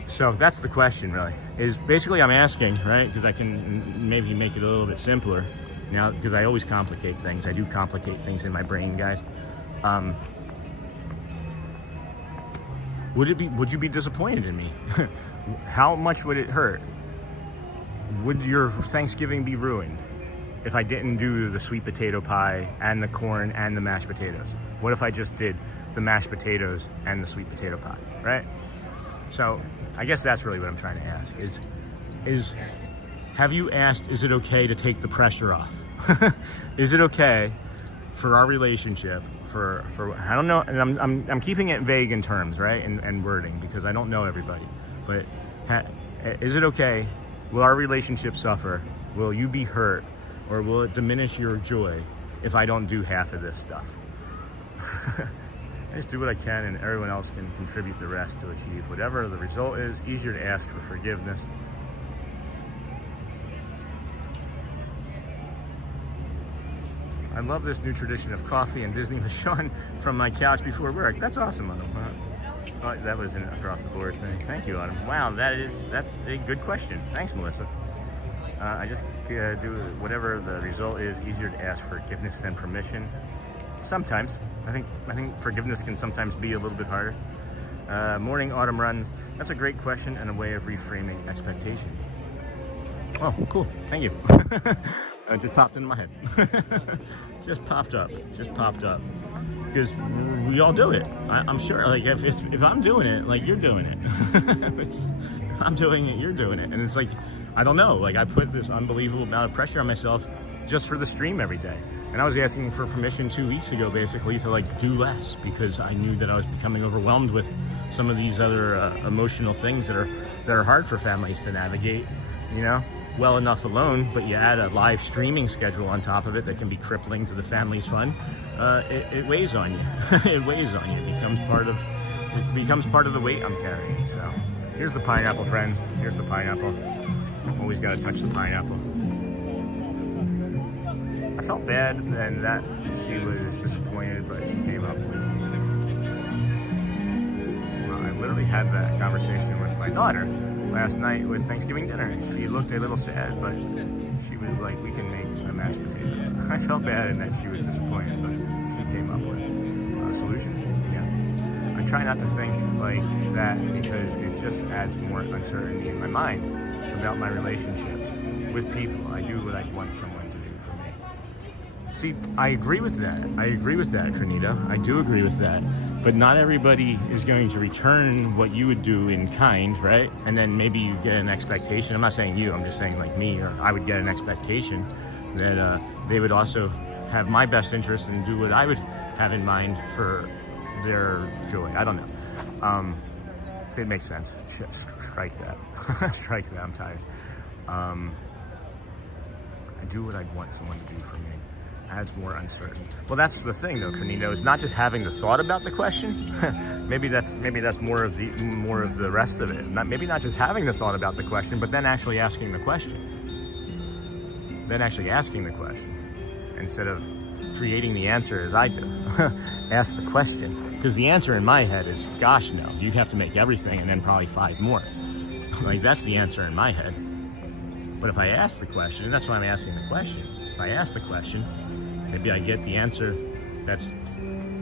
So that's the question, really. Is basically I'm asking, right? Because I can maybe make it a little bit simpler now, because I always complicate things. I do complicate things in my brain, guys. Would you be disappointed in me? How much would it hurt? Would your Thanksgiving be ruined if I didn't do the sweet potato pie and the corn and the mashed potatoes? What if I just did the mashed potatoes and the sweet potato pie, right? So I guess that's really what I'm trying to ask is have you asked, is it okay to take the pressure off? Is it okay for our relationship, for I don't know, and I'm keeping it vague in terms, right, and wording, because I don't know everybody, but is it okay? Will our relationship suffer? Will you be hurt? Or will it diminish your joy if I don't do half of this stuff? I just do what I can, and everyone else can contribute the rest to achieve whatever the result is. Easier to ask for forgiveness. I love this new tradition of coffee and Disney with Sean from my couch before work. That's awesome, Aloha. Oh, that was an across the board thing. Thank you, Autumn. Wow, that's a good question. Thanks, Melissa. I just do whatever the result is. Easier to ask forgiveness than permission. Sometimes. I think forgiveness can sometimes be a little bit harder. Morning autumn runs. That's a great question and a way of reframing expectations. Oh, cool. Thank you. It just popped into my head. Just popped up. Because we all do it. I'm sure. Like if I'm doing it, like you're doing it. If I'm doing it, you're doing it. And it's like, I don't know. Like I put this unbelievable amount of pressure on myself just for the stream every day. And I was asking for permission 2 weeks ago, basically, to like do less because I knew that I was becoming overwhelmed with some of these other emotional things that are hard for families to navigate. You know, well enough alone, but you add a live streaming schedule on top of it that can be crippling to the family's fun. It weighs on you. It weighs on you. It becomes part of the weight I'm carrying. So here's the pineapple, friends. Here's the pineapple. Always got to touch the pineapple. I felt bad and that she was disappointed, but she came up with. Well, I literally had that conversation with my daughter last night with Thanksgiving dinner. She looked a little sad, but she was like, "We can make some mashed potatoes." I felt bad and that she was disappointed, but she came up with a solution. Yeah, I try not to think like that because it just adds more uncertainty in my mind about my relationship with people. I do what I want someone to do for me. See, I agree with that. Trinita. I do agree with that. But not everybody is going to return what you would do in kind, right? And then maybe you get an expectation. I'm not saying you, I'm just saying like me, or I would get an expectation that they would also have my best interest and do what I would have in mind for their joy. I don't know. It makes sense. Strike that. Strike that. I'm tired. I do what I'd want someone to do for me. Adds more uncertainty. Well, that's the thing, though, Canino, is not just having the thought about the question. maybe that's more of the rest of it. Maybe not just having the thought about the question, but then actually asking the question. Instead of creating the answer as I do. Ask the question. Because the answer in my head is, gosh, no. You have to make everything and then probably 5 more. Like, that's the answer in my head. But if I ask the question, and that's why I'm asking the question. If I ask the question, maybe I get the answer that's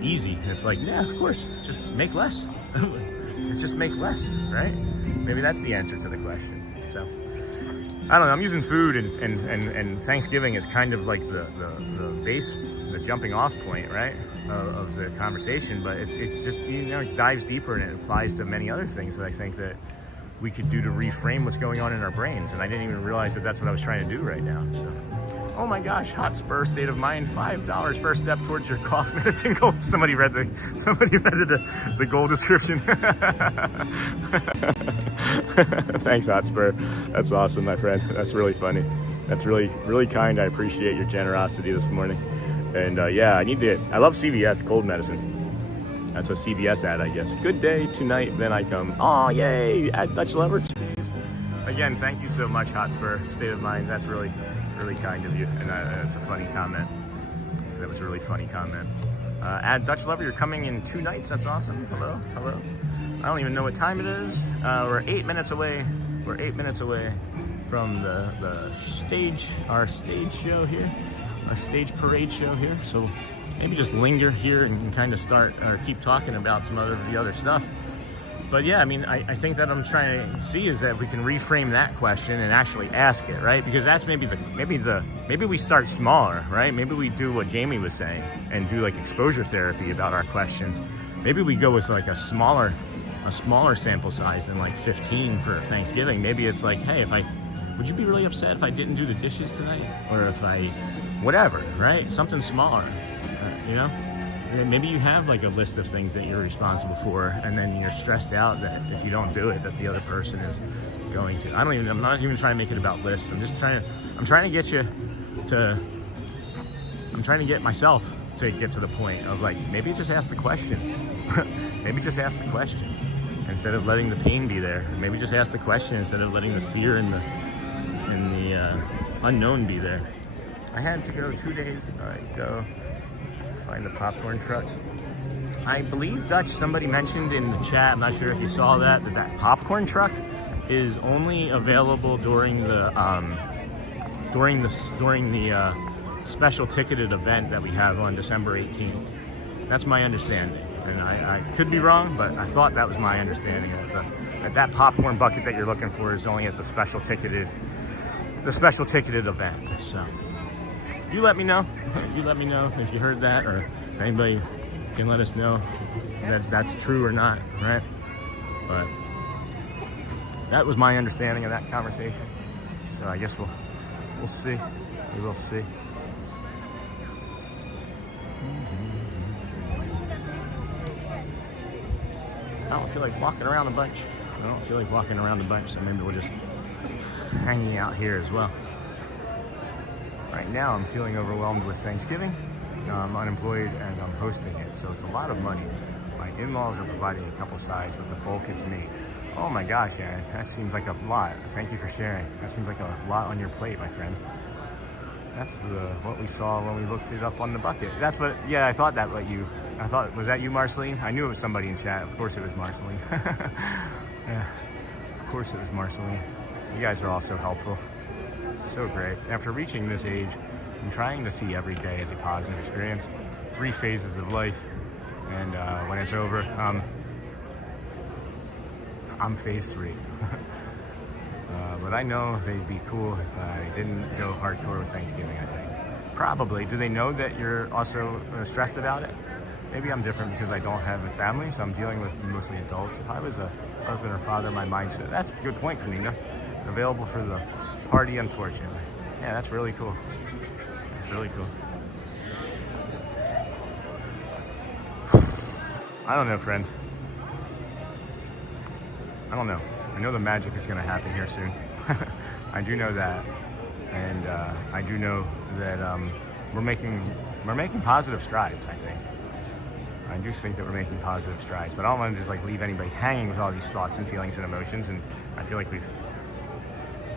easy. And it's like, yeah, of course, just make less. It's just make less, right? Maybe that's the answer to the question. So, I don't know, I'm using food and Thanksgiving is kind of like the base, the jumping off point, right? Of the conversation, but it just, it dives deeper and it applies to many other things that I think that we could do to reframe what's going on in our brains. And I didn't even realize that that's what I was trying to do right now. So, oh my gosh, hot spur state of mind, $5 first step towards your cough medicine goal. Somebody read the goal description. Thanks, Hotspur. That's awesome, my friend. That's really funny. That's really, really kind. I appreciate your generosity this morning. And yeah, I love CVS cold medicine. That's a CVS ad, I guess. Good day tonight, then I come. Oh, yay, at Dutch Lover. Again, thank you so much, Hotspur. State of mind, that's really, really kind of you. And that's a funny comment. That was a really funny comment. At Dutch Lover, you're coming in 2 nights. That's awesome. Hello. I don't even know what time it is. We're 8 minutes away. We're 8 minutes away from the stage, our stage show here, our stage parade show here. So maybe just linger here and kind of start or keep talking about some of the other stuff. But yeah, I mean, I think that I'm trying to see is that we can reframe that question and actually ask it, right? Because that's maybe we start smaller, right? Maybe we do what Jaimie was saying and do like exposure therapy about our questions. Maybe we go with like a smaller sample size than like 15 for Thanksgiving. Maybe it's like, hey, would you be really upset if I didn't do the dishes tonight? Or if whatever, right? Something smaller, Maybe you have like a list of things that you're responsible for, and then you're stressed out that if you don't do it, that the other person is going to. I'm not even trying to make it about lists. I'm trying to get myself to get to the point of like, maybe just ask the question. Maybe just ask the question instead of letting the pain be there. Maybe just ask the question instead of letting the fear and the unknown be there. I had to go 2 days ago find the popcorn truck. I believe, Dutch, somebody mentioned in the chat, I'm not sure if you saw that, that popcorn truck is only available during the special ticketed event that we have on December 18th. That's my understanding, and I could be wrong, but I thought that was my understanding. That popcorn bucket that you're looking for is only at the special ticketed event. So you let me know. You let me know if you heard that, or if anybody can let us know that that's true or not, right? But that was my understanding of that conversation. So I guess we'll see. We will see. I don't feel like walking around a bunch. So maybe we'll just hanging out here as well. Right now I'm feeling overwhelmed with Thanksgiving. I'm unemployed and I'm hosting it, so it's a lot of money. My in-laws are providing a couple sides, but the bulk is me. Oh my gosh, Aaron, that seems like a lot. Thank you for sharing. That seems like a lot on your plate, my friend. That's what we saw when we looked it up on the bucket. That's what, yeah, I thought that was that you, Marceline? I knew it was somebody in chat. Of course it was Marceline. Yeah, of course it was Marceline. You guys are all so helpful. So great. After reaching this age, I'm trying to see every day as a positive experience. 3 phases of life, and when it's over, I'm phase 3. But I know they'd be cool if I didn't go hardcore with Thanksgiving, I think. Probably. Do they know that you're also stressed about it? Maybe I'm different because I don't have a family, so I'm dealing with mostly adults. If I was a husband or father, my mindset, that's a good point, Kanina. Available for the party, unfortunately. Yeah, that's really cool. That's really cool. I don't know, friends. I don't know. I know the magic is going to happen here soon. I do know that, and I do know that we're making positive strides. I do think that we're making positive strides, but I don't want to just like leave anybody hanging with all these thoughts and feelings and emotions. And I feel like we've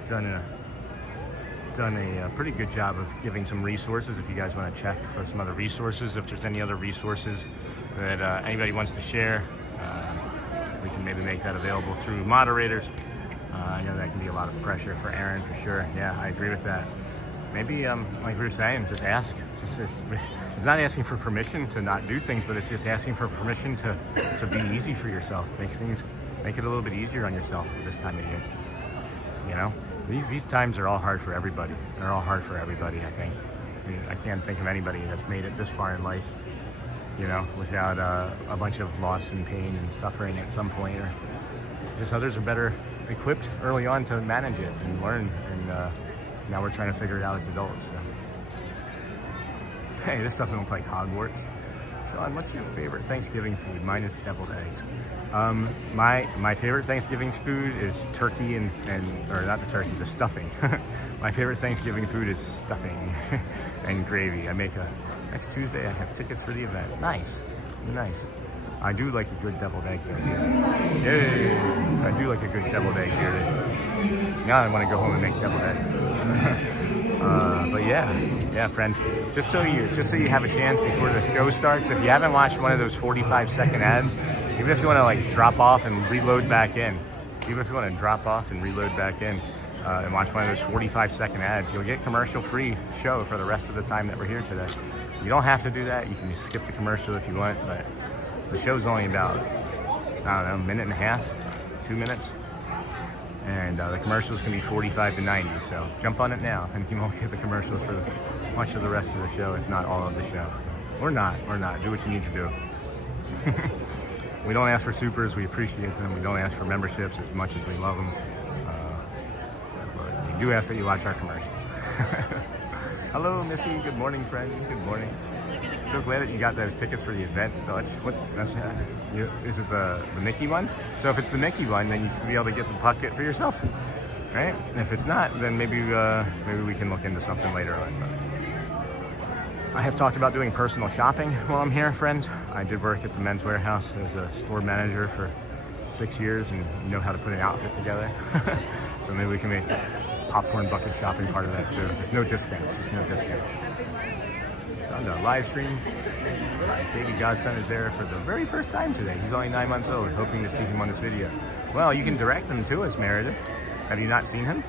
done a pretty good job of giving some resources. If you guys want to check for some other resources, if there's any other resources that anybody wants to share, we can maybe make that available through moderators. I know that can be a lot of pressure for Aaron, for sure. Yeah, I agree with that. Maybe, like we were saying, just ask. It's not asking for permission to not do things, but it's just asking for permission to be easy for yourself. Make it a little bit easier on yourself at this time of year. You know, these times are all hard for everybody. They're all hard for everybody, I think. I mean, I can't think of anybody that's made it this far in life, you know, without a bunch of loss and pain and suffering at some point, or just others are better equipped early on to manage it and learn, and now we're trying to figure it out as adults. So. Hey, this doesn't look like Hogwarts. Sean, what's your favorite Thanksgiving food? Mine is deviled eggs. My favorite Thanksgiving food is turkey or not the turkey, the stuffing. My favorite Thanksgiving food is stuffing and gravy. Next Tuesday I have tickets for the event. Nice. I do like a good deviled egg though. Yay! I do like a good deviled egg here. Now I want to go home and make deviled eggs. But yeah, friends. Just so you have a chance before the show starts, if you haven't watched one of those 45-second ads, even if you want to like drop off and reload back in, and watch one of those 45-second ads, you'll get commercial-free show for the rest of the time that we're here today. You don't have to do that. You can just skip the commercial if you want, but the show's only about, I don't know, a minute and a half, 2 minutes. And the commercials can be 45 to 90, so jump on it now, and you won't get the commercial for much of the rest of the show, if not all of the show. Or not. Do what you need to do. We don't ask for supers, we appreciate them. We don't ask for memberships as much as we love them. But we do ask that you watch our commercials. Hello, Missy. Good morning, friend. Good morning. So glad that you got those tickets for the event, Dutch. Is it the Mickey one? So if it's the Mickey one, then you should be able to get the bucket for yourself, right? And if it's not, then maybe we can look into something later on. I have talked about doing personal shopping while I'm here, friends. I did work at the Men's Warehouse as a store manager for 6 years and know how to put an outfit together. So maybe we can make popcorn bucket shopping part of that too. There's no discounts. So on the live stream. My baby godson is there for the very first time today. He's only 9 months old, hoping to see him on this video. Well, you can direct him to us, Meredith. Have you not seen him?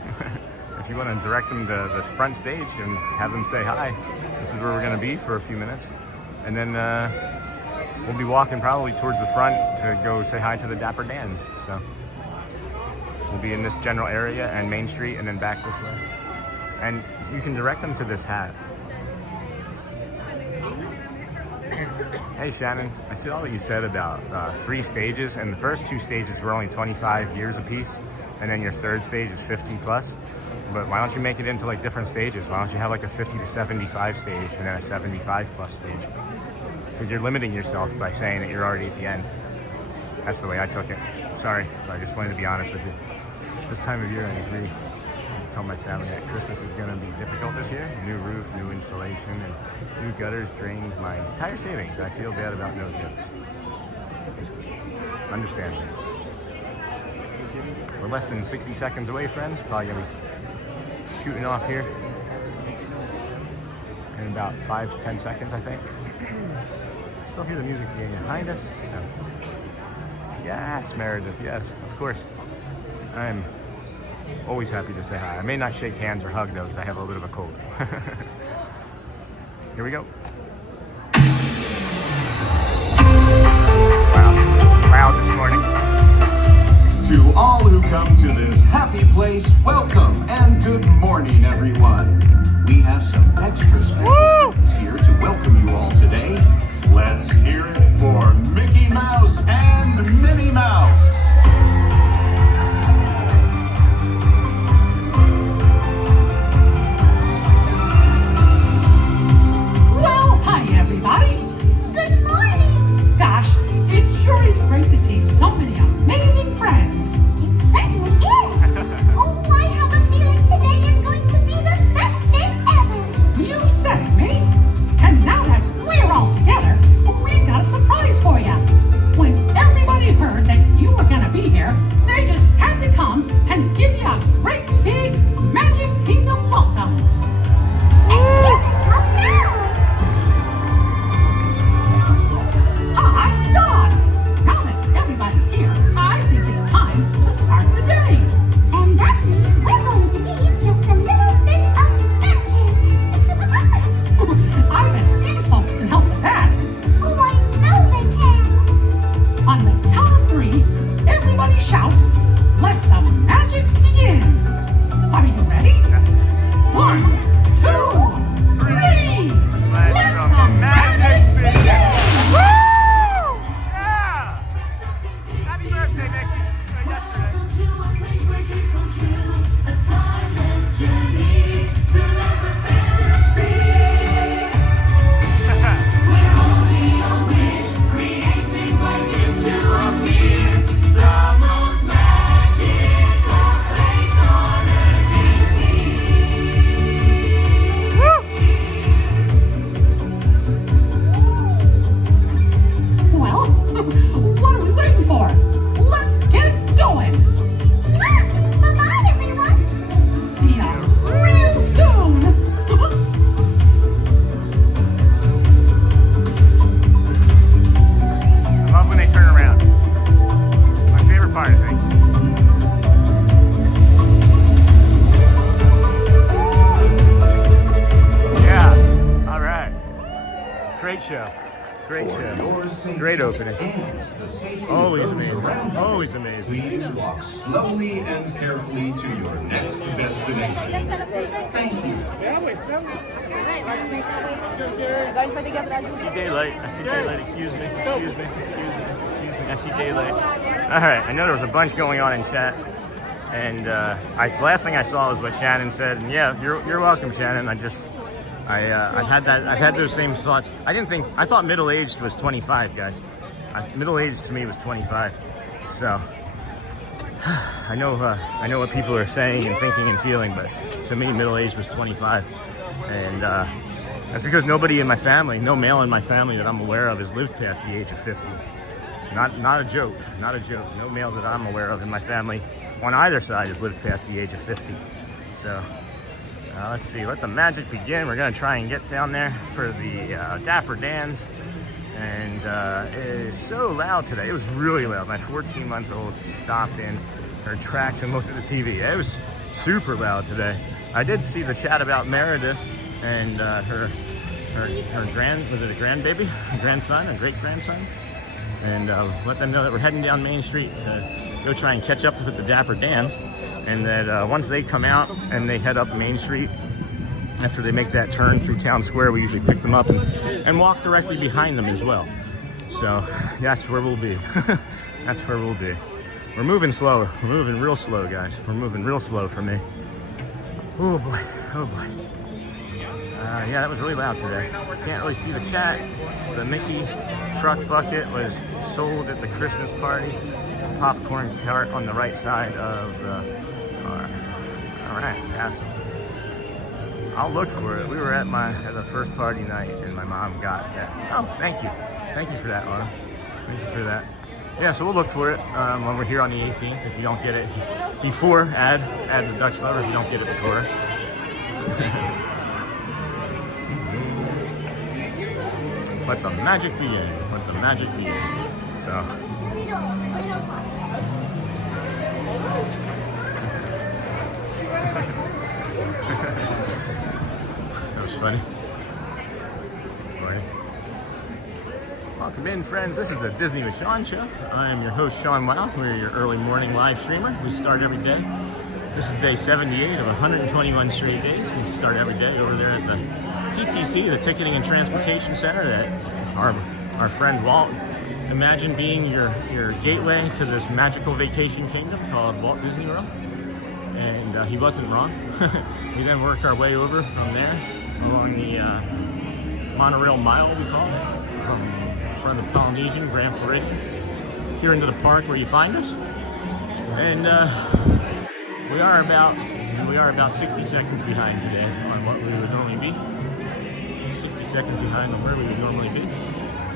If you want to direct him to the front stage and have him say hi, this is where we're going to be for a few minutes. And then we'll be walking probably towards the front to go say hi to the Dapper Dans. So we'll be in this general area and Main Street and then back this way. And you can direct them to this hat. Hey Shannon, I see all that you said about 3 stages, and the first 2 stages were only 25 years apiece, and then your third stage is 50 plus. But why don't you make it into like different stages? Why don't you have like a 50 to 75 stage and then a 75 plus stage? Because you're limiting yourself by saying that you're already at the end. That's the way I took it. Sorry, but I just wanted to be honest with you. This time of year I agree. I tell my family that Christmas is going to be difficult this year. New roof, new installation, and new gutters drained my entire savings. I feel bad about no gifts. Just understand me. We're less than 60 seconds away, friends. Probably going to be shooting off here in about 5 to 10 seconds, I think. I still hear the music behind us. So. Yes, Meredith, yes, of course. I'm always happy to say hi. I may not shake hands or hug though, because I have a little bit of a cold. Here we go. Wow, this morning. To all who come to this happy place, welcome and good morning, everyone. We have some extra special friends here to welcome you all today. Let's hear it for Mickey Mouse and Minnie Mouse. Well, hi everybody. Good morning. Gosh, it sure is great to see so many amazing friends. It certainly is. Oh, I have a feeling today is going to be the best day ever. You said it, Minnie. And now that we're all together, we've got a surprise for you. When everybody heard that you were going to be here, they just had to come and give you a great big Magic Kingdom welcome. And here they come now. Hi, Dawn. Now that everybody's here, I think it's time to start the day. And that means we're going to be just a little bit of magic. I bet these folks can help with that. Oh, I know they can. On the count of 3, everybody shout, "Let the magic begin." Are you ready? Yes. 1, 2, 3. Let the magic begin. Woo! Yeah! Happy birthday, Mickey. Yesterday. Well, what are we waiting for? Let's get going. Bye-bye, everyone. See ya real soon. I love when they turn around. My favorite part, I think. Yeah. All right. Great show. Great show. Great opening. Always amazing. Always amazing. Please walk slowly and carefully to your next destination. Thank you. I see daylight. I see daylight. Excuse me. Excuse me. Excuse me. Excuse me. I see daylight. All right. I know there was a bunch going on in chat, and last thing I saw was what Shannon said. And yeah, you're welcome, Shannon. I've had those same thoughts. I thought middle-aged was 25, guys. Middle-aged to me was 25. So I know what people are saying and thinking and feeling, but to me, middle-aged was 25. And that's because nobody in my family, no male in my family that I'm aware of has lived past the age of 50. Not a joke, not a joke. No male that I'm aware of in my family on either side has lived past the age of 50. So Let's see, let the magic begin. We're gonna try and get down there for the Dapper dance. And it is so loud today. It was really loud. My 14-month-old stopped in her tracks and looked at the TV. It was super loud today. I did see the chat about Meredith and her grandbaby, grandson, a great grandson, and let them know that we're heading down Main Street to go try and catch up with the Dapper Dans, and that once they come out and they head up Main Street, after they make that turn through Town Square, we usually pick them up and walk directly behind them as well. So that's where we'll be. That's where we'll be. We're moving slow. We're moving real slow, guys. We're moving real slow for me. Oh boy, oh boy. Yeah, that was really loud today. Can't really see the chat. The Mickey truck bucket was sold at the Christmas party. The popcorn cart on the right side of the car. All right, awesome. I'll look for it. We were at the first party night, and my mom got that. Oh, thank you. Thank you for that, Autumn. Thank you for that. Yeah, so we'll look for it when we're here on the 18th. If you don't get it before, add the Dutch Lover if you don't get it before us. Let the magic begin. Let the magic begin. So. That was funny. Right. Welcome in, friends. This is the Disney with Sean show. I am your host, Sean Wow. We're your early morning live streamer. We start every day. This is day 78 of 121 straight days. We start every day over there at the TTC, the Ticketing and Transportation Center that our friend Walt imagined being your gateway to this magical vacation kingdom called Walt Disney World. And he wasn't wrong. We then worked our way over from there along the Monorail Mile, we call it, from the Polynesian, Grand Floridian, here into the park where you find us. And we are about 60 seconds behind today on what we would normally be. 60 seconds behind on where we would normally be.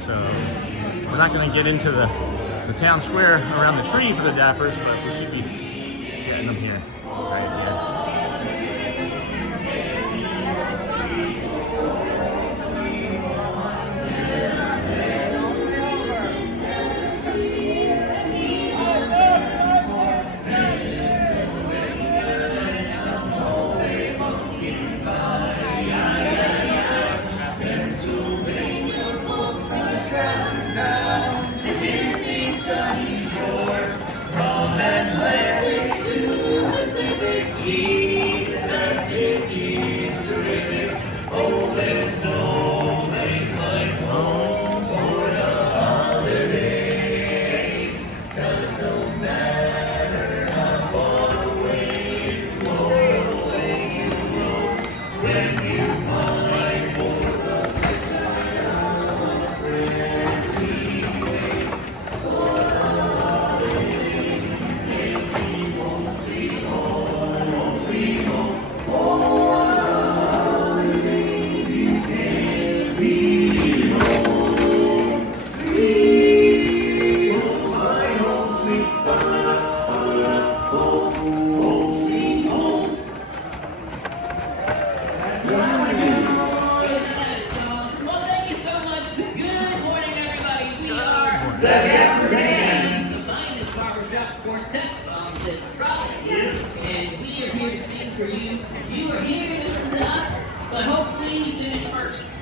So we're not going to get into the town square around the tree for the Dappers, but we should be getting them here right here.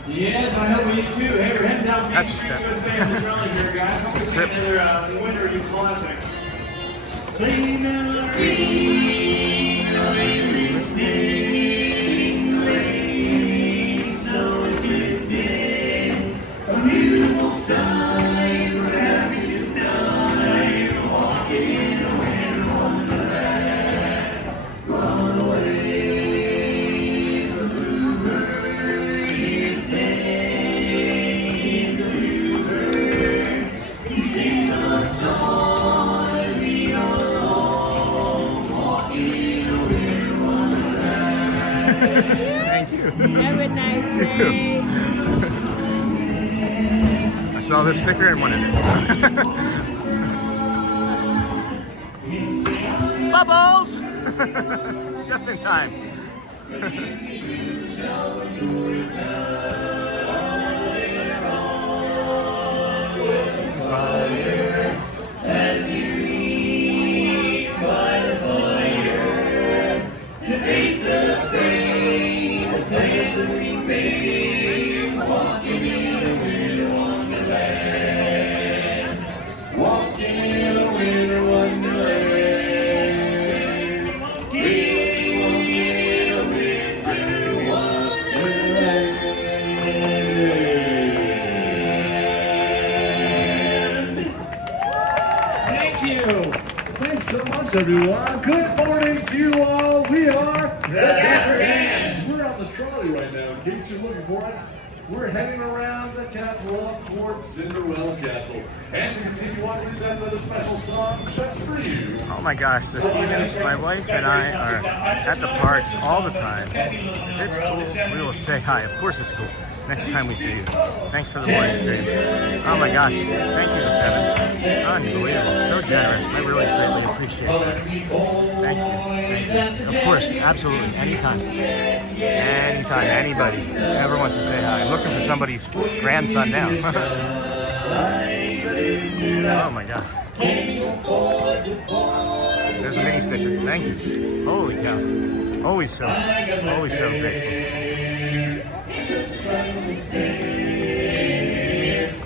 Yes, I know we too. Hey, we're heading down. That's a step. Just tripped. Winter, you classic. Singing so it's been a beautiful sight. We're happy tonight, walking in a winter wonderland. Run away. Have a nice day. You too. I saw this sticker and wanted it. Bubbles! Just in time. As you reach by the fire to face the frame, the plans that we made, walking in a winter wonderland, walking in a winter wonderland, really walking in a winter wonderland. Thank you. Thanks so much, everyone. Good morning to you all. We are The Dapper Dance. We're on the trolley right now. In case you're looking for us, we're heading around the castle up towards Cinderella Castle. And to continue on, we've got another special song just for you. Oh my gosh, the Stevens, my wife and I are at the parks all the time. It's cool. We will say hi. Of course it's cool. Next time we see you. Thanks for the morning streams. Oh my gosh. Thank you to Sevens. Unbelievable. So generous. I really greatly appreciate that. Thank you. Thank you. Of course, absolutely. Anytime. Anytime. Anybody ever wants to say hi. I'm looking for somebody's grandson now. Oh my god. There's a mini sticker. Thank you. Holy cow. Always so grateful.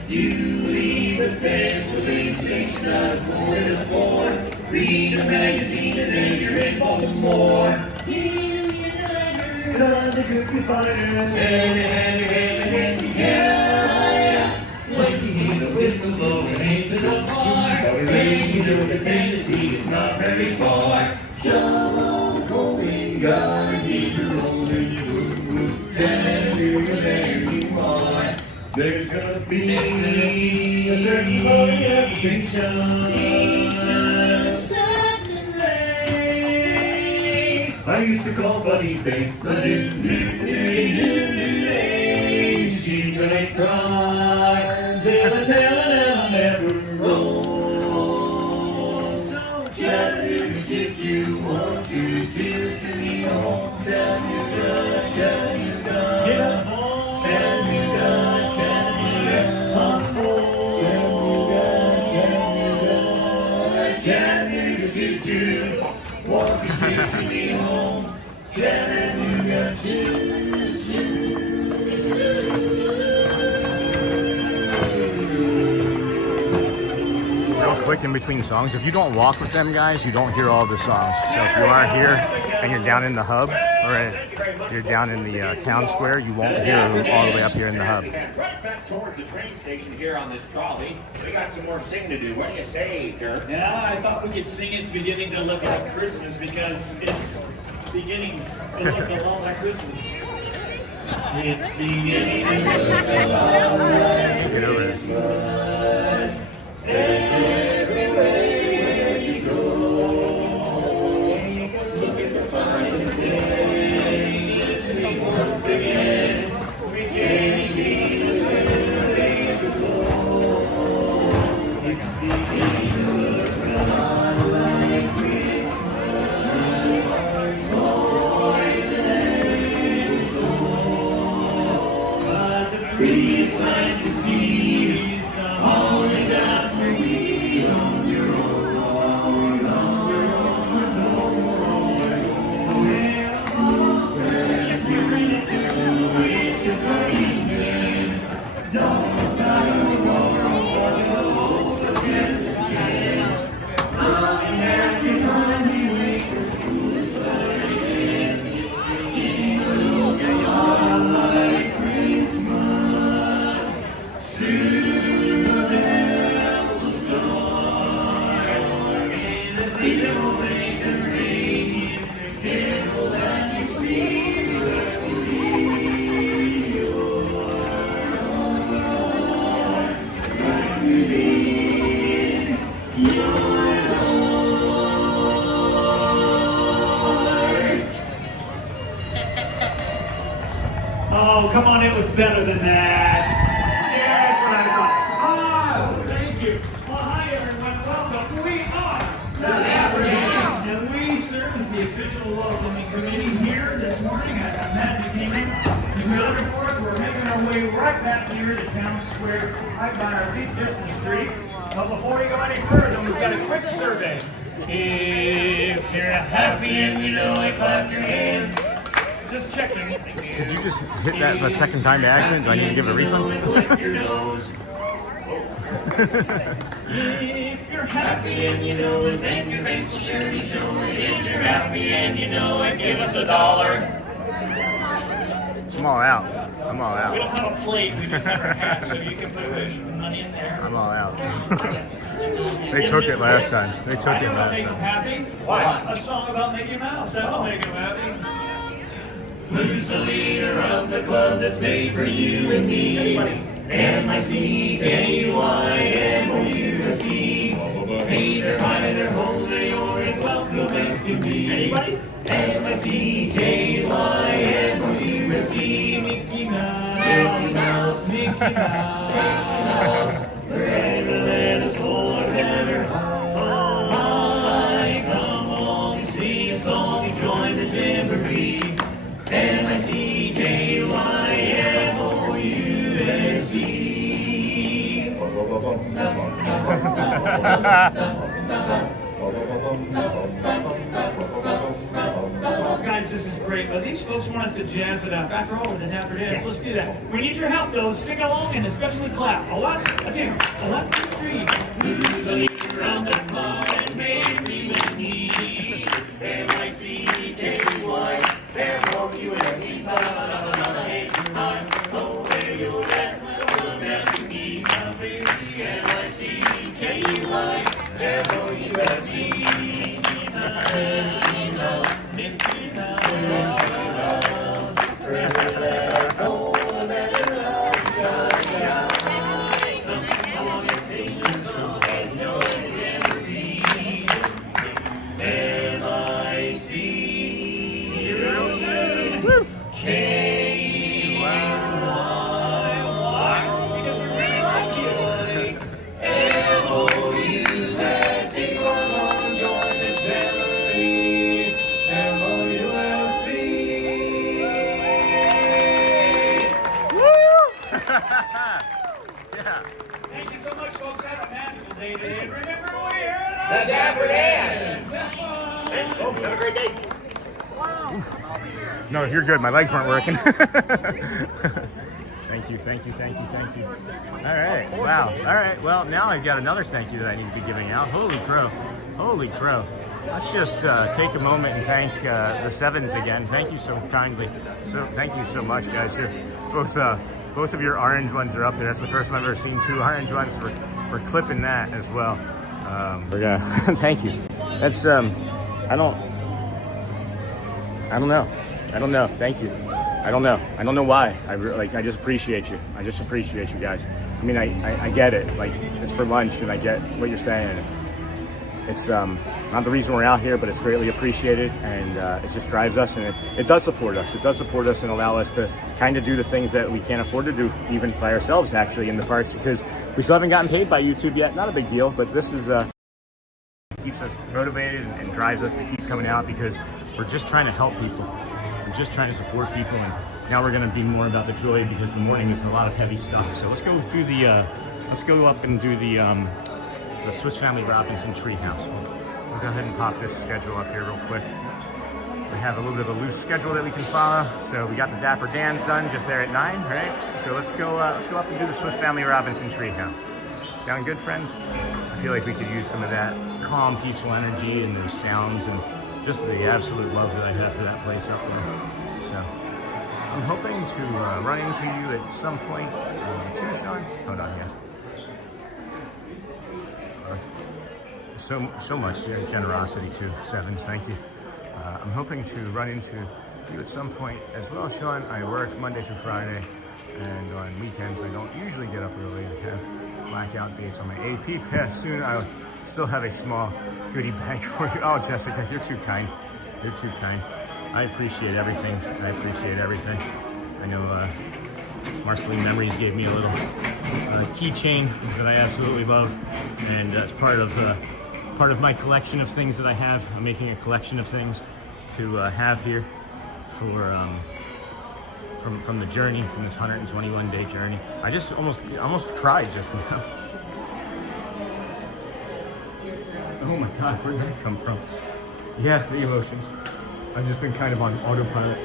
You leave the Pennsylvania station at a quarter to 4. Read a magazine and then you're in Baltimore. The cookie fighter and yeah. When you hear the whistle blowing into the bar, when you know that Tennessee is not very far. Shalom, going, gotta keep it rolling. There's gonna be a certain loading at the station. I used to call Buddy Face the new name. She's gonna cry till I tell her I'll never roll. So Chattanooga, choo-choo, won't you choo-choo me home? Chattanooga, Chattanooga, get up home. Chattanooga, Chattanooga, I'm home. Chattanooga, Chattanooga, choo-choo, won't you choo-choo me home? Chattanooga, choo-choo. Real quick in between songs, if you don't walk with them guys, you don't hear all the songs. So if you are here and you're down in the hub, or you're down in the town square, you won't hear them all the way up here in the hub. Right back towards the train station here on this trolley. We got some more singing to do. What do you say, Dirk? Yeah, I thought we could sing It's Beginning to Look Like Christmas because it's beginning to look a lot like Christmas. It's beginning to look a lot like Christmas. Everywhere you go, look at the fine day. Listening once again, beginning to go. It's beginning to look a lot like Christmas. Toys and so, but the pretty sight to see all you got for me on your own. If you really do, if you're burning good, don't stop the world again. Looking at your honey, wait for school starting. Beginning to look a lot like Christmas. Soon the bells will start, and if they don't make the rain, it's the carol that you sing that will be yours. Right within your heart. Oh, come on, it was better than that. That's right. Oh, thank you. Well, hi, everyone. Welcome. We are the Dapper Dance, and we serve as the official official welcoming committee here this morning. I'm glad you came in. And we're looking forward. We're making our way right back here to Town Square, right by our big Christmas tree. But before we go any further, we've got a quick survey. If you're happy and you know it, clap your hands. Just checking. Did you just hit that a second time by accident? Do I need to give a refund? If you're happy and you know it, then your face will surely show it. If you're happy and you know it, give us $1. I'm all out. I'm all We don't out. have a plate, we just have our hats, so you can put money in there. I'm all out. They took it last time. They took it last Make them time. happy? What? A song about Mickey Mouse, that'll make them happy. Who's the leader of the club that's made for you and me? M-I-C-K-U-I-M-O-U-S-E. Neither high nor hold nor you're as welcome as can be. Anybody? M-I-C-K-U-I-M-O-U-S-E. Mickey Mouse. Mickey Mouse. Mickey Mouse. Forever let us hold our banner high. Come along and sing a song and join the jamboree. M-I-C-K-U-I-M-O-U-S-E. Guys, this is great, but these folks want us to jazz it up. After all, with the Dapper dance, let's do that. We need your help, though. Sing along and especially clap. A one, a two, 1, 2, 3. Who's the leader of the club and made me and me? M-I-C-K-U-I-M-O-U-S-E. Hey, hi, oh, there you rest, my love, that's me. M-I-C-K-U-I-M-O-U-S-E. Mickey Mouse, forever let us hold a banner up, come along and sing the song and join the jamboree. M-I-C-K-U-I-M-O-U-S-E. Come on, join this jamboree. M-O-U-S-E. Yeah. Thank you so much, folks. Have a magical day today. And remember, we're here at The Dapper Dance. Thanks, folks. Have a great day. No, you're good. My legs weren't working. Thank you, thank you, thank you, thank you. All right, wow. All right, well, now I've got another thank you that I need to be giving out. Holy crow. Holy crow. Let's just take a moment and thank the Sevens again. Thank you so kindly. So thank you so much, guys. Here, both of your orange ones are up there. That's the first time I've ever seen 2 orange ones. We're clipping that as well. We're gonna thank you. That's I don't know. Thank you. I don't know why. I just appreciate you. I just appreciate you guys. I mean, I get it. Like, it's for lunch, and I get what you're saying. It's not the reason we're out here, but it's greatly appreciated, and it just drives us, and it does support us. It does support us and allow us to kind of do the things that we can't afford to do even by ourselves, actually, in the parks, because we still haven't gotten paid by YouTube yet. Not a big deal, but this is keeps us motivated and drives us to keep coming out, because we're just trying to help people. We're just trying to support people, and now we're going to be more about the joy, because the morning is a lot of heavy stuff. So let's go do the let's go up and do the Swiss Family Robinson Treehouse. We'll go ahead and pop this schedule up here real quick. We have a little bit of a loose schedule that we can follow. So we got the Dapper Dans done just there at 9, right? So let's go up and do the Swiss Family Robinson Treehouse. Sound good, friends? I feel like we could use some of that calm, peaceful energy and those sounds and just the absolute love that I have for that place up there. So I'm hoping to run into you at some point too, Sean. Hold on, yes. So much generosity too, Sevens. Thank you. I'm hoping to run into you at some point as well, Sean. I work Monday through Friday, and on weekends I don't usually get up early. I have blackout dates on my AP pass. Soon I'll still have a small goodie bag for you. Oh, Jessica, you're too kind. You're too kind. I appreciate everything. I appreciate everything. I know Marceline Memories gave me a little keychain that I absolutely love, and it's part of my collection of things that I have. I'm making a collection of things, to have here for from the journey, from this 121-day journey. I just almost cried just now. Oh my God, where did that come from? Yeah, the emotions. I've just been kind of on autopilot.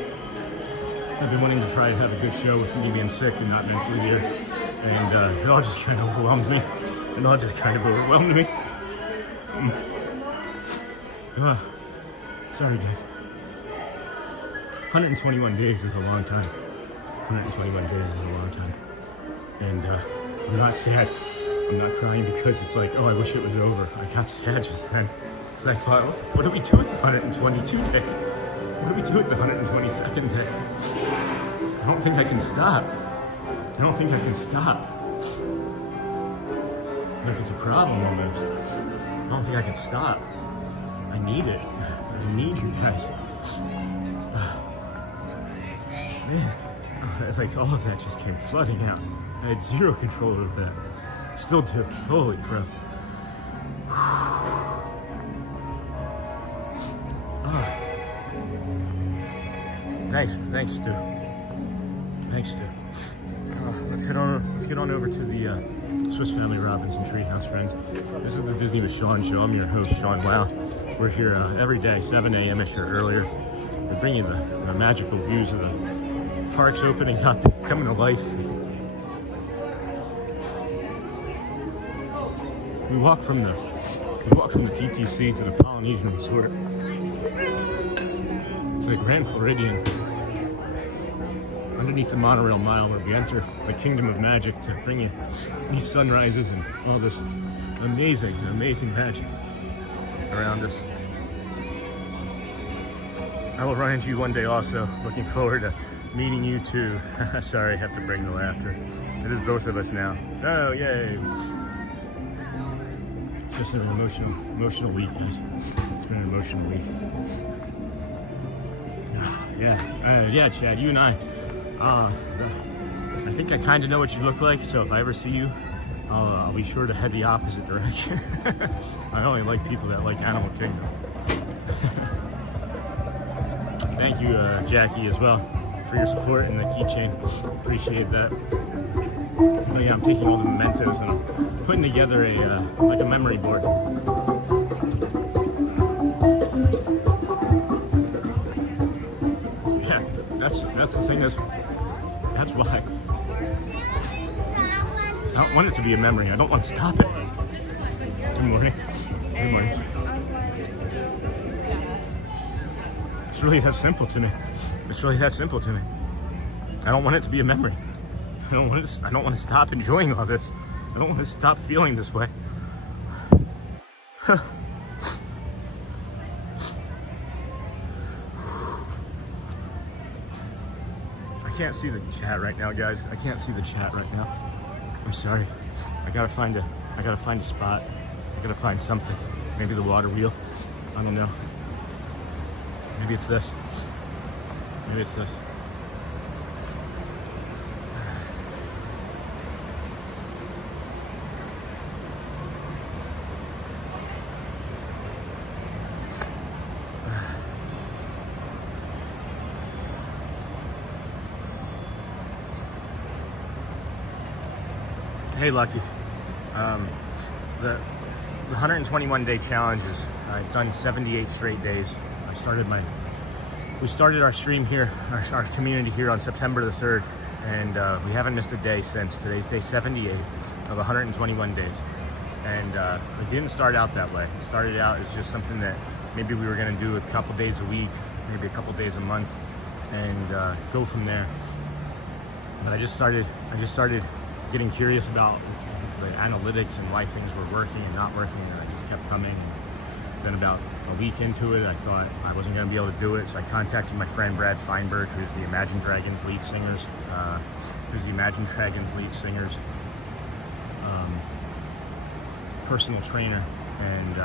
So I've been wanting to try to have a good show with me being sick and not mentally here. And it all just kind of overwhelmed me. Sorry guys. 121 days is a long time. 121 days is a long time. And I'm not sad. I'm not crying because it's like, oh, I wish it was over. I got sad just then. Because I thought, oh, what do we do at the 122 day? What do we do at the 122nd day? I don't think I can stop. If it's a problem almost. I don't think I can stop. I need it. I need you guys. Man, like all of that just came flooding out. I had zero control over that. Still do. Holy crap. Thanks, Stu. Let's get on over to the Swiss Family Robinson Treehouse, friends. This is the Disney with Sean show. I'm your host, Sean. Wow, we're here every day, 7 a.m.ish or earlier. We bring you the magical views of the parks opening up, coming to life. We walk from the TTC to the Polynesian Resort. It's the Grand Floridian. Underneath the Monorail mile where we enter the kingdom of magic to bring you these sunrises and all this amazing magic around us. I will run into you one day also. Looking forward to meeting you too. Sorry, I have to bring the laughter. It is both of us now. Oh, yay. It's just an emotional week, guys. It's been an emotional week. Yeah, Chad, you and I think I kind of know what you look like, so if I ever see you, I'll be sure to head the opposite direction. I only like people that like Animal Kingdom. Thank you, Jackie, as well, for your support and the keychain. Appreciate that. Oh yeah, I'm taking all the mementos and I'm putting together like a memory board. Yeah, that's the thing. That's why. I don't want it to be a memory. I don't want to stop it. Good morning. It's really that simple to me. I don't want it to be a memory. I don't want to stop enjoying all this. I don't want to stop feeling this way. I can't see the chat right now, guys. I can't see the chat right now. I'm sorry. I gotta find a spot. I gotta find something. Maybe the water wheel. I don't know. Maybe it's this. Hey, Lucky. The 121-day challenges. I've done 78 straight days. We started our stream here, our community here on September the 3rd, and we haven't missed a day since. Today's day 78 of 121 days. And it didn't start out that way. It started out as just something that maybe we were going to do a couple days a week, maybe a couple days a month, and go from there. But I just started getting curious about the analytics and why things were working and not working, and I just kept coming. And then about a week into it, I thought I wasn't going to be able to do it, so I contacted my friend Brad Feinberg, who's the Imagine Dragons lead singers. Personal trainer, and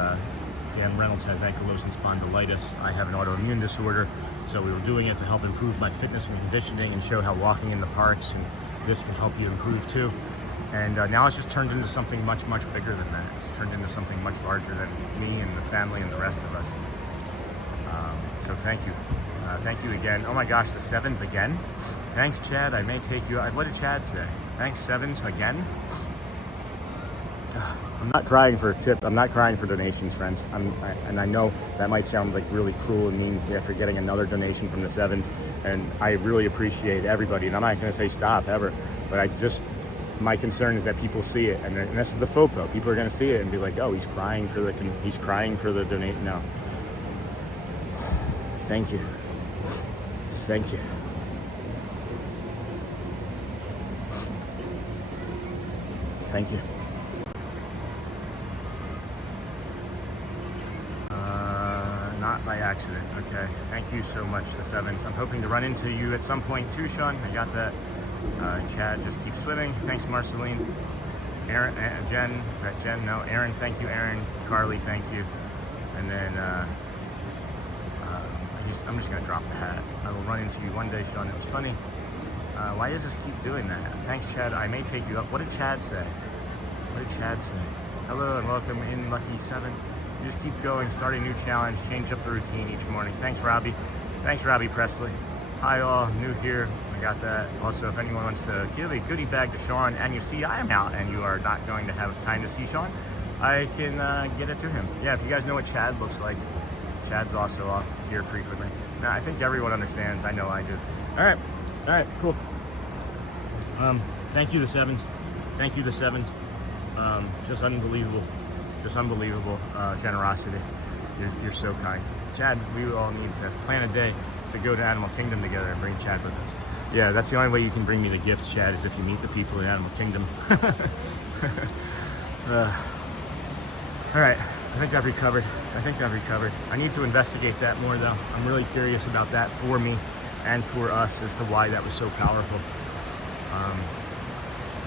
Dan Reynolds has ankylosing spondylitis. I have an autoimmune disorder, so we were doing it to help improve my fitness and conditioning and show how walking in the parks and this can help you improve too. And now it's just turned into something much bigger than that. It's turned into something much larger than me and the family and the rest of us. So thank you. Thank you again. Oh my gosh, the 7s again. Thanks, Chad. I may take you out. What did Chad say? Thanks, 7s again. I'm not crying for a tip. I'm not crying for donations, friends. And I know that might sound like really cruel and mean after getting another donation from the 7s. And I really appreciate everybody. And I'm not going to say stop ever. But my concern is that people see it. And this is the FOPO. People are going to see it and be like, oh, he's crying for the donate. No. Thank you. Just thank you. Thank you. Not by accident. Okay. Thank you so much, the 7s. I'm hoping to run into you at some point too, Sean. I got that. Chad, just keep swimming. Thanks, Marceline. Aaron, Jen. Is that Jen? No. Aaron, thank you. Aaron. Carly, thank you. And then I'm just gonna drop the hat. I will run into you one day, Sean. It was funny. Why does this keep doing that? Thanks, Chad. I may take you up. What did Chad say? What did Chad say? Hello and welcome in, Lucky 7. You just keep going, start a new challenge, change up the routine each morning. Thanks, Robbie. Thanks, Robbie Presley. Hi all, new here. I got that. Also, if anyone wants to give a goodie bag to Sean and you see I am out and you are not going to have time to see Sean, I can get it to him. Yeah, if you guys know what Chad looks like, Chad's also here frequently. Now, I think everyone understands. I know I do. All right, cool. Thank you, the 7s. Thank you, the 7s. Just unbelievable generosity. You're so kind. Chad, we all need to plan a day to go to Animal Kingdom together and bring Chad with us. Yeah, that's the only way you can bring me the gifts, Chad, is if you meet the people in Animal Kingdom. All right, I think I've recovered. I need to investigate that more, though. I'm really curious about that for me and for us as to why that was so powerful.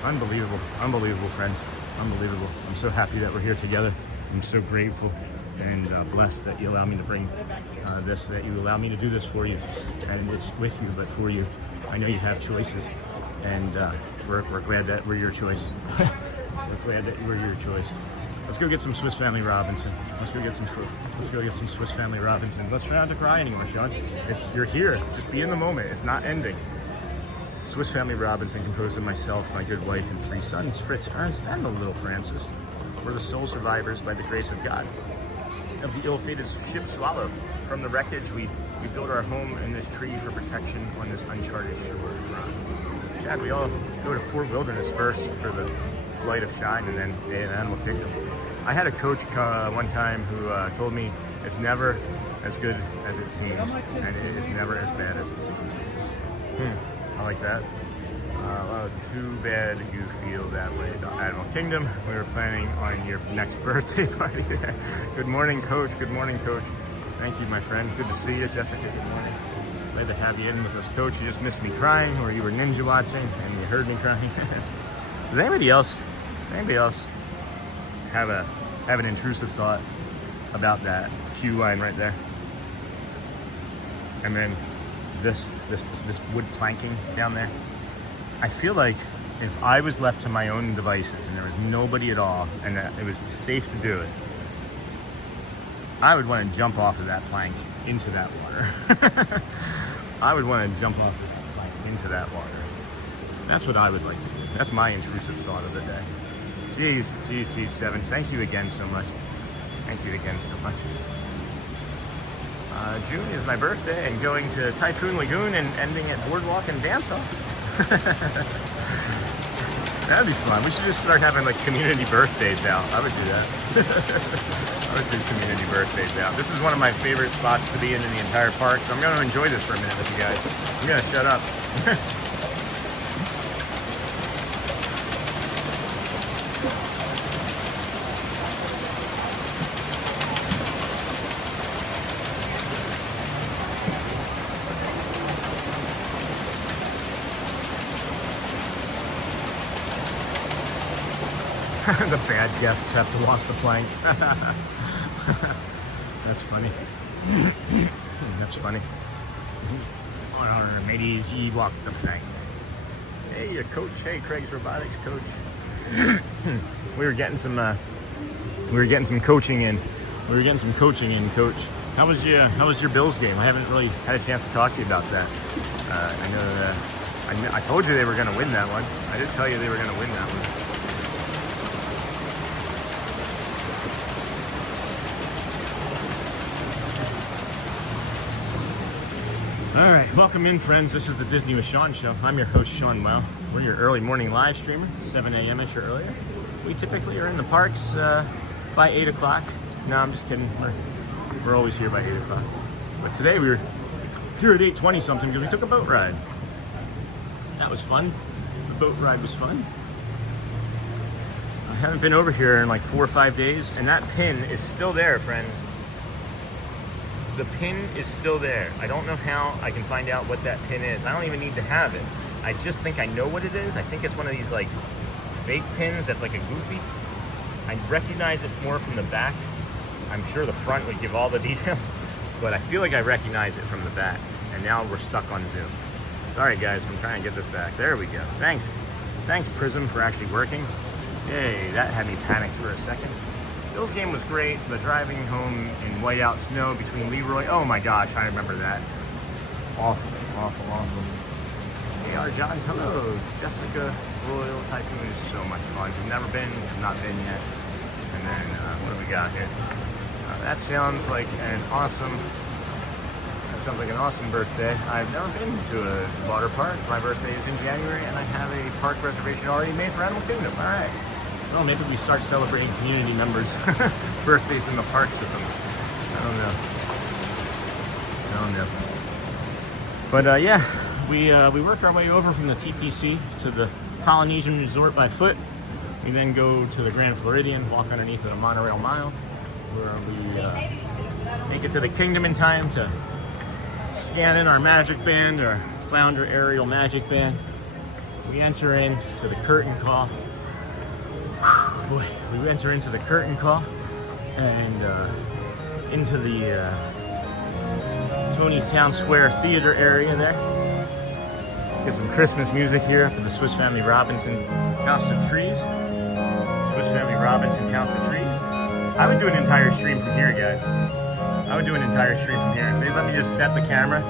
Unbelievable, friends. Unbelievable. I'm so happy that we're here together. I'm so grateful and blessed that you allow me to bring that you allow me to do this for you. And it's with you, but for you. I know you have choices, and we're glad that we're your choice. We're glad that we're your choice. Let's go get some Swiss Family Robinson. Let's go get some Swiss Family Robinson. Let's try not to cry anymore, Sean. You're here. Just be in the moment. It's not ending. Swiss Family Robinson, composed of myself, my good wife, and 3 sons, Fritz, Ernst, and the little Francis. We're the sole survivors, by the grace of God, of the ill-fated ship Swallow. From the wreckage, we built our home in this tree for protection on this uncharted shore. Chad, we all go to Fort Wilderness first for the Flight of Shine, and then in Animal Kingdom. I had a coach one time who told me it's never as good as it seems, and it is never as bad as it seems. I like that. Well, too bad you feel that way about Animal Kingdom. We were planning on your next birthday party there. Good morning, Coach. Good morning, Coach. Thank you, my friend. Good to see you, Jessica. Good morning. Glad to have you in with us, Coach. You just missed me crying, or you were ninja watching and you heard me crying. Does anybody else have an intrusive thought about that queue line right there? And then this wood planking down there. I feel like if I was left to my own devices and there was nobody at all and it was safe to do it, I would want to jump off of that plank into that water. I would want to jump off of that plank into that water. That's what I would like to do. That's my intrusive thought of the day. Jeez, 7. Thank you again so much. Thank you again so much. June is my birthday, and going to Typhoon Lagoon and ending at Boardwalk and Dance Off. That'd be fun. We should just start having like community birthdays out. I would do that. I would do community birthdays out. This is one of my favorite spots to be in the entire park, so I'm going to enjoy this for a minute with you guys. I'm going to shut up. The bad guests have to walk the plank. That's funny. That's funny. Mateys, ye walk the plank. Hey, Coach. Hey, Craig's Robotics Coach. We were getting some coaching in. Coach. How was your Bills game? I haven't really had a chance to talk to you about that. I know that I told you they were going to win that one. I did tell you they were going to win that one. All right, welcome in, friends. This is the Disney with Sean show. I'm your host, Sean Well. We're your early morning live streamer, 7 a.m.-ish or earlier. We typically are in the parks by 8 o'clock. No, I'm just kidding. We're always here by 8 o'clock. But today we were here at 8:20 something because we took a boat ride. That was fun. The boat ride was fun. I haven't been over here in like 4 or 5 days, and that pin is still there, friends. The pin is still there. I don't know how I can find out what that pin is. I don't even need to have it. I just think I know what it is. I think it's one of these like fake pins that's like a goofy. I recognize it more from the back. I'm sure the front would give all the details, but I feel like I recognize it from the back. And now we're stuck on Zoom. Sorry guys, I'm trying to get this back. There we go. Thanks Prism for actually working. Yay, that had me panicked for a second. Bill's game was great. The driving home in whiteout snow between Leroy. Oh my gosh, I remember that. Awful, awful, awful. AR Johns, hello. Jessica Royal Tycoon is so much fun. You've never been, have not been yet. And then, what do we got here? That sounds like an awesome birthday. I've never been to a water park. My birthday is in January, and I have a park reservation already made for Animal Kingdom. All right. Well, maybe we start celebrating community members' birthdays in the parks with them. I don't know. But yeah, we work our way over from the TTC to the Polynesian Resort by foot. We then go to the Grand Floridian, walk underneath of the Monorail Mile, where we make it to the Kingdom in time to scan in our magic band, our Flounder Aerial Magic Band. We enter into the curtain call. Boy, we enter into the curtain call and into the Tony's Town Square Theater area there. Get some Christmas music here up at the Swiss Family Robinson House of Trees. Swiss Family Robinson House of Trees. I would do an entire stream from here, guys. I would do an entire stream from here. If they let me just set the camera,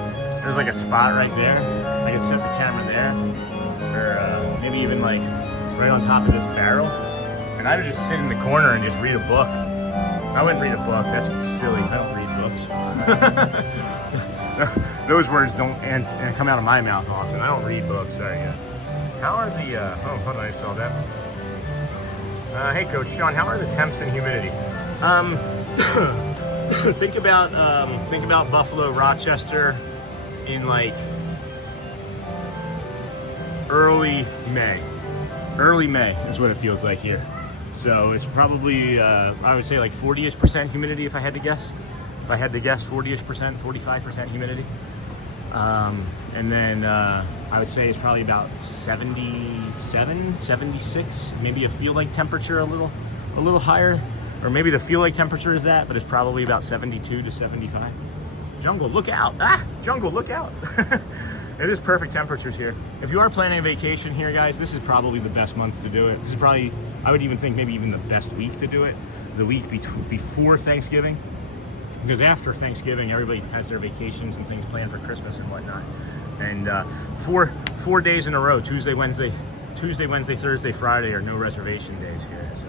there's like a spot right there. I could set the camera there, or maybe even like right on top of this barrel. And I would just sit in the corner and just read a book. I wouldn't read a book, that's silly. I don't read books. Those words don't and come out of my mouth often. I don't read books, there you go. How are the, oh, hold on, I saw that. Hey Coach Sean, how are the temps and humidity? Think about Buffalo, Rochester in like early May. Early May is what it feels like here. So it's probably, I would say like 40-ish% humidity if I had to guess. If I had to guess, 40-ish%, 45% humidity. And then I would say it's probably about 77, 76, maybe a feel like temperature a little higher. Or maybe the feel like temperature is that, but it's probably about 72 to 75. Jungle, look out! Ah, Jungle, look out! It is perfect temperatures here. If you are planning a vacation here, guys, this is probably the best month to do it. This is probably, I would even think maybe even the best week to do it. The week before Thanksgiving. Because after Thanksgiving, everybody has their vacations and things planned for Christmas and whatnot. And 4 days in a row, Tuesday, Wednesday, Thursday, Friday are no reservation days here. So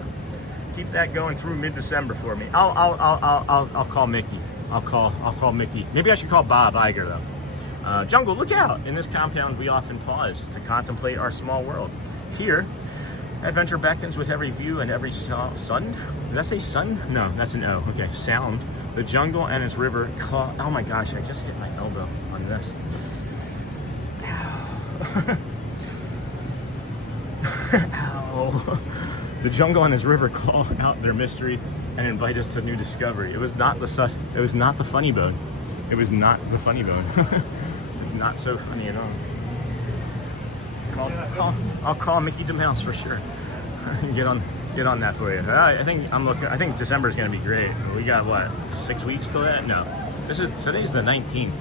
keep that going through mid-December for me. I'll call Mickey. I'll call Mickey. Maybe I should call Bob Iger though. Jungle, look out! In this compound, we often pause to contemplate our small world. Here, adventure beckons with every view and every sun. Did I say sun? No, that's an O. Okay, sound. The jungle and its river call. Oh my gosh, I just hit my elbow on this. Ow. The jungle and its river call out their mystery and invite us to new discovery. It was not the funny bone. It was not the funny bone. It's not so funny at all. I'll call Mickey DeMouse for sure. Get on that for you. I think December is going to be great. We got what, 6 weeks till that? No, today's the 19th.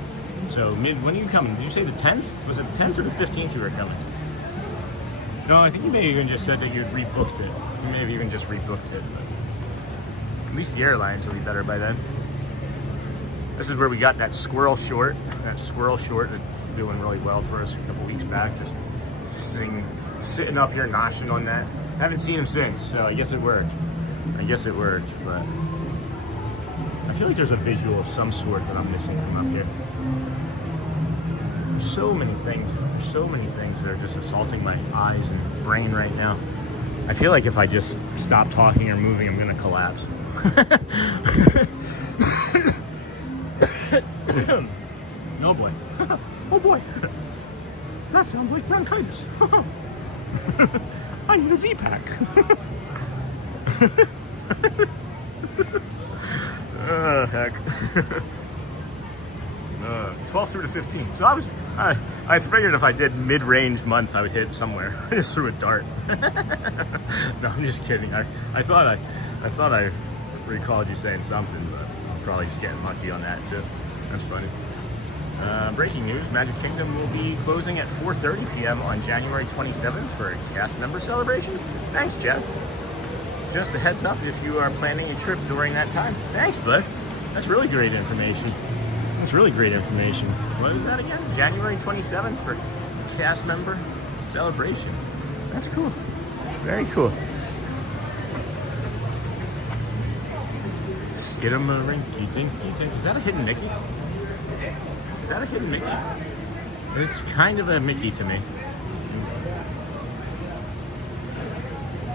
So when are you coming? Did you say the 10th? Was it the 10th or the 15th you were coming? No, I think you may even just said that you'd rebooked it. You may have even just rebooked it. But at least the airlines will be better by then. This is where we got that squirrel short. That squirrel short that's doing really well for us a couple weeks back. Just sitting up here noshing on that. Haven't seen him since, so I guess it worked. I guess it worked, but I feel like there's a visual of some sort that I'm missing from up here. There's so many things. There's so many things that are just assaulting my eyes and brain right now. I feel like if I just stop talking or moving, I'm gonna collapse. No boy. Oh boy. That sounds like bronchitis. I need a Z-Pack. Heck. 12 through to 15. So I figured if I did mid-range month, I would hit somewhere. I just threw a dart. No, I'm just kidding. I thought I recalled you saying something, but I'm probably just getting lucky on that too. That's funny. Breaking news, Magic Kingdom will be closing at 4:30 p.m. on January 27th for a cast member celebration. Thanks, Jeff. Just a heads up if you are planning a trip during that time. Thanks, bud. That's really great information. That's really great information. What is that again? January 27th for cast member celebration. That's cool. Very cool. Skidamarinky dinky dink. Is that a hidden Mickey? Is that a hidden Mickey? It's kind of a Mickey to me.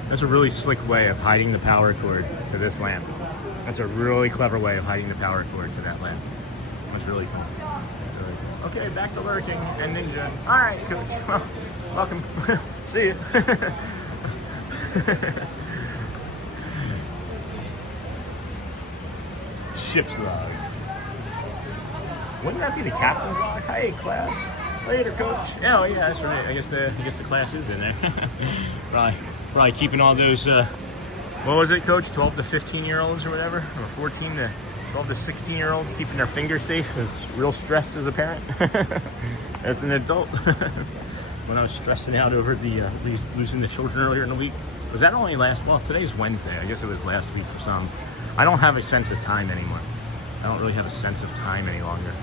That's a really slick way of hiding the power cord to this lamp. That's a really clever way of hiding the power cord to that lamp. That's really cool. Okay, back to lurking and ninja. All right, Coach. Well, welcome. See you. Ship's log. Wouldn't that be the captain's log? Hey, class. Later, Coach. Oh, yeah, that's right. I guess the class is in there. Probably keeping all those. What was it, Coach? 12 to 15-year-olds or whatever, or 14 to 12 to 16-year-olds, keeping their fingers safe. I was real stressed as a parent, as an adult. When I was stressing out over the losing the children earlier in the week. Was that only well, today's Wednesday. I guess it was last week for some. I don't have a sense of time anymore. I don't really have a sense of time any longer.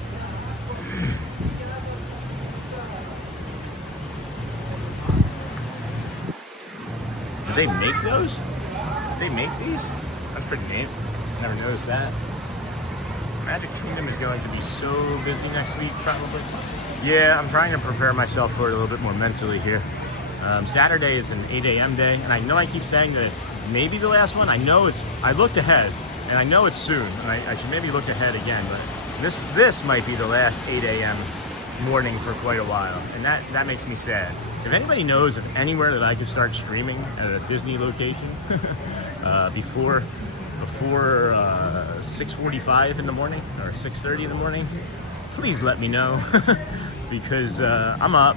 Did they make those? Did they make these? That's pretty neat. Never noticed that. Magic Kingdom is going to be so busy next week, probably. Yeah, I'm trying to prepare myself for it a little bit more mentally here. Saturday is an 8 a.m. day, and I know I keep saying that it's maybe the last one. I looked ahead, and I know it's soon. I should maybe look ahead again, but this might be the last 8 a.m. morning for quite a while, and that makes me sad. If anybody knows of anywhere that I could start streaming at a Disney location before 6:45 in the morning or 6:30 in the morning, please let me know. Because I'm up,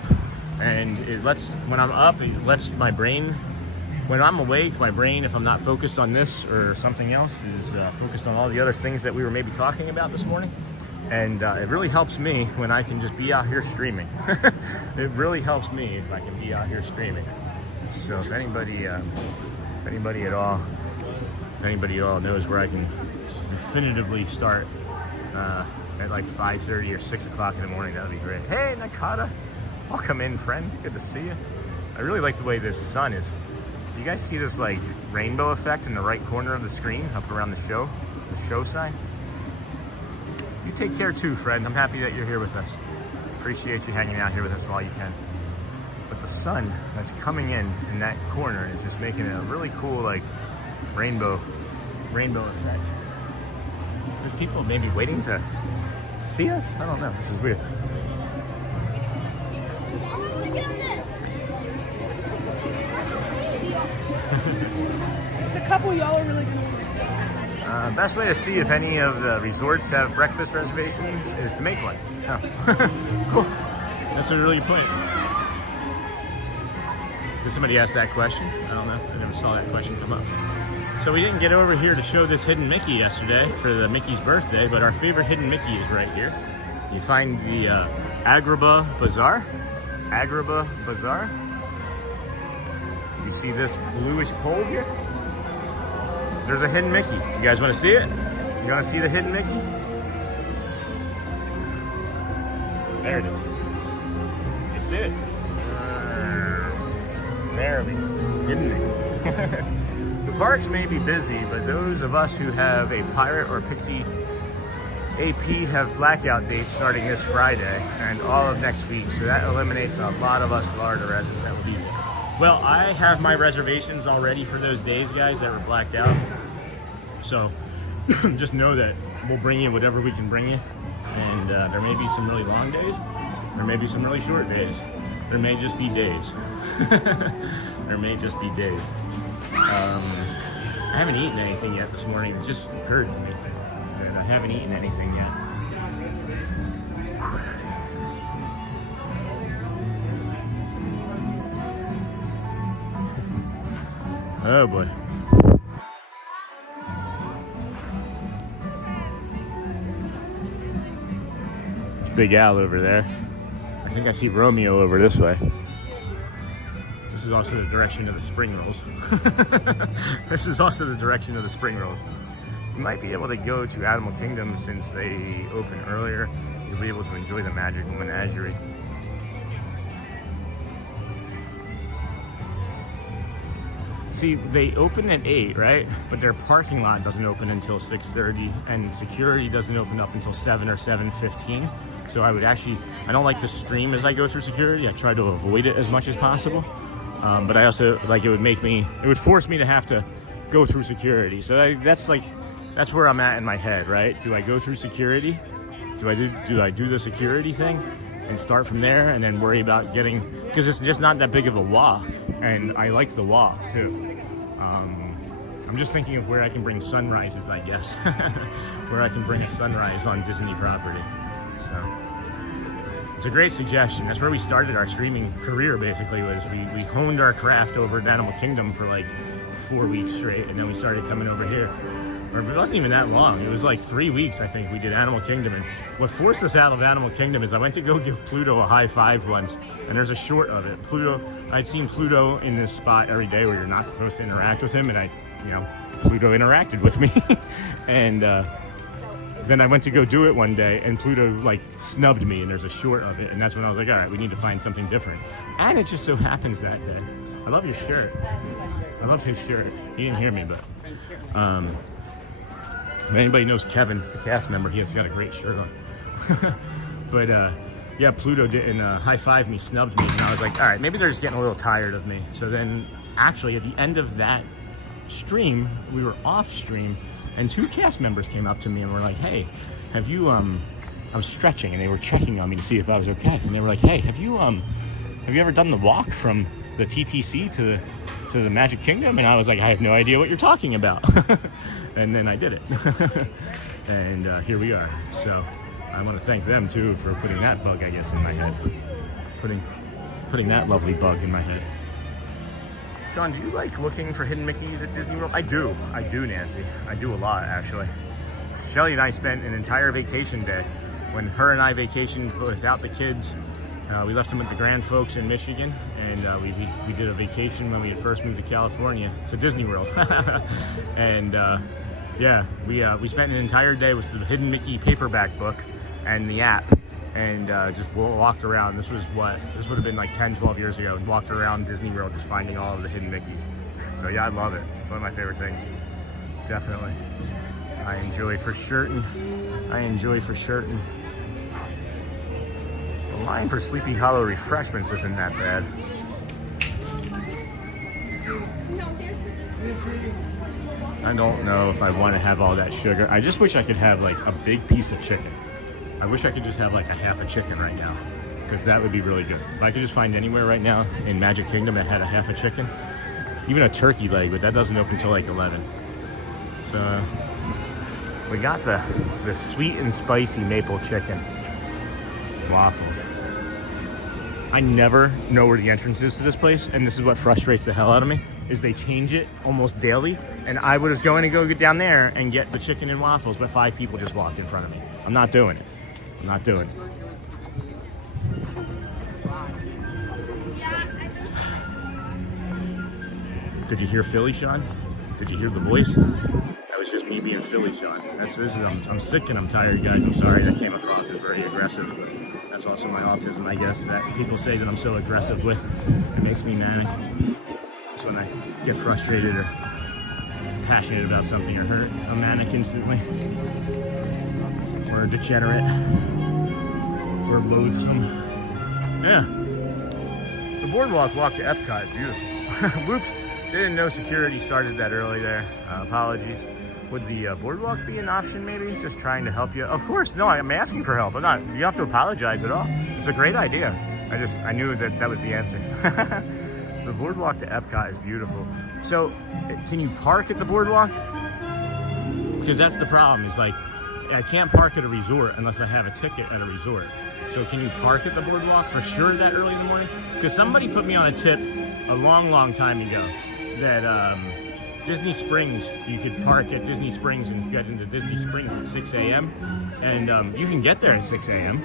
and when I'm up, it lets my brain, when I'm awake, my brain, if I'm not focused on this or something else, is focused on all the other things that we were maybe talking about this morning. And it really helps me when I can just be out here streaming. It really helps me if I can be out here streaming. So if anybody at all knows where I can definitively start at like 5:30 or 6 o'clock in the morning, that would be great. Hey, Nakata. Welcome in, friend. Good to see you. I really like the way this sun is. Do you guys see this like rainbow effect in the right corner of the screen up around the show sign? You take care too, friend. I'm happy that you're here with us. Appreciate you hanging out here with us while you can. But the sun that's coming in that corner is just making it a really cool like rainbow effect. There's people maybe waiting to see us? I don't know. This is weird. There's a couple y'all are really good. Best way to see if any of the resorts have breakfast reservations is to make one. Oh. Cool. That's a really good point. Did somebody ask that question? I don't know. I never saw that question come up. So we didn't get over here to show this hidden Mickey yesterday for the Mickey's birthday, but our favorite hidden Mickey is right here. You find the Agrabah Bazaar. Agrabah Bazaar. You see this bluish pole here? There's a hidden Mickey. Do you guys want to see it? You want to see the hidden Mickey? There it is. You see it? There we didn't it? The parks may be busy, but those of us who have a Pirate or Pixie AP have blackout dates starting this Friday and all of next week, so that eliminates a lot of us Florida residents that will be there. Well, I have my reservations already for those days, guys, that were blacked out. So just know that we'll bring you whatever we can bring you. And there may be some really long days. There may be some really short days. There may just be days. There may just be days. I haven't eaten anything yet this morning. It just occurred to me. And I haven't eaten anything yet. Oh boy. There's Big Al over there. I think I see Romeo over this way. This is also the direction of the spring rolls. This is also the direction of the spring rolls. You might be able to go to Animal Kingdom since they open earlier. You'll be able to enjoy the magical menagerie. See, they open at 8, right? But their parking lot doesn't open until 6:30, and security doesn't open up until 7 or 7:15. So I don't like to stream as I go through security. I try to avoid it as much as possible. But I also, it would force me to have to go through security. So that's where I'm at in my head, right? Do I go through security? Do I do the security thing and start from there and then worry about getting, because it's just not that big of a walk, and I like the walk too. I'm just thinking of where I can bring sunrises, I guess. Where I can bring a sunrise on Disney property. So it's a great suggestion. That's where we started our streaming career, basically, was we honed our craft over at Animal Kingdom for like 4 weeks straight, and then we started coming over here. Or it wasn't even that long. It was like 3 weeks, I think, we did Animal Kingdom. And what forced us out of Animal Kingdom is I went to go give Pluto a high five once, and there's a short of it. I'd seen Pluto in this spot every day where you're not supposed to interact with him, and Pluto interacted with me. And then I went to go do it one day, and Pluto snubbed me, and there's a short of it, and that's when I was like, all right, we need to find something different. And it just so happens that day. I love your shirt. I love his shirt. He didn't hear me, but if anybody knows Kevin, the cast member, he has got a great shirt on. But yeah, Pluto didn't high-five me, snubbed me, and I was like, all right, maybe they're just getting a little tired of me. So then, actually, at the end of that stream, we were off stream, and 2 cast members came up to me and were like, hey, have you, I was stretching, and they were checking on me to see if I was okay, and they were like, hey, have you ever done the walk from the TTC to the Magic Kingdom? And I was like, I have no idea what you're talking about. And then I did it. And here we are. So I want to thank them too for putting that bug, I guess, in my head. Putting that lovely bug in my head. Sean, do you like looking for hidden Mickeys at Disney World? I do, Nancy. I do a lot, actually. Shelly and I spent an entire vacation day. When her and I vacationed without the kids, we left them with the grand folks in Michigan, and we did a vacation when we had first moved to California to Disney World. And yeah, we spent an entire day with the Hidden Mickey paperback book and the app, and just walked around. This would have been like 10, 12 years ago, and walked around Disney World just finding all of the hidden Mickeys. So yeah, I love it. It's one of my favorite things. Definitely. I enjoy for certain. The line for Sleepy Hollow refreshments isn't that bad. I don't know if I want to have all that sugar. I just wish I could have like a big piece of chicken. I wish I could just have like a half a chicken right now, because that would be really good. If I could just find anywhere right now in Magic Kingdom that had a half a chicken, even a turkey leg, but that doesn't open until like 11. So we got the sweet and spicy maple chicken waffles. I never know where the entrance is to this place, and this is what frustrates the hell out of me, is they change it almost daily, and I was going to go get down there and get the chicken and waffles, but 5 people just walked in front of me. I'm not doing it. Did you hear Philly, Sean? Did you hear the voice? That was just me being Philly, Sean. I'm sick and I'm tired, guys. I'm sorry that came across as very aggressive. That's also my autism, I guess, that people say that I'm so aggressive with. It makes me manic. It's when I get frustrated or passionate about something or hurt, I'm manic instantly. Or degenerate. Or loathsome. Yeah. The boardwalk walk to Epcot is beautiful. Whoops, didn't know security started that early there. Apologies. Would the boardwalk be an option maybe? Just trying to help you? Of course, no, I'm asking for help. You don't have to apologize at all. It's a great idea. I knew that was the answer. The boardwalk to Epcot is beautiful. So, can you park at the boardwalk? Because that's the problem, is like, I can't park at a resort unless I have a ticket at a resort. So can you park at the boardwalk for sure that early in the morning? Because somebody put me on a tip a long time ago that Disney Springs, you could park at Disney Springs and get into Disney Springs at 6 a.m. And you can get there at 6 a.m.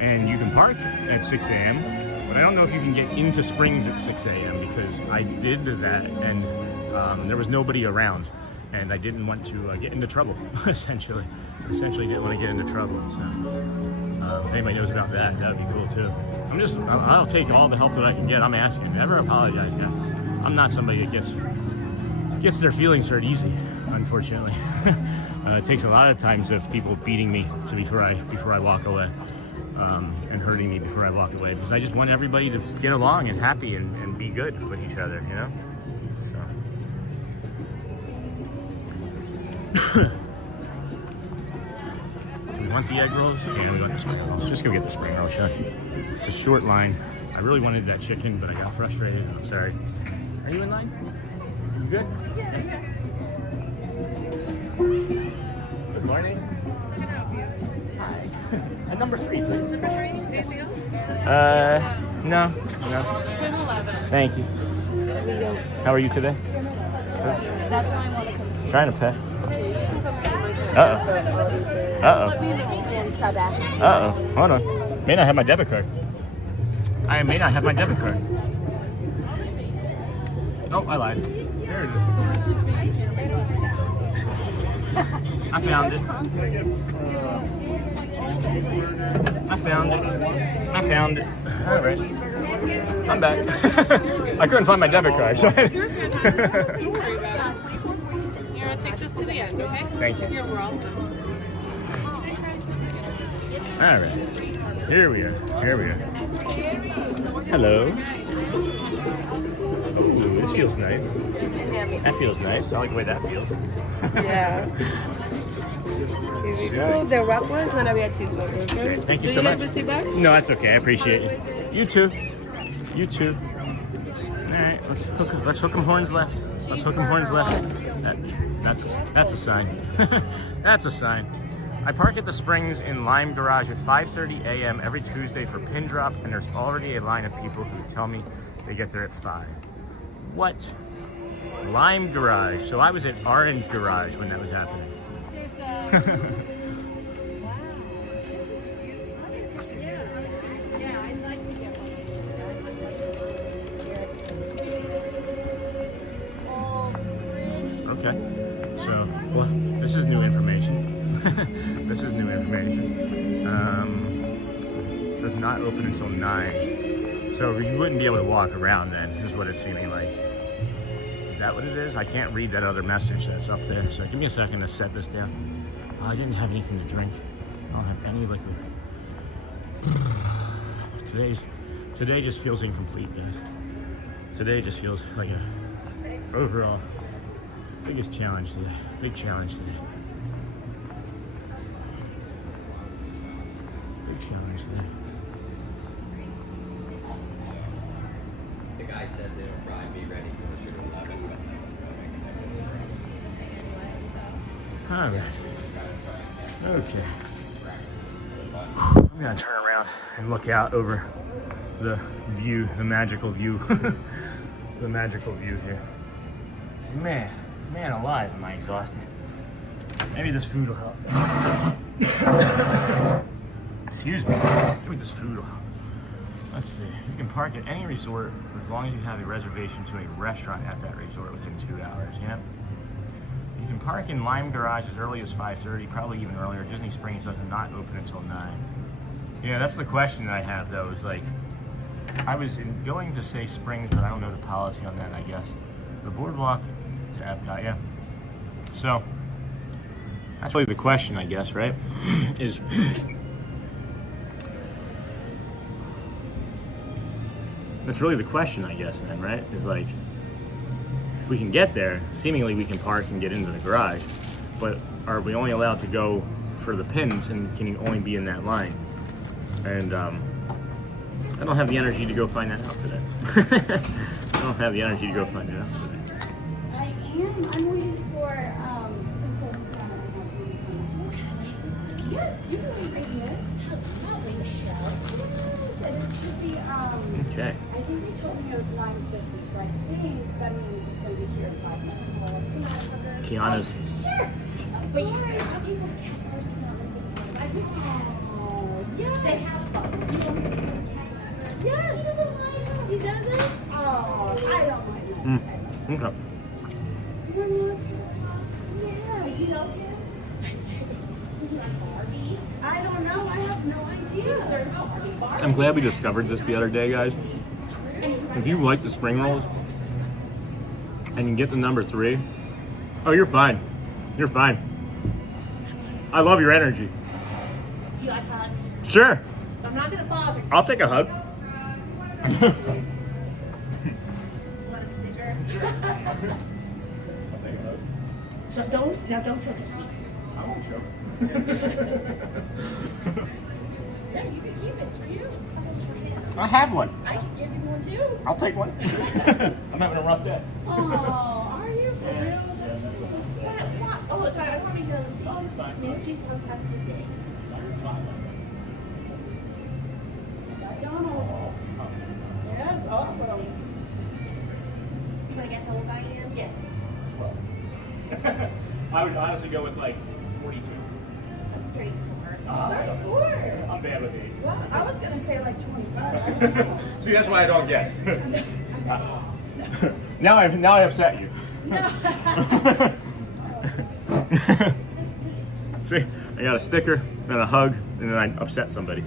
and you can park at 6 a.m. But I don't know if you can get into Springs at 6 a.m. because I did that and there was nobody around. And I didn't want to get into trouble, essentially. Essentially didn't want to get into trouble, so. If anybody knows about that, that would be cool too. I'll take all the help that I can get. I'm asking, never apologize, guys. I'm not somebody that gets their feelings hurt easy, unfortunately. It takes a lot of times of people beating me before I walk away, and hurting me before I walk away, because I just want everybody to get along and happy and be good with each other, you know? So. We want the egg rolls? Yeah, we want the spring rolls. Just go get the spring rolls, shot. It's a short line. I really wanted that chicken, but I got frustrated. I'm sorry. Are you in line? You good? Yeah. Good morning. Can I help you? Hi. At number 3, please. Number 3? Anything else? No. It's been 11. Thank you. How are you today? That's why I want to come see you. Trying to pay. Uh-oh. Hold on. May not have my debit card. I may not have my debit card. Oh, I lied. There it is. I found it. I found it. All right. I'm back. I couldn't find my debit card. So Don't worry about it. You're going to take this to the end, okay? Thank you. You're welcome. All right. Here we are. Hello. Oh, this feels nice. That feels nice. I like the way that feels. Yeah. Here we go. The wrap one's gonna be a cheeseburger. Okay? Thank you so much. Do you like the feedback? No, that's okay. I appreciate it. You too. All right. Let's hook 'em horns left. That's a sign. That's a sign. I park at the Springs in Lime Garage at 5:30 a.m. every Tuesday for pin drop, and there's already a line of people who tell me they get there at 5. What? Lime Garage. So I was at Orange Garage when that was happening. Okay. So, well, this is new information. Does not open until 9. So you wouldn't be able to walk around then, is what it's seeming like. Is that what it is? I can't read that other message that's up there. So give me a second to set this down. I didn't have anything to drink. I don't have any liquid. Today just feels incomplete, guys. Today just feels like a overall biggest challenge today. Big challenge today. The guy said they'll probably be ready closer to 11. All right. Okay. I'm gonna turn around and look out over the view, the magical view. The magical view here. Man alive, am I exhausted. Maybe this food will help. Excuse me. Maybe this food will help. Let's see. You can park at any resort as long as you have a reservation to a restaurant at that resort within 2 hours. Yeah. You can park in Lime Garage as early as 5:30, probably even earlier. Disney Springs does not open until 9. Yeah, that's the question that I have though, is like, I was going to say Springs, but I don't know the policy on that, I guess. The boardwalk to Epcot, yeah. So, that's really the question, I guess, right? Is that's really the question, I guess, then, right? Is like, if we can get there, seemingly we can park and get into the garage, but are we only allowed to go for the pins and can you only be in that line? And I don't have the energy to go find that out today. I don't have the energy to go find that out today. I am. I'm waiting for yes, you can wait right here. Not wait show. Yes, and it should be Okay. I think they told me it was 9:50, so I think that means it's going to be here in 5 minutes. Kiana's. Sure. But you guys have people yes. They have fun. Yes. He doesn't mind that. He doesn't? Oh, I don't mind that. Okay. Yeah, you know him? I do. Is it like Barbies? I don't know. I have no idea. I'm glad we discovered this the other day, guys. If you like the spring rolls and you get the number 3, oh, you're fine. You're fine. I love your energy. You like hugs? Sure. I'm not going to bother you. I'll take a hug. Want a sticker? So don't choke us. I won't choke. Yeah, you can keep it. It's for you. I have one. I can give you one too. I'll take one. I'm having a rough day. Oh, are you for real? What? Oh, sorry. I probably hear this. Oh, maybe she's having a good day. Donald. Yes, awesome. You want to guess how old I am? Yes. 12. I would honestly go with like 42. 34. Ah. 34? I'm bad with age. Well, I was going to say like 25. See, that's why I don't guess. Now I upset you. See, I got a sticker and a hug, and then I upset somebody.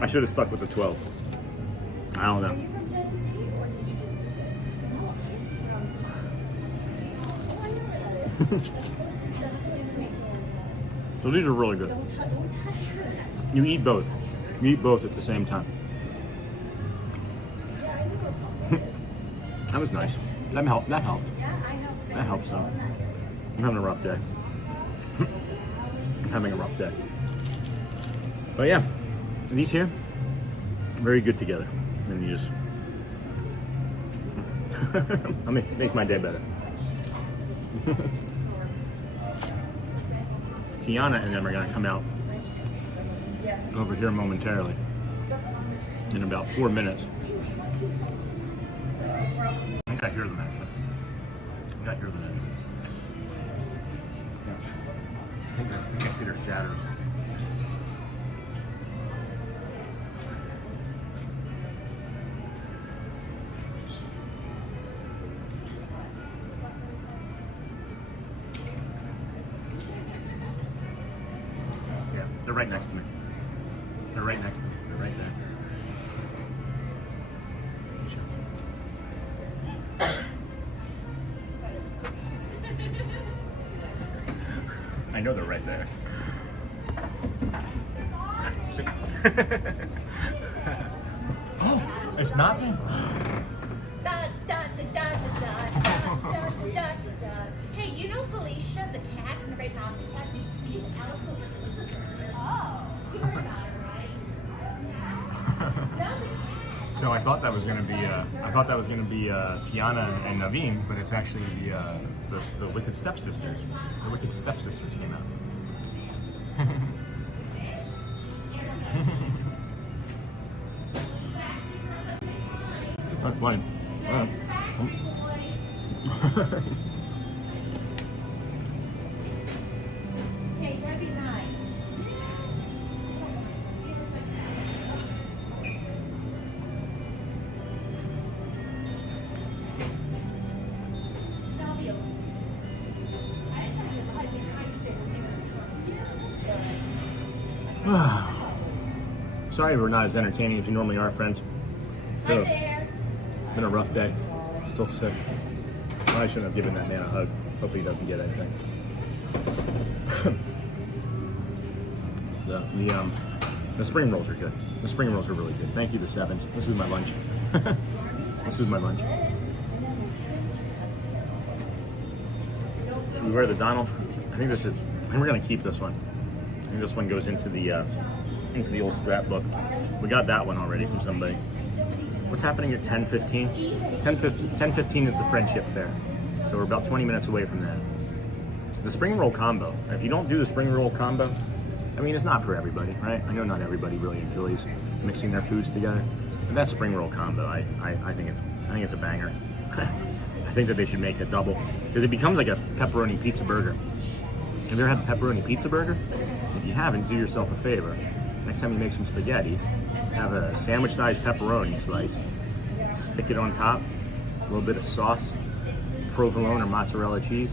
I should have stuck with the 12. I don't know. Are you from Tennessee or did you just visit? Oh, I know where that is. That's So these are really good. Don't touch her. You eat both. You eat both at the same time. Yeah, I know where Papa is. That was nice. That helped. Yeah, I have. That helps some. I'm having a rough day. I'm having a rough day. But yeah, these here, very good together. And you just, it makes my day better. Tiana and them are gonna come out over here momentarily. In about 4 minutes. I think I hear them actually. I hear them actually. I think I see their shadows. Yeah, they're right next to me. They're right next to me. They're right there. I know they're right there. See? Oh, it's not them. Hey, you know Felicia, the cat in the Great Mouse Cat? She's out of the Oh, you heard about her, right? So I thought that was gonna be Tiana and Naveen, but it's actually the Wicked Stepsisters. The Wicked Stepsisters came out. That's fine. Hey, that'd be nice. Sorry we're not as entertaining as you normally are, friends. Been a rough day. Still sick. I shouldn't have given that man a hug. Hopefully he doesn't get anything. The spring rolls are good. The spring rolls are really good. Thank you to Sevens. This is my lunch. This is my lunch. Should we wear the Donald? I think we're gonna keep this one. I think this one goes into the old scrapbook. We got that one already from somebody. What's happening at 10:15? 10:15 is the friendship fair. So we're about 20 minutes away from that. The spring roll combo. If you don't do the spring roll combo, I mean, it's not for everybody, right? I know not everybody really enjoys mixing their foods together. But that spring roll combo, I think it's a banger. I think that they should make a double because it becomes like a pepperoni pizza burger. Have you ever had the pepperoni pizza burger? If you haven't, do yourself a favor. Next time you make some spaghetti, have a sandwich-sized pepperoni slice, stick it on top, a little bit of sauce, provolone or mozzarella cheese,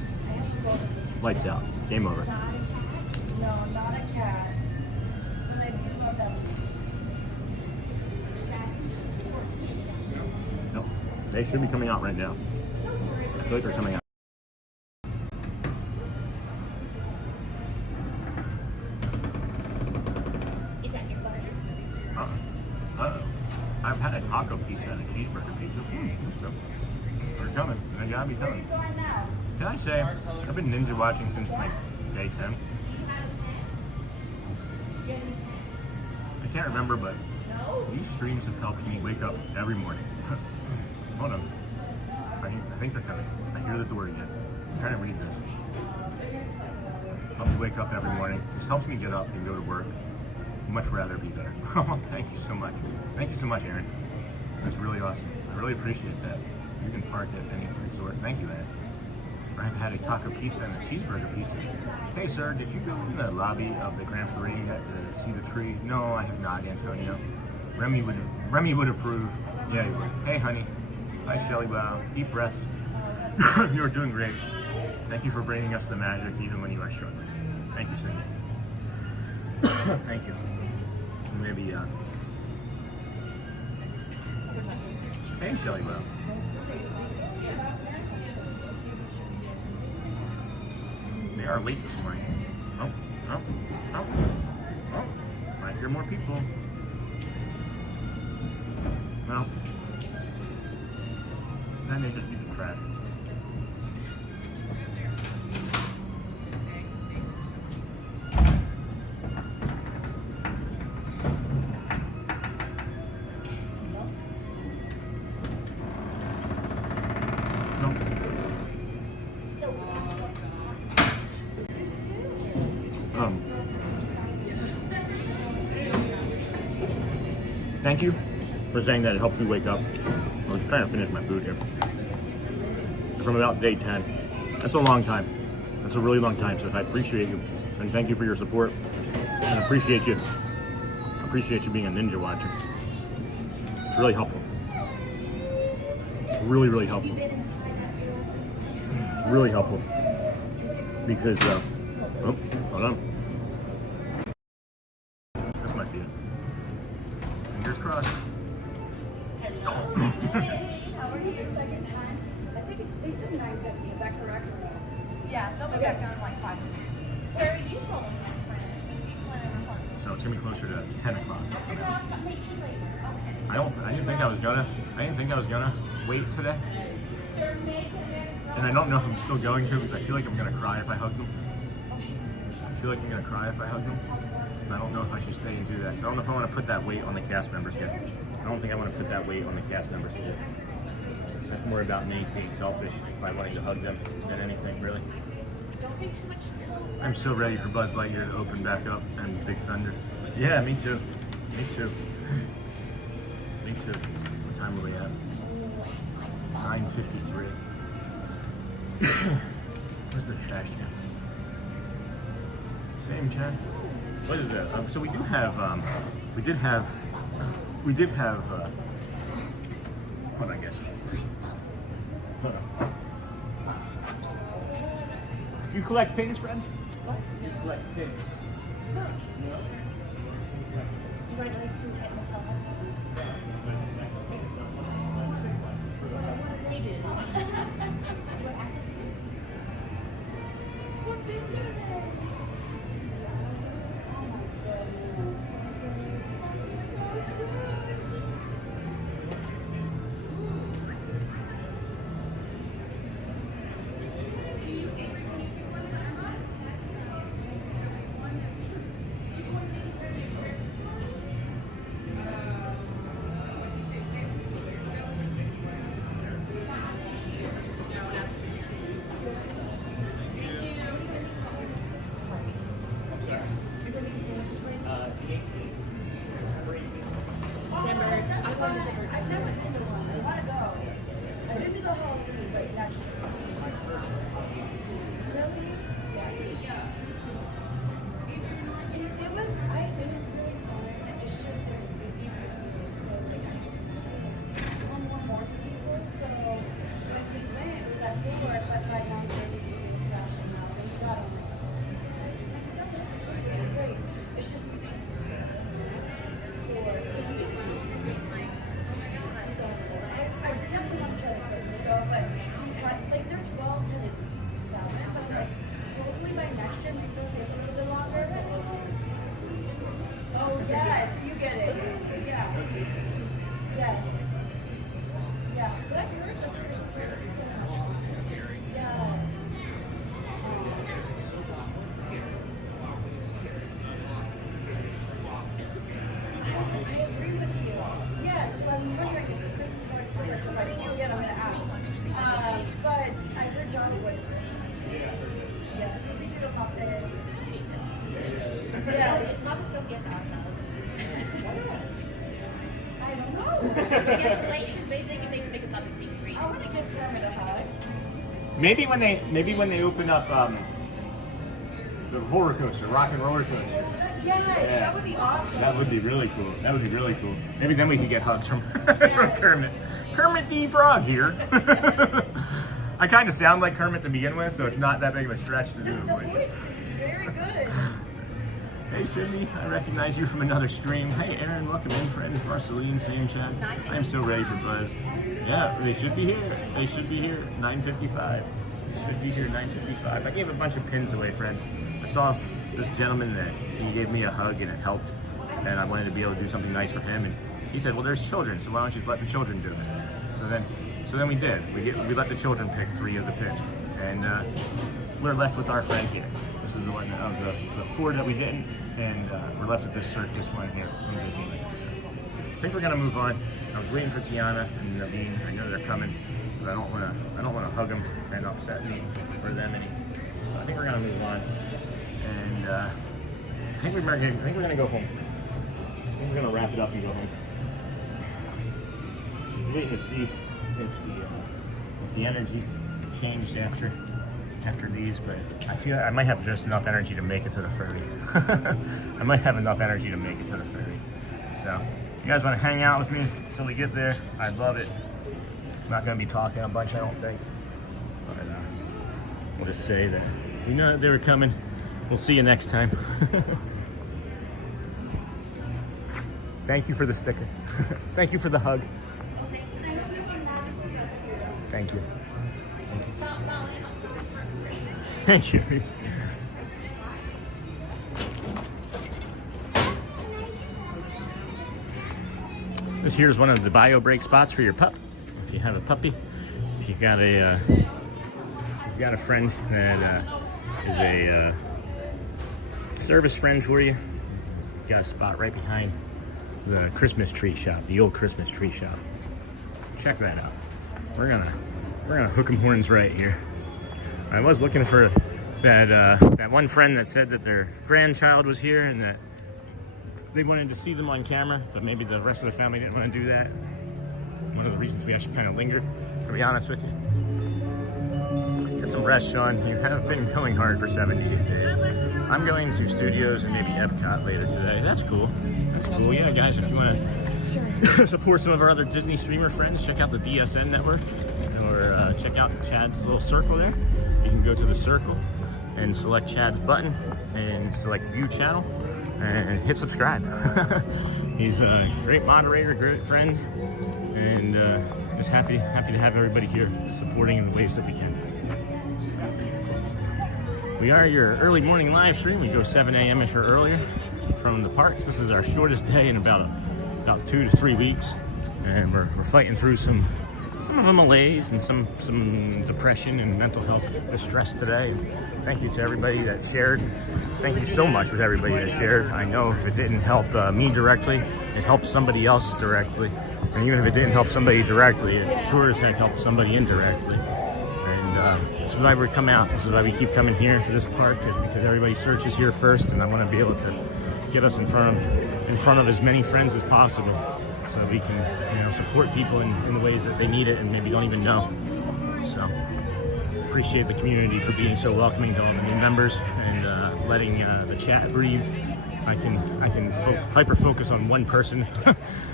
lights out, game over. No, not a cat. No, they should be coming out right now. I feel like they're coming out. I've had a taco pizza and a cheeseburger pizza. They're coming. They gotta be coming. Can I say, I've been ninja watching since like day 10. I can't remember, but these streams have helped me wake up every morning. Hold on. I think they're coming. I hear the door again. I'm trying to read this. Helps me wake up every morning. This helps me get up and go to work. Much rather be there. Oh, thank you so much. Thank you so much, Aaron. That's really awesome. I really appreciate that. You can park at any resort. Thank you, Aaron. I've had a taco pizza and a cheeseburger pizza. Hey, sir, did you go in the lobby of the Grand Floridian yet to see the tree? No, I have not, Antonio. Remy would approve. Yeah, he would. Hey, honey. Hi, Shelly. Wow. Deep breaths. You're doing great. Thank you for bringing us the magic even when you are struggling. Thank you, Cindy. Thank you. Maybe, hey, Shelly, well. They are late this morning. Oh. Might hear more people. No. Then they just use the trash. Thank you for saying that it helps me wake up. I was trying to finish my food here. From about day 10. That's a long time. That's a really long time, so I appreciate you. And thank you for your support. And I appreciate you. I appreciate you being a ninja watcher. It's really helpful. It's really, really helpful. It's really helpful. Because, oh, hold on. This might be it. Fingers crossed. How are you the second time? I think they said 9:50. Is that correct or no? Yeah, they'll be back down in like 5 minutes. Where are you going, my friend? So it's gonna be closer to 10 o'clock. I didn't think I was gonna wait today. And I don't know if I'm still going to because I feel like I'm gonna cry if I hug them. I feel like I'm gonna cry if I hug them. And I don't know if I should stay and do that. So I don't know if I want to put that weight on the cast members yet. I don't think I want to put that weight on the cast members yet. That's more about me being selfish by wanting to hug them than anything, really. I'm so ready for Buzz Lightyear to open back up and Big Thunder. Yeah, me too. Me too. Me too. What time are we at? 9:53. Where's the trash can? Same chat. What is that? So we did have, hold on, I guess. Hold on. You collect pins, friend? You collect pins? No. Maybe when they open up the roller coaster, rock and roller coaster. Yes, that would be awesome. That would be really cool. That would be really cool. Maybe then we could get hugs from from Kermit. Kermit the Frog here. I kind of sound like Kermit to begin with, so it's not that big of a stretch to do the voice. Very good. Hey Sydney, I recognize you from another stream. Hey Aaron, welcome in, friends. Marceline, same chat. I'm so ready for Buzz. Yeah, they should be here. They should be here. 9:55. Should be here 9:55. I gave a bunch of pins away, friends. I saw this gentleman that he gave me a hug and it helped, and I wanted to be able to do something nice for him. And he said, "Well, there's children, so why don't you let the children do it?" So then we did. We let the children pick 3 of the pins, and we're left with our friend here. This is the one of the 4 that we didn't, and we're left with this circus one here from Disneyland. So I think we're gonna move on. I was waiting for Tiana and Naveen. I know they're coming, but I don't wanna hug them and upset me or them any. So I think we're gonna move on, and I think we're gonna go home. I think we're gonna wrap it up and go home. I'm waiting to see if the energy changed after these, but I feel I might have just enough energy to make it to the ferry. I might have enough energy to make it to the ferry. So, you guys want to hang out with me until we get there? I'd love it. I'm not going to be talking a bunch, I don't think. But we'll just say that we know that they were coming. We'll see you next time. Thank you for the sticker. Thank you for the hug. Thank you. Thank you. This here is one of the bio break spots for your pup. If you have a puppy, if you got a friend that is a service friend for you, you got a spot right behind the Christmas tree shop, the old Christmas tree shop. Check that out. We're gonna hook 'em horns right here. I was looking for that one friend that said that their grandchild was here and that they wanted to see them on camera, but maybe the rest of the family didn't want to do that. One of the reasons we actually kind of lingered, to be honest with you. Get some rest, Sean. You have been going hard for 78 days. I'm going to studios and maybe Epcot later today. That's cool. That's cool. Yeah, guys, if you want to support some of our other Disney streamer friends, check out the DSN network or check out Chad's little circle there. You can go to the circle and select Chad's button and select view channel, and hit subscribe. He's a great moderator, great friend, and just happy to have everybody here supporting in the ways that we can. We are your early morning live stream. We go 7 a.m.-ish or earlier from the parks. This is our shortest day in about 2 to 3 weeks, and we're fighting through some of the malaise and some depression and mental health distress today. And thank you to everybody that shared. Thank you so much with everybody that shared. I know if it didn't help me directly, it helped somebody else directly. And even if it didn't help somebody directly, it sure as heck helped somebody indirectly. This is why we come out. This is why we keep coming here to this park, because everybody searches here first, and I want to be able to get us in front of as many friends as possible, so that we can, support people in the ways that they need it and maybe don't even know. So appreciate the community for being so welcoming to all the new members and letting the chat breathe. I can hyper focus on one person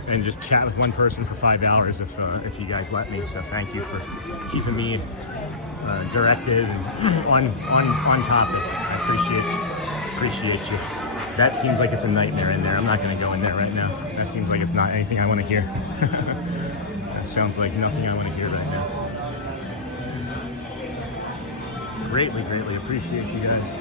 and just chat with one person for 5 hours if you guys let me. So thank you for keeping me directed and on topic. I appreciate you. That seems like it's a nightmare in there. I'm not going to go in there right now. That seems like it's not anything I want to hear. That sounds like nothing I want to hear right now. Greatly appreciate you guys.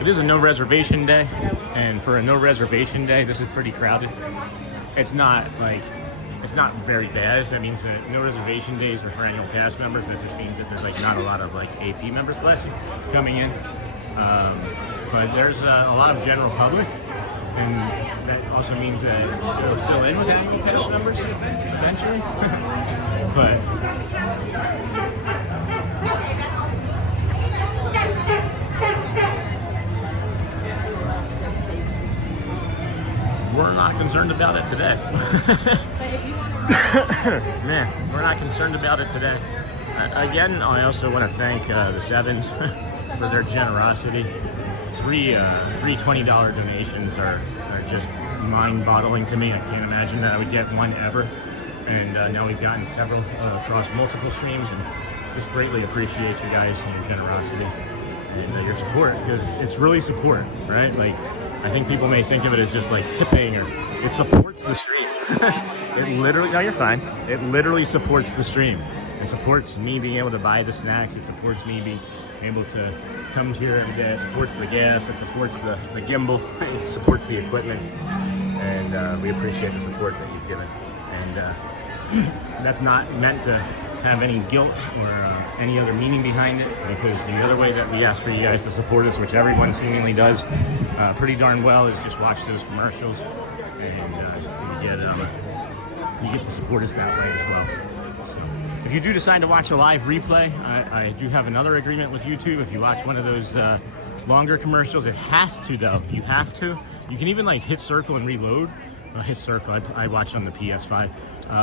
It is a no reservation day, and for a no reservation day, this is pretty crowded. It's not very bad. That means that no reservation days are for annual pass members. That just means that there's not a lot of AP members, bless you, coming in. But there's a lot of general public, and that also means that it'll fill in with annual pass members eventually. But we're not concerned about it today. Man, we're not concerned about it today. Again, I also want to thank the Sevens for their generosity. Three $20 donations are just mind-boggling to me. I can't imagine that I would get one ever. And now we've gotten several across multiple streams, and just greatly appreciate you guys and your generosity and your support, because it's really support, right? I think people may think of it as just tipping, or it supports the stream. No, you're fine. It literally supports the stream. It supports me being able to buy the snacks. It supports me being able to come here every day. It supports the gas. It supports the gimbal. It supports the equipment. And we appreciate the support that you've given. And that's not meant to have any guilt or any other meaning behind it, because the other way that we ask for you guys to support us, which everyone seemingly does pretty darn well, is just watch those commercials, and you get to support us that way as well. So if you do decide to watch a live replay, I do have another agreement with YouTube. If you watch one of those longer commercials, it has to, though. You have to. You can even hit circle and reload. Hit circle. I watch on the PS5.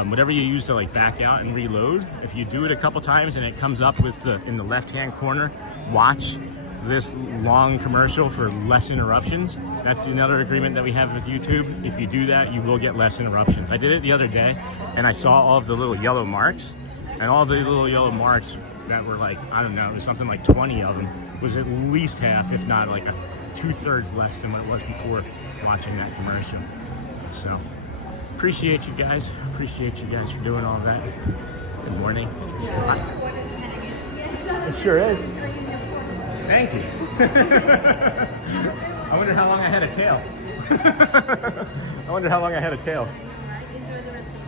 Whatever you use to back out and reload, if you do it a couple times and it comes up with in the left-hand corner, watch this long commercial for less interruptions. That's another agreement that we have with YouTube. If you do that, you will get less interruptions. I did it the other day, and I saw all of the little yellow marks, and all the little yellow marks that were I don't know, it was something like 20 of them, was at least half, if not 2/3 less than what it was before watching that commercial. So appreciate you guys. Appreciate you guys for doing all of that. Good morning. Hi. It sure is. Thank you. I wonder how long I had a tail.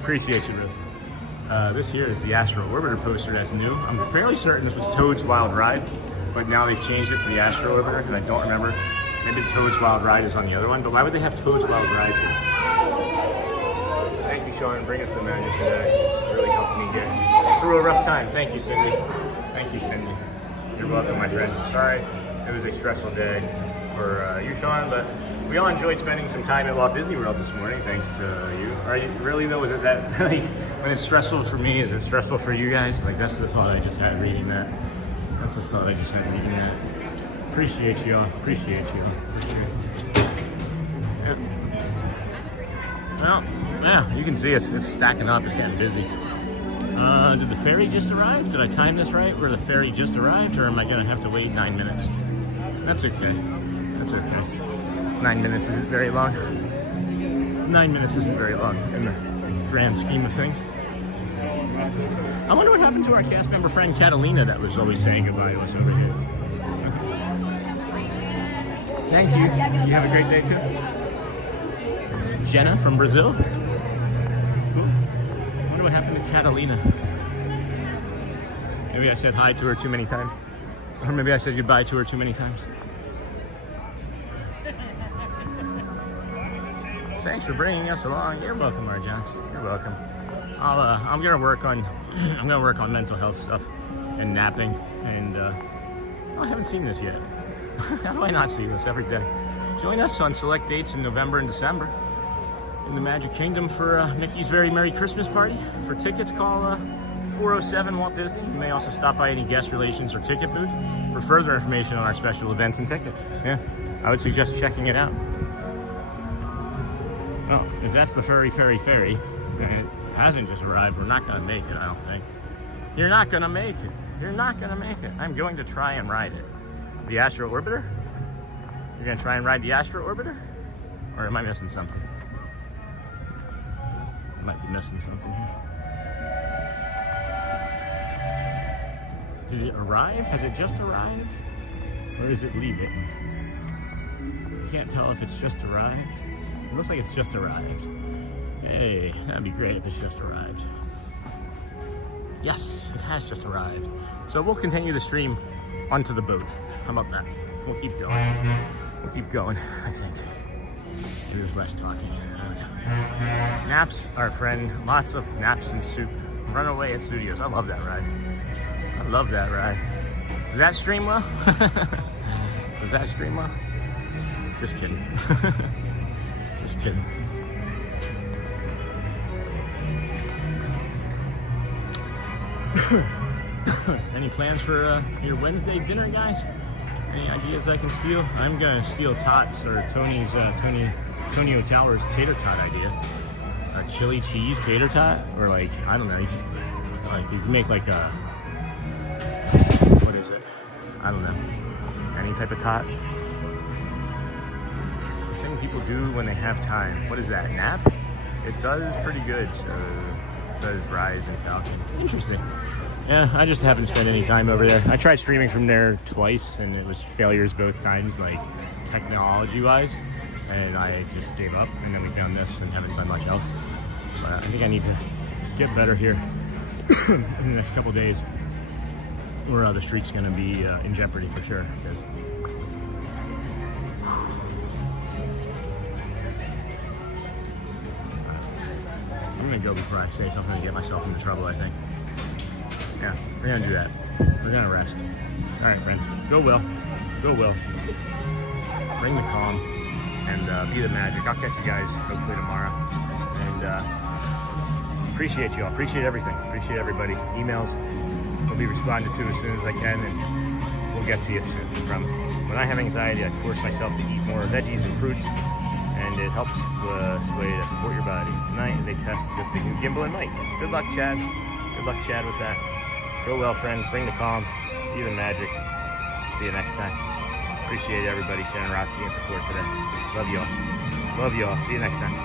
Appreciate you, Rose. This here is the Astro Orbiter poster that's new. I'm fairly certain this was Toad's Wild Ride, but now they've changed it to the Astro Orbiter, and I don't remember. Maybe Toad's Wild Ride is on the other one, but why would they have Toad's Wild Ride here? Thank you, Sean. Bring us the menu today. It's really helped me get through a rough time. Thank you, Cindy. Thank you, Cindy. You're welcome, my friend. Sorry, it was a stressful day for you, Sean, but we all enjoyed spending some time at Walt Disney World this morning, thanks to you. Are you really, though? Was it that, when it's stressful for me, is it stressful for you guys? That's the thought I just had reading that. Appreciate you all. Appreciate you. Well, yeah, you can see it's stacking up. It's getting busy. Did the ferry just arrive? Did I time this right where the ferry just arrived, or am I gonna have to wait 9 minutes? That's okay. That's okay. 9 minutes isn't very long. 9 minutes isn't very long in the grand scheme of things. I wonder what happened to our cast member friend Catalina that was always saying goodbye to us over here. Thank you. You have a great day too. Jenna from Brazil. Cool. I wonder what happened to Catalina. Maybe I said hi to her too many times. Or maybe I said goodbye to her too many times. Thanks for bringing us along. You're welcome, Marjans. You're welcome. I'm gonna work on mental health stuff and napping, and I haven't seen this yet. How do I not see this every day? Join us on select dates in November and December in the Magic Kingdom for Mickey's Very Merry Christmas Party. For tickets, call 407 Walt Disney. You may also stop by any guest relations or ticket booth for further information on our special events and tickets. Yeah, I would suggest checking it out. Oh, if that's the ferry, and it hasn't just arrived, we're not gonna make it, I don't think. You're not gonna make it. You're not gonna make it. I'm going to try and ride it. The Astro Orbiter? You're gonna try and ride the Astro Orbiter? Or am I missing something? I might be missing something here. Did it arrive? Has it just arrived? Or is it leaving? I can't tell if it's just arrived. It looks like it's just arrived. Hey, that'd be great if it's just arrived. Yes, it has just arrived. So we'll continue the stream onto the boat. How about that? We'll keep going. We'll keep going, I think. Maybe there's less talking. Naps, our friend. Lots of naps and soup. Runaway at Studios. I love that ride. I love that ride. Does that stream well? Does that stream well? Just kidding. Just kidding. Any plans for your Wednesday dinner, guys? Any ideas I can steal? I'm gonna steal Tot's or Tony's Tony O'Tower's tater tot idea. A chili cheese tater tot, or like, I don't know, like you can make like a, what is it? I don't know, any type of tot. The thing people do when they have time. What is that? Nap? It does pretty good. So it does Rise and Falcon. Interesting. Yeah, I just haven't spent any time over there. I tried streaming from there twice, and it was failures both times, like technology-wise, and I just gave up. And then we found this and haven't done much else. But I think I need to get better here in the next couple days, or the streak's going to be in jeopardy for sure. Because I'm going to go before I say something and get myself into trouble, I think. Yeah, we're gonna do that. We're gonna rest. All right, friends. Go well. Go well. Bring the calm and be the magic. I'll catch you guys hopefully tomorrow. And appreciate you all. Appreciate everything. Appreciate everybody. Emails will be responded to as soon as I can, and we'll get to you soon. From when I have anxiety, I force myself to eat more veggies and fruits, and it helps the way to support your body. Tonight is a test with the new gimbal and mic. Good luck, Chad. Good luck, Chad, with that. Go well, friends. Bring the calm. Be the magic. See you next time. Appreciate everybody's generosity and support today. Love you all. Love you all. See you next time.